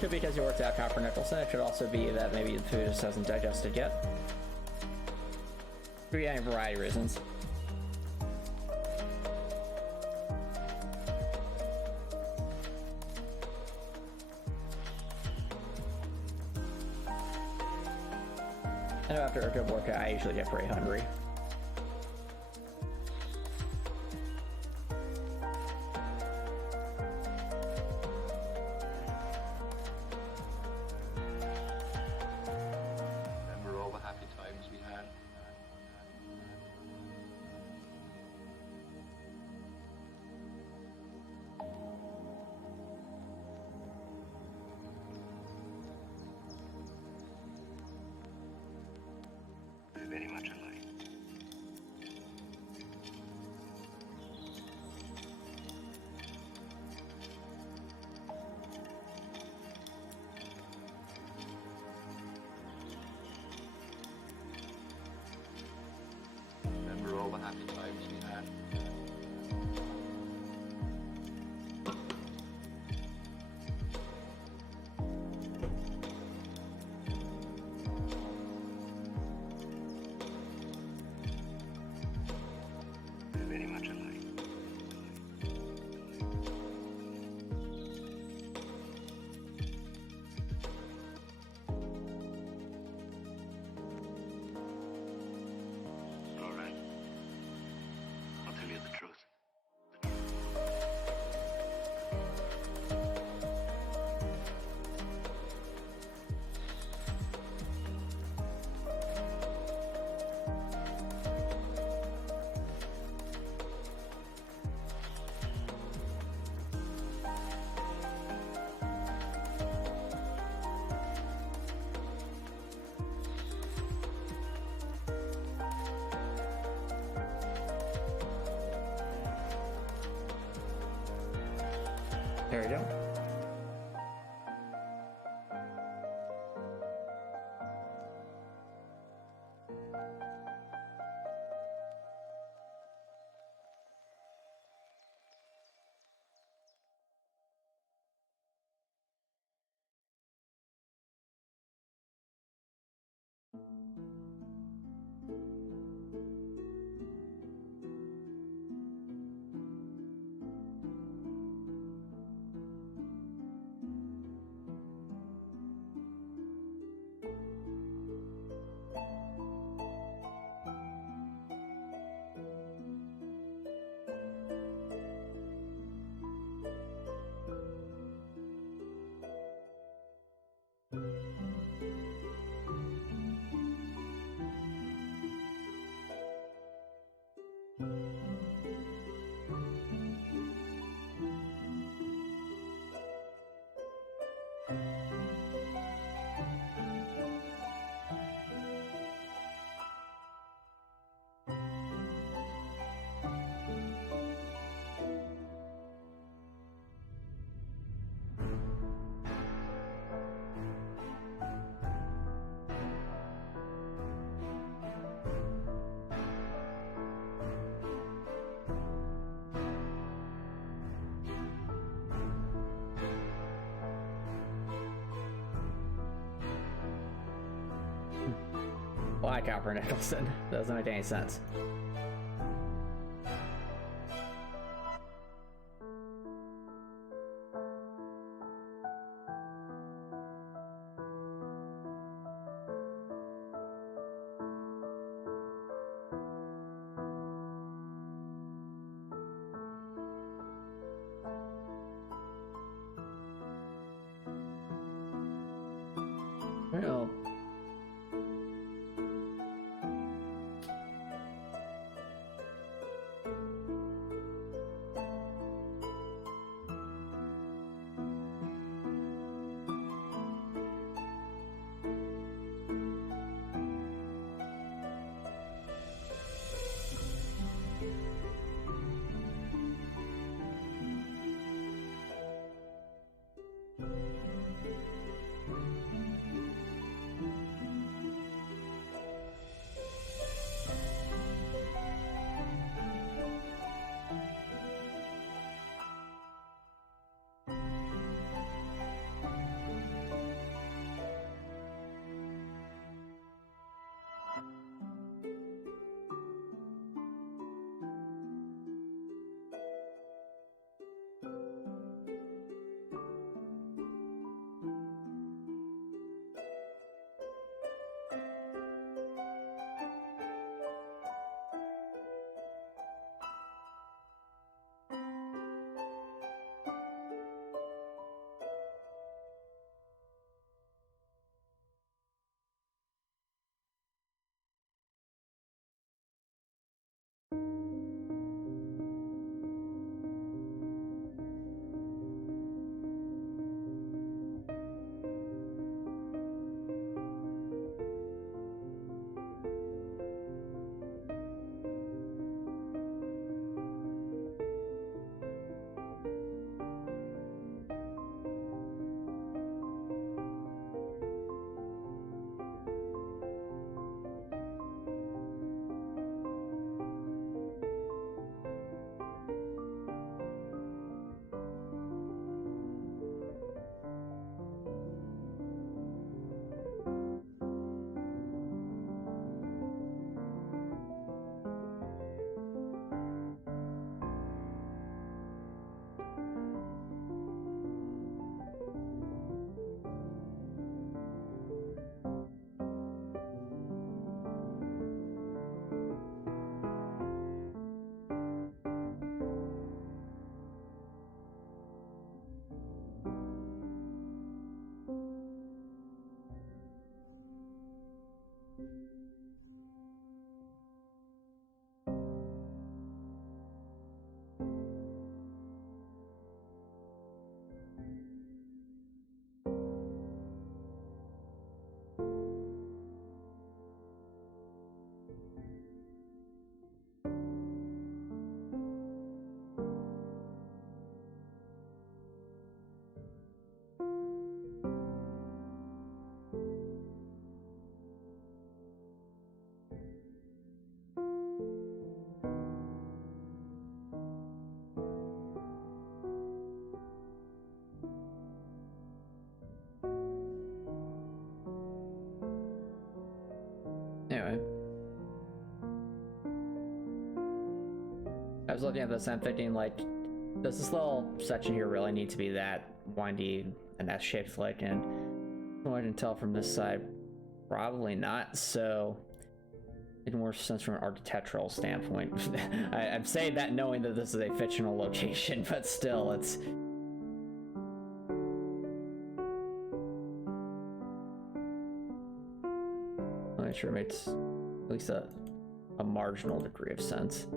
Could be because you worked out Copper Nicholson. It could also be that maybe the food just hasn't digested yet. Could be any variety of reasons. I know after a good workout, I usually get pretty hungry. Remember all the happy times we had? They're very much alike. Remember all the happy times we had? They're very much alike. All right. I'll tell you the truth. There we go. Why Copper Nicholson? Doesn't make any sense. Well, anyway. I was looking at this and thinking, like, does this little section here really need to be that windy and S-shaped flick? And from what I can tell from this side, probably not. So it more sense from an architectural standpoint. I'm saying that knowing that this is a fictional location, but still, it's... I'm not sure it makes at least a marginal degree of sense.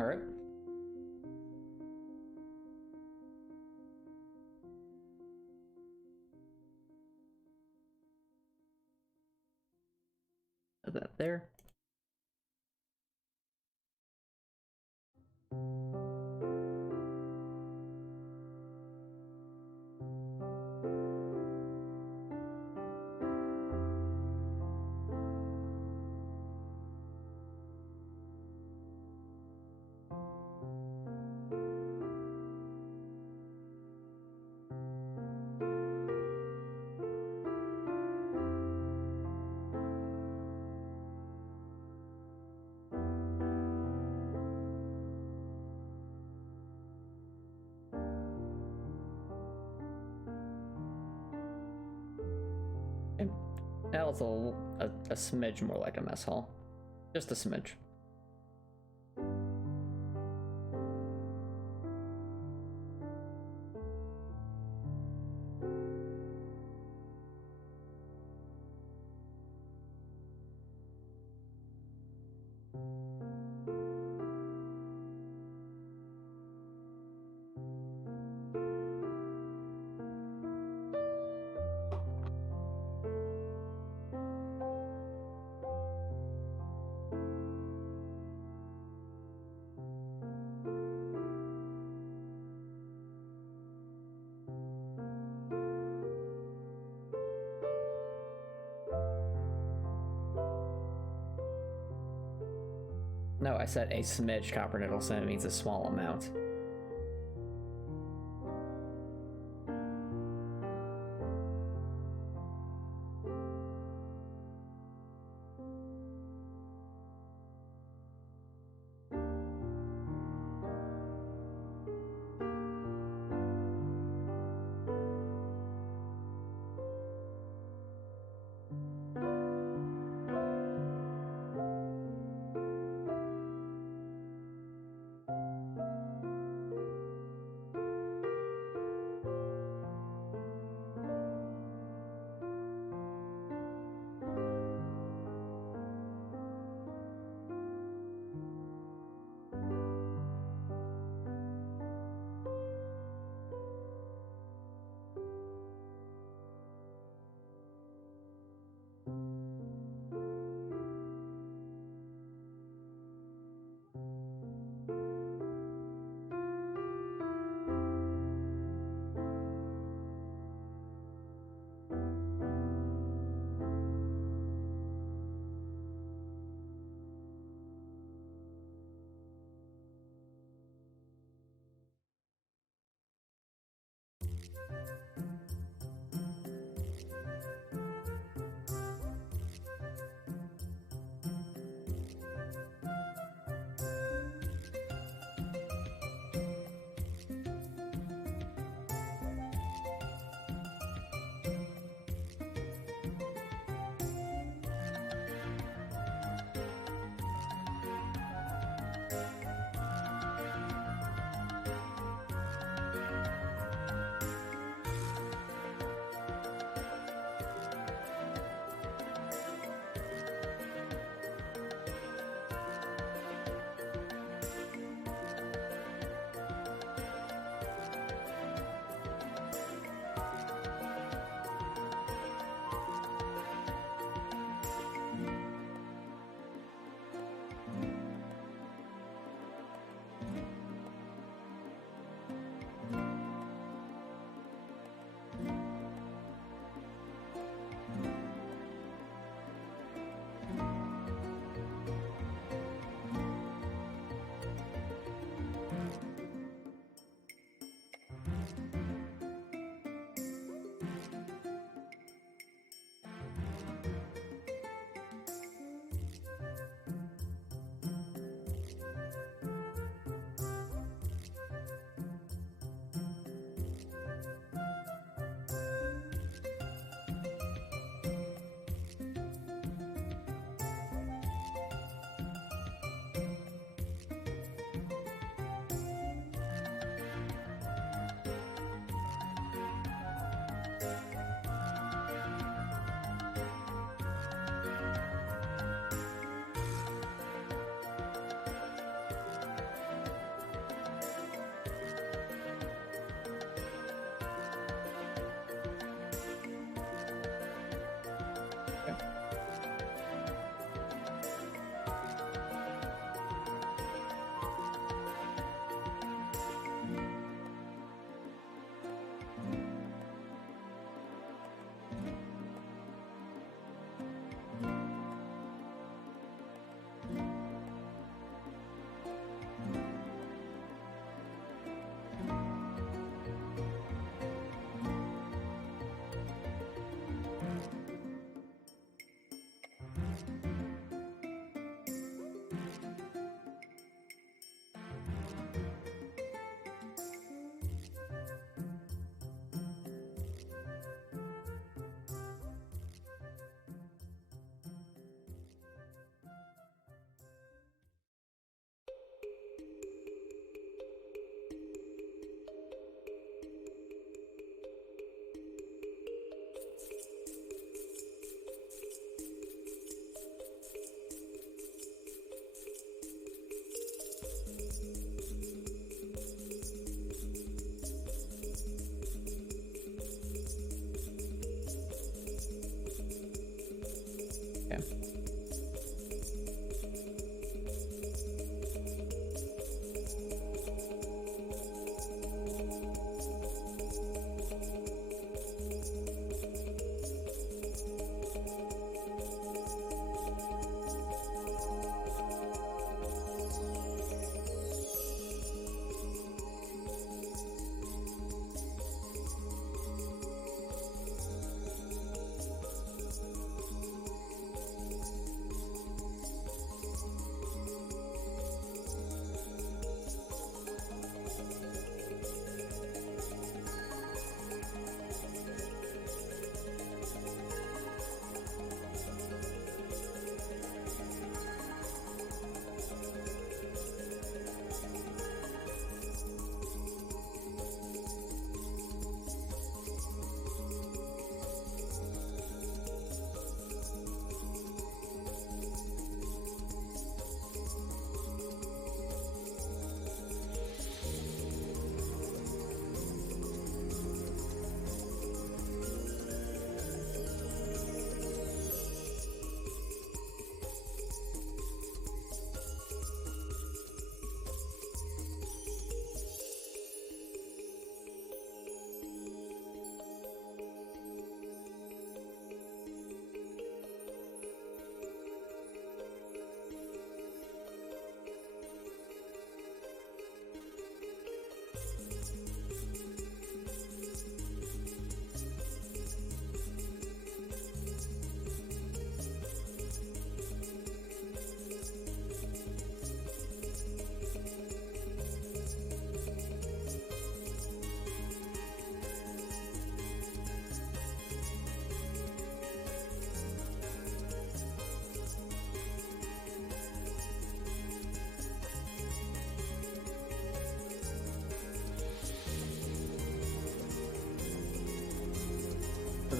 All right. Put that there. That was a smidge more like a mess hall. Just a smidge. No, I said a smidge copper nickel, so it means a small amount.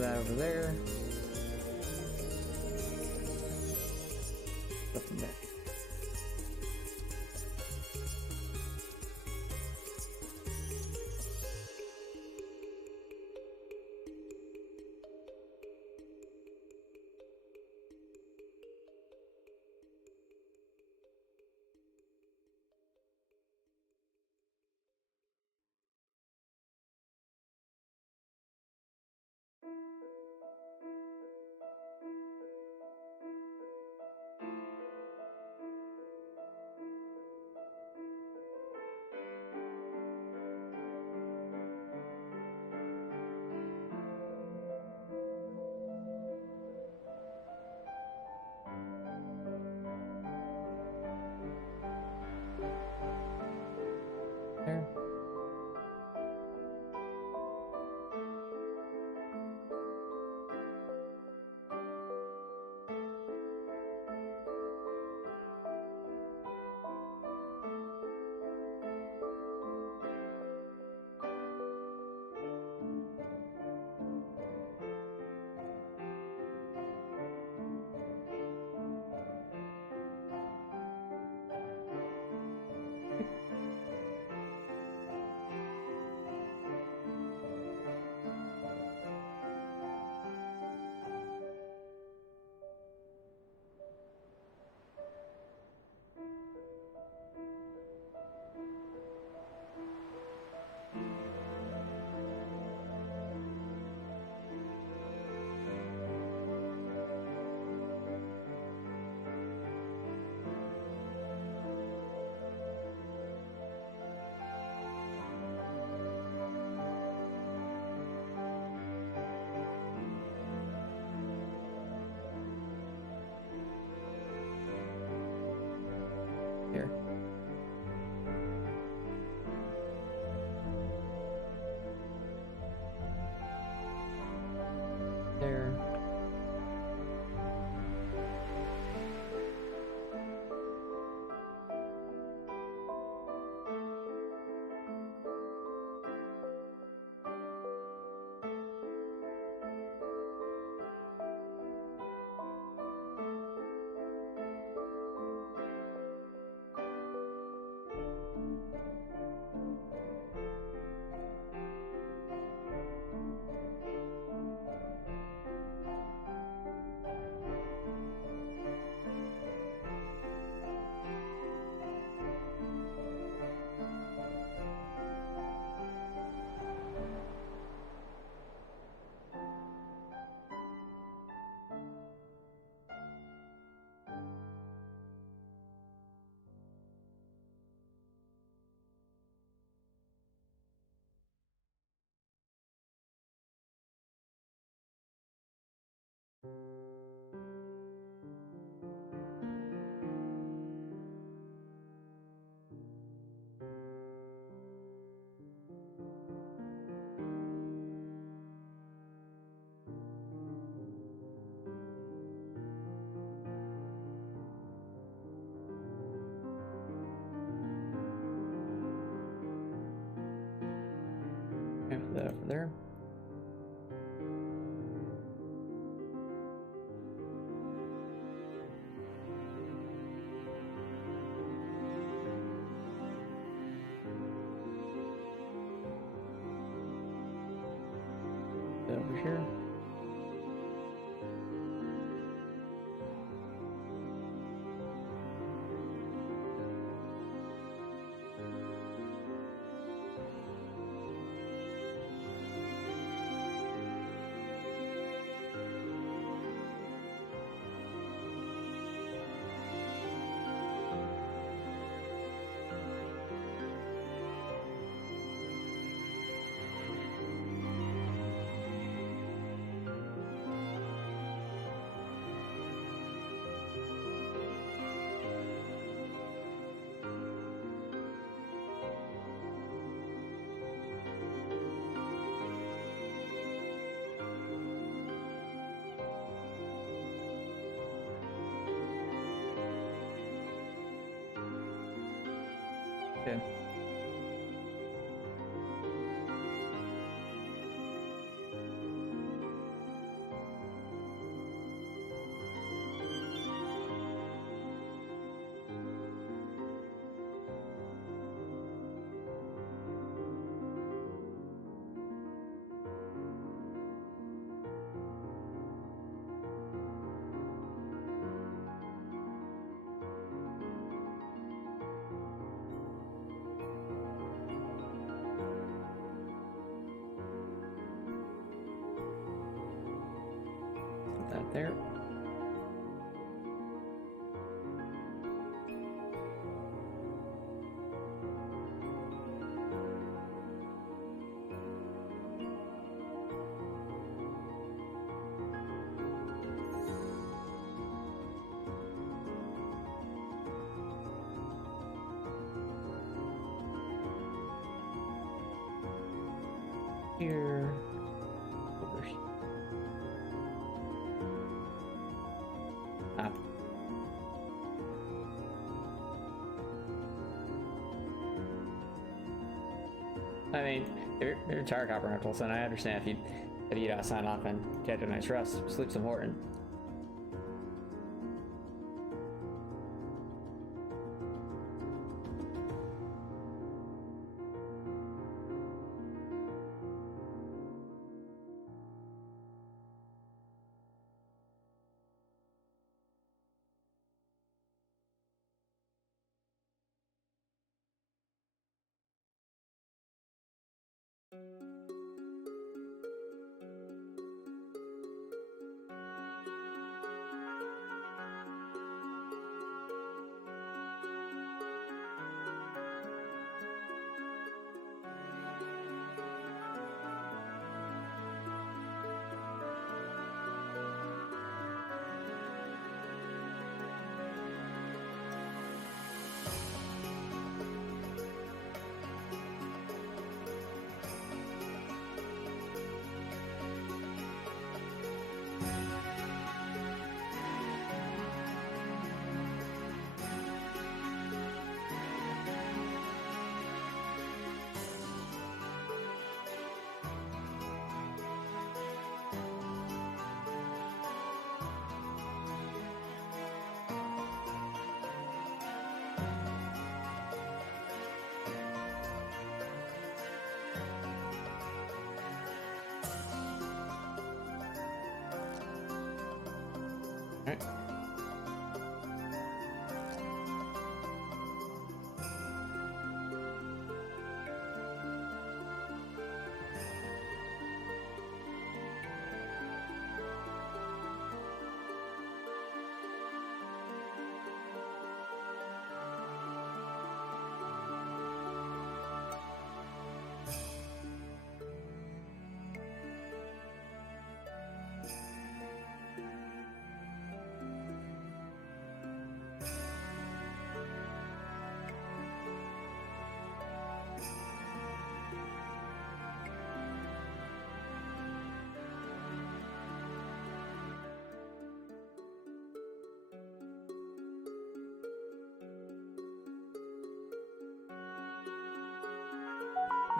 that over there. Go from there. There. Here. There. Put that over there. Put that over here. Okay. there. Here. Over here. Ah. I mean, you're tired, Copper Knuckles, and I understand if you sign off and get a nice rest. Sleep's important. Alright.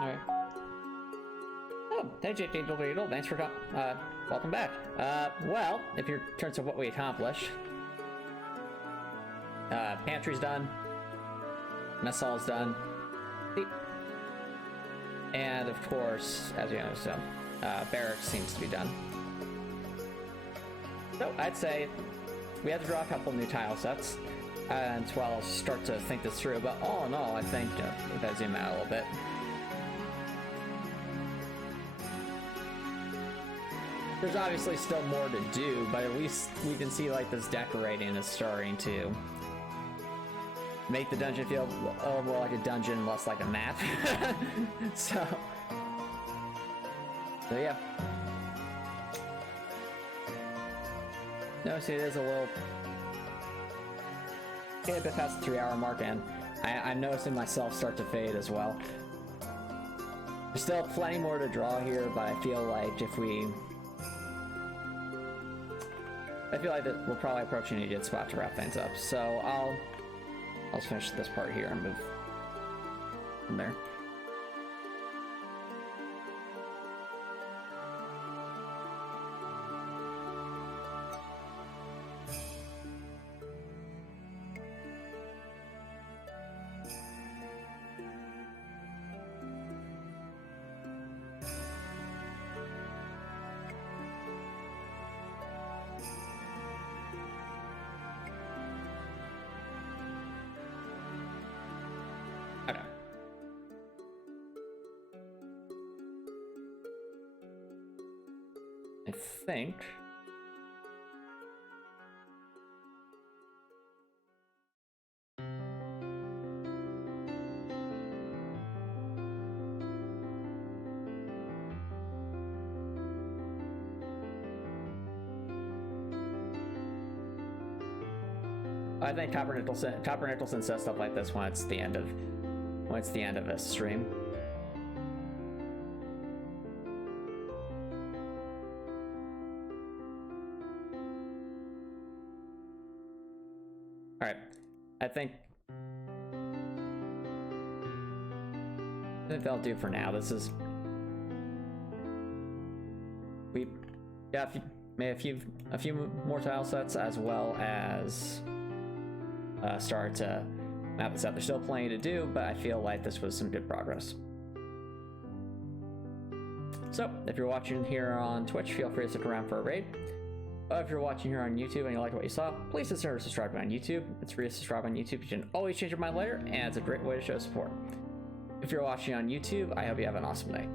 Alright. Oh, hey JT, thanks for welcome back. Well, if you're in terms of what we accomplished, pantry's done, mess hall's done, and of course, as you know, so barracks seems to be done. So I'd say we had to draw a couple new tile sets, and while I'll start to think this through, but all in all, I think if I zoom out a little bit. There's obviously still more to do, but at least we can see like this decorating is starting to make the dungeon feel a little more like a dungeon, less like a map. so yeah. No, see, it is a little... Okay, a bit past the 3-hour mark, and I'm noticing myself start to fade as well. There's still plenty more to draw here, but I feel like if we... I feel like that we're probably approaching a good spot to wrap things up, so I'll finish this part here and move from there. I think I think Copper Nicholson says stuff like this when it's the end of a stream. All right, I think that'll do for now. This is we got made a few more tile sets, as well as start to map this out. There's still plenty to do, but I feel like this was some good progress. So if you're watching here on Twitch, feel free to stick around for a raid. If you're watching here on YouTube and you like what you saw, please consider subscribing on YouTube. It's free to subscribe on YouTube. You can always change your mind later, and it's a great way to show support. If you're watching on YouTube, I hope you have an awesome day.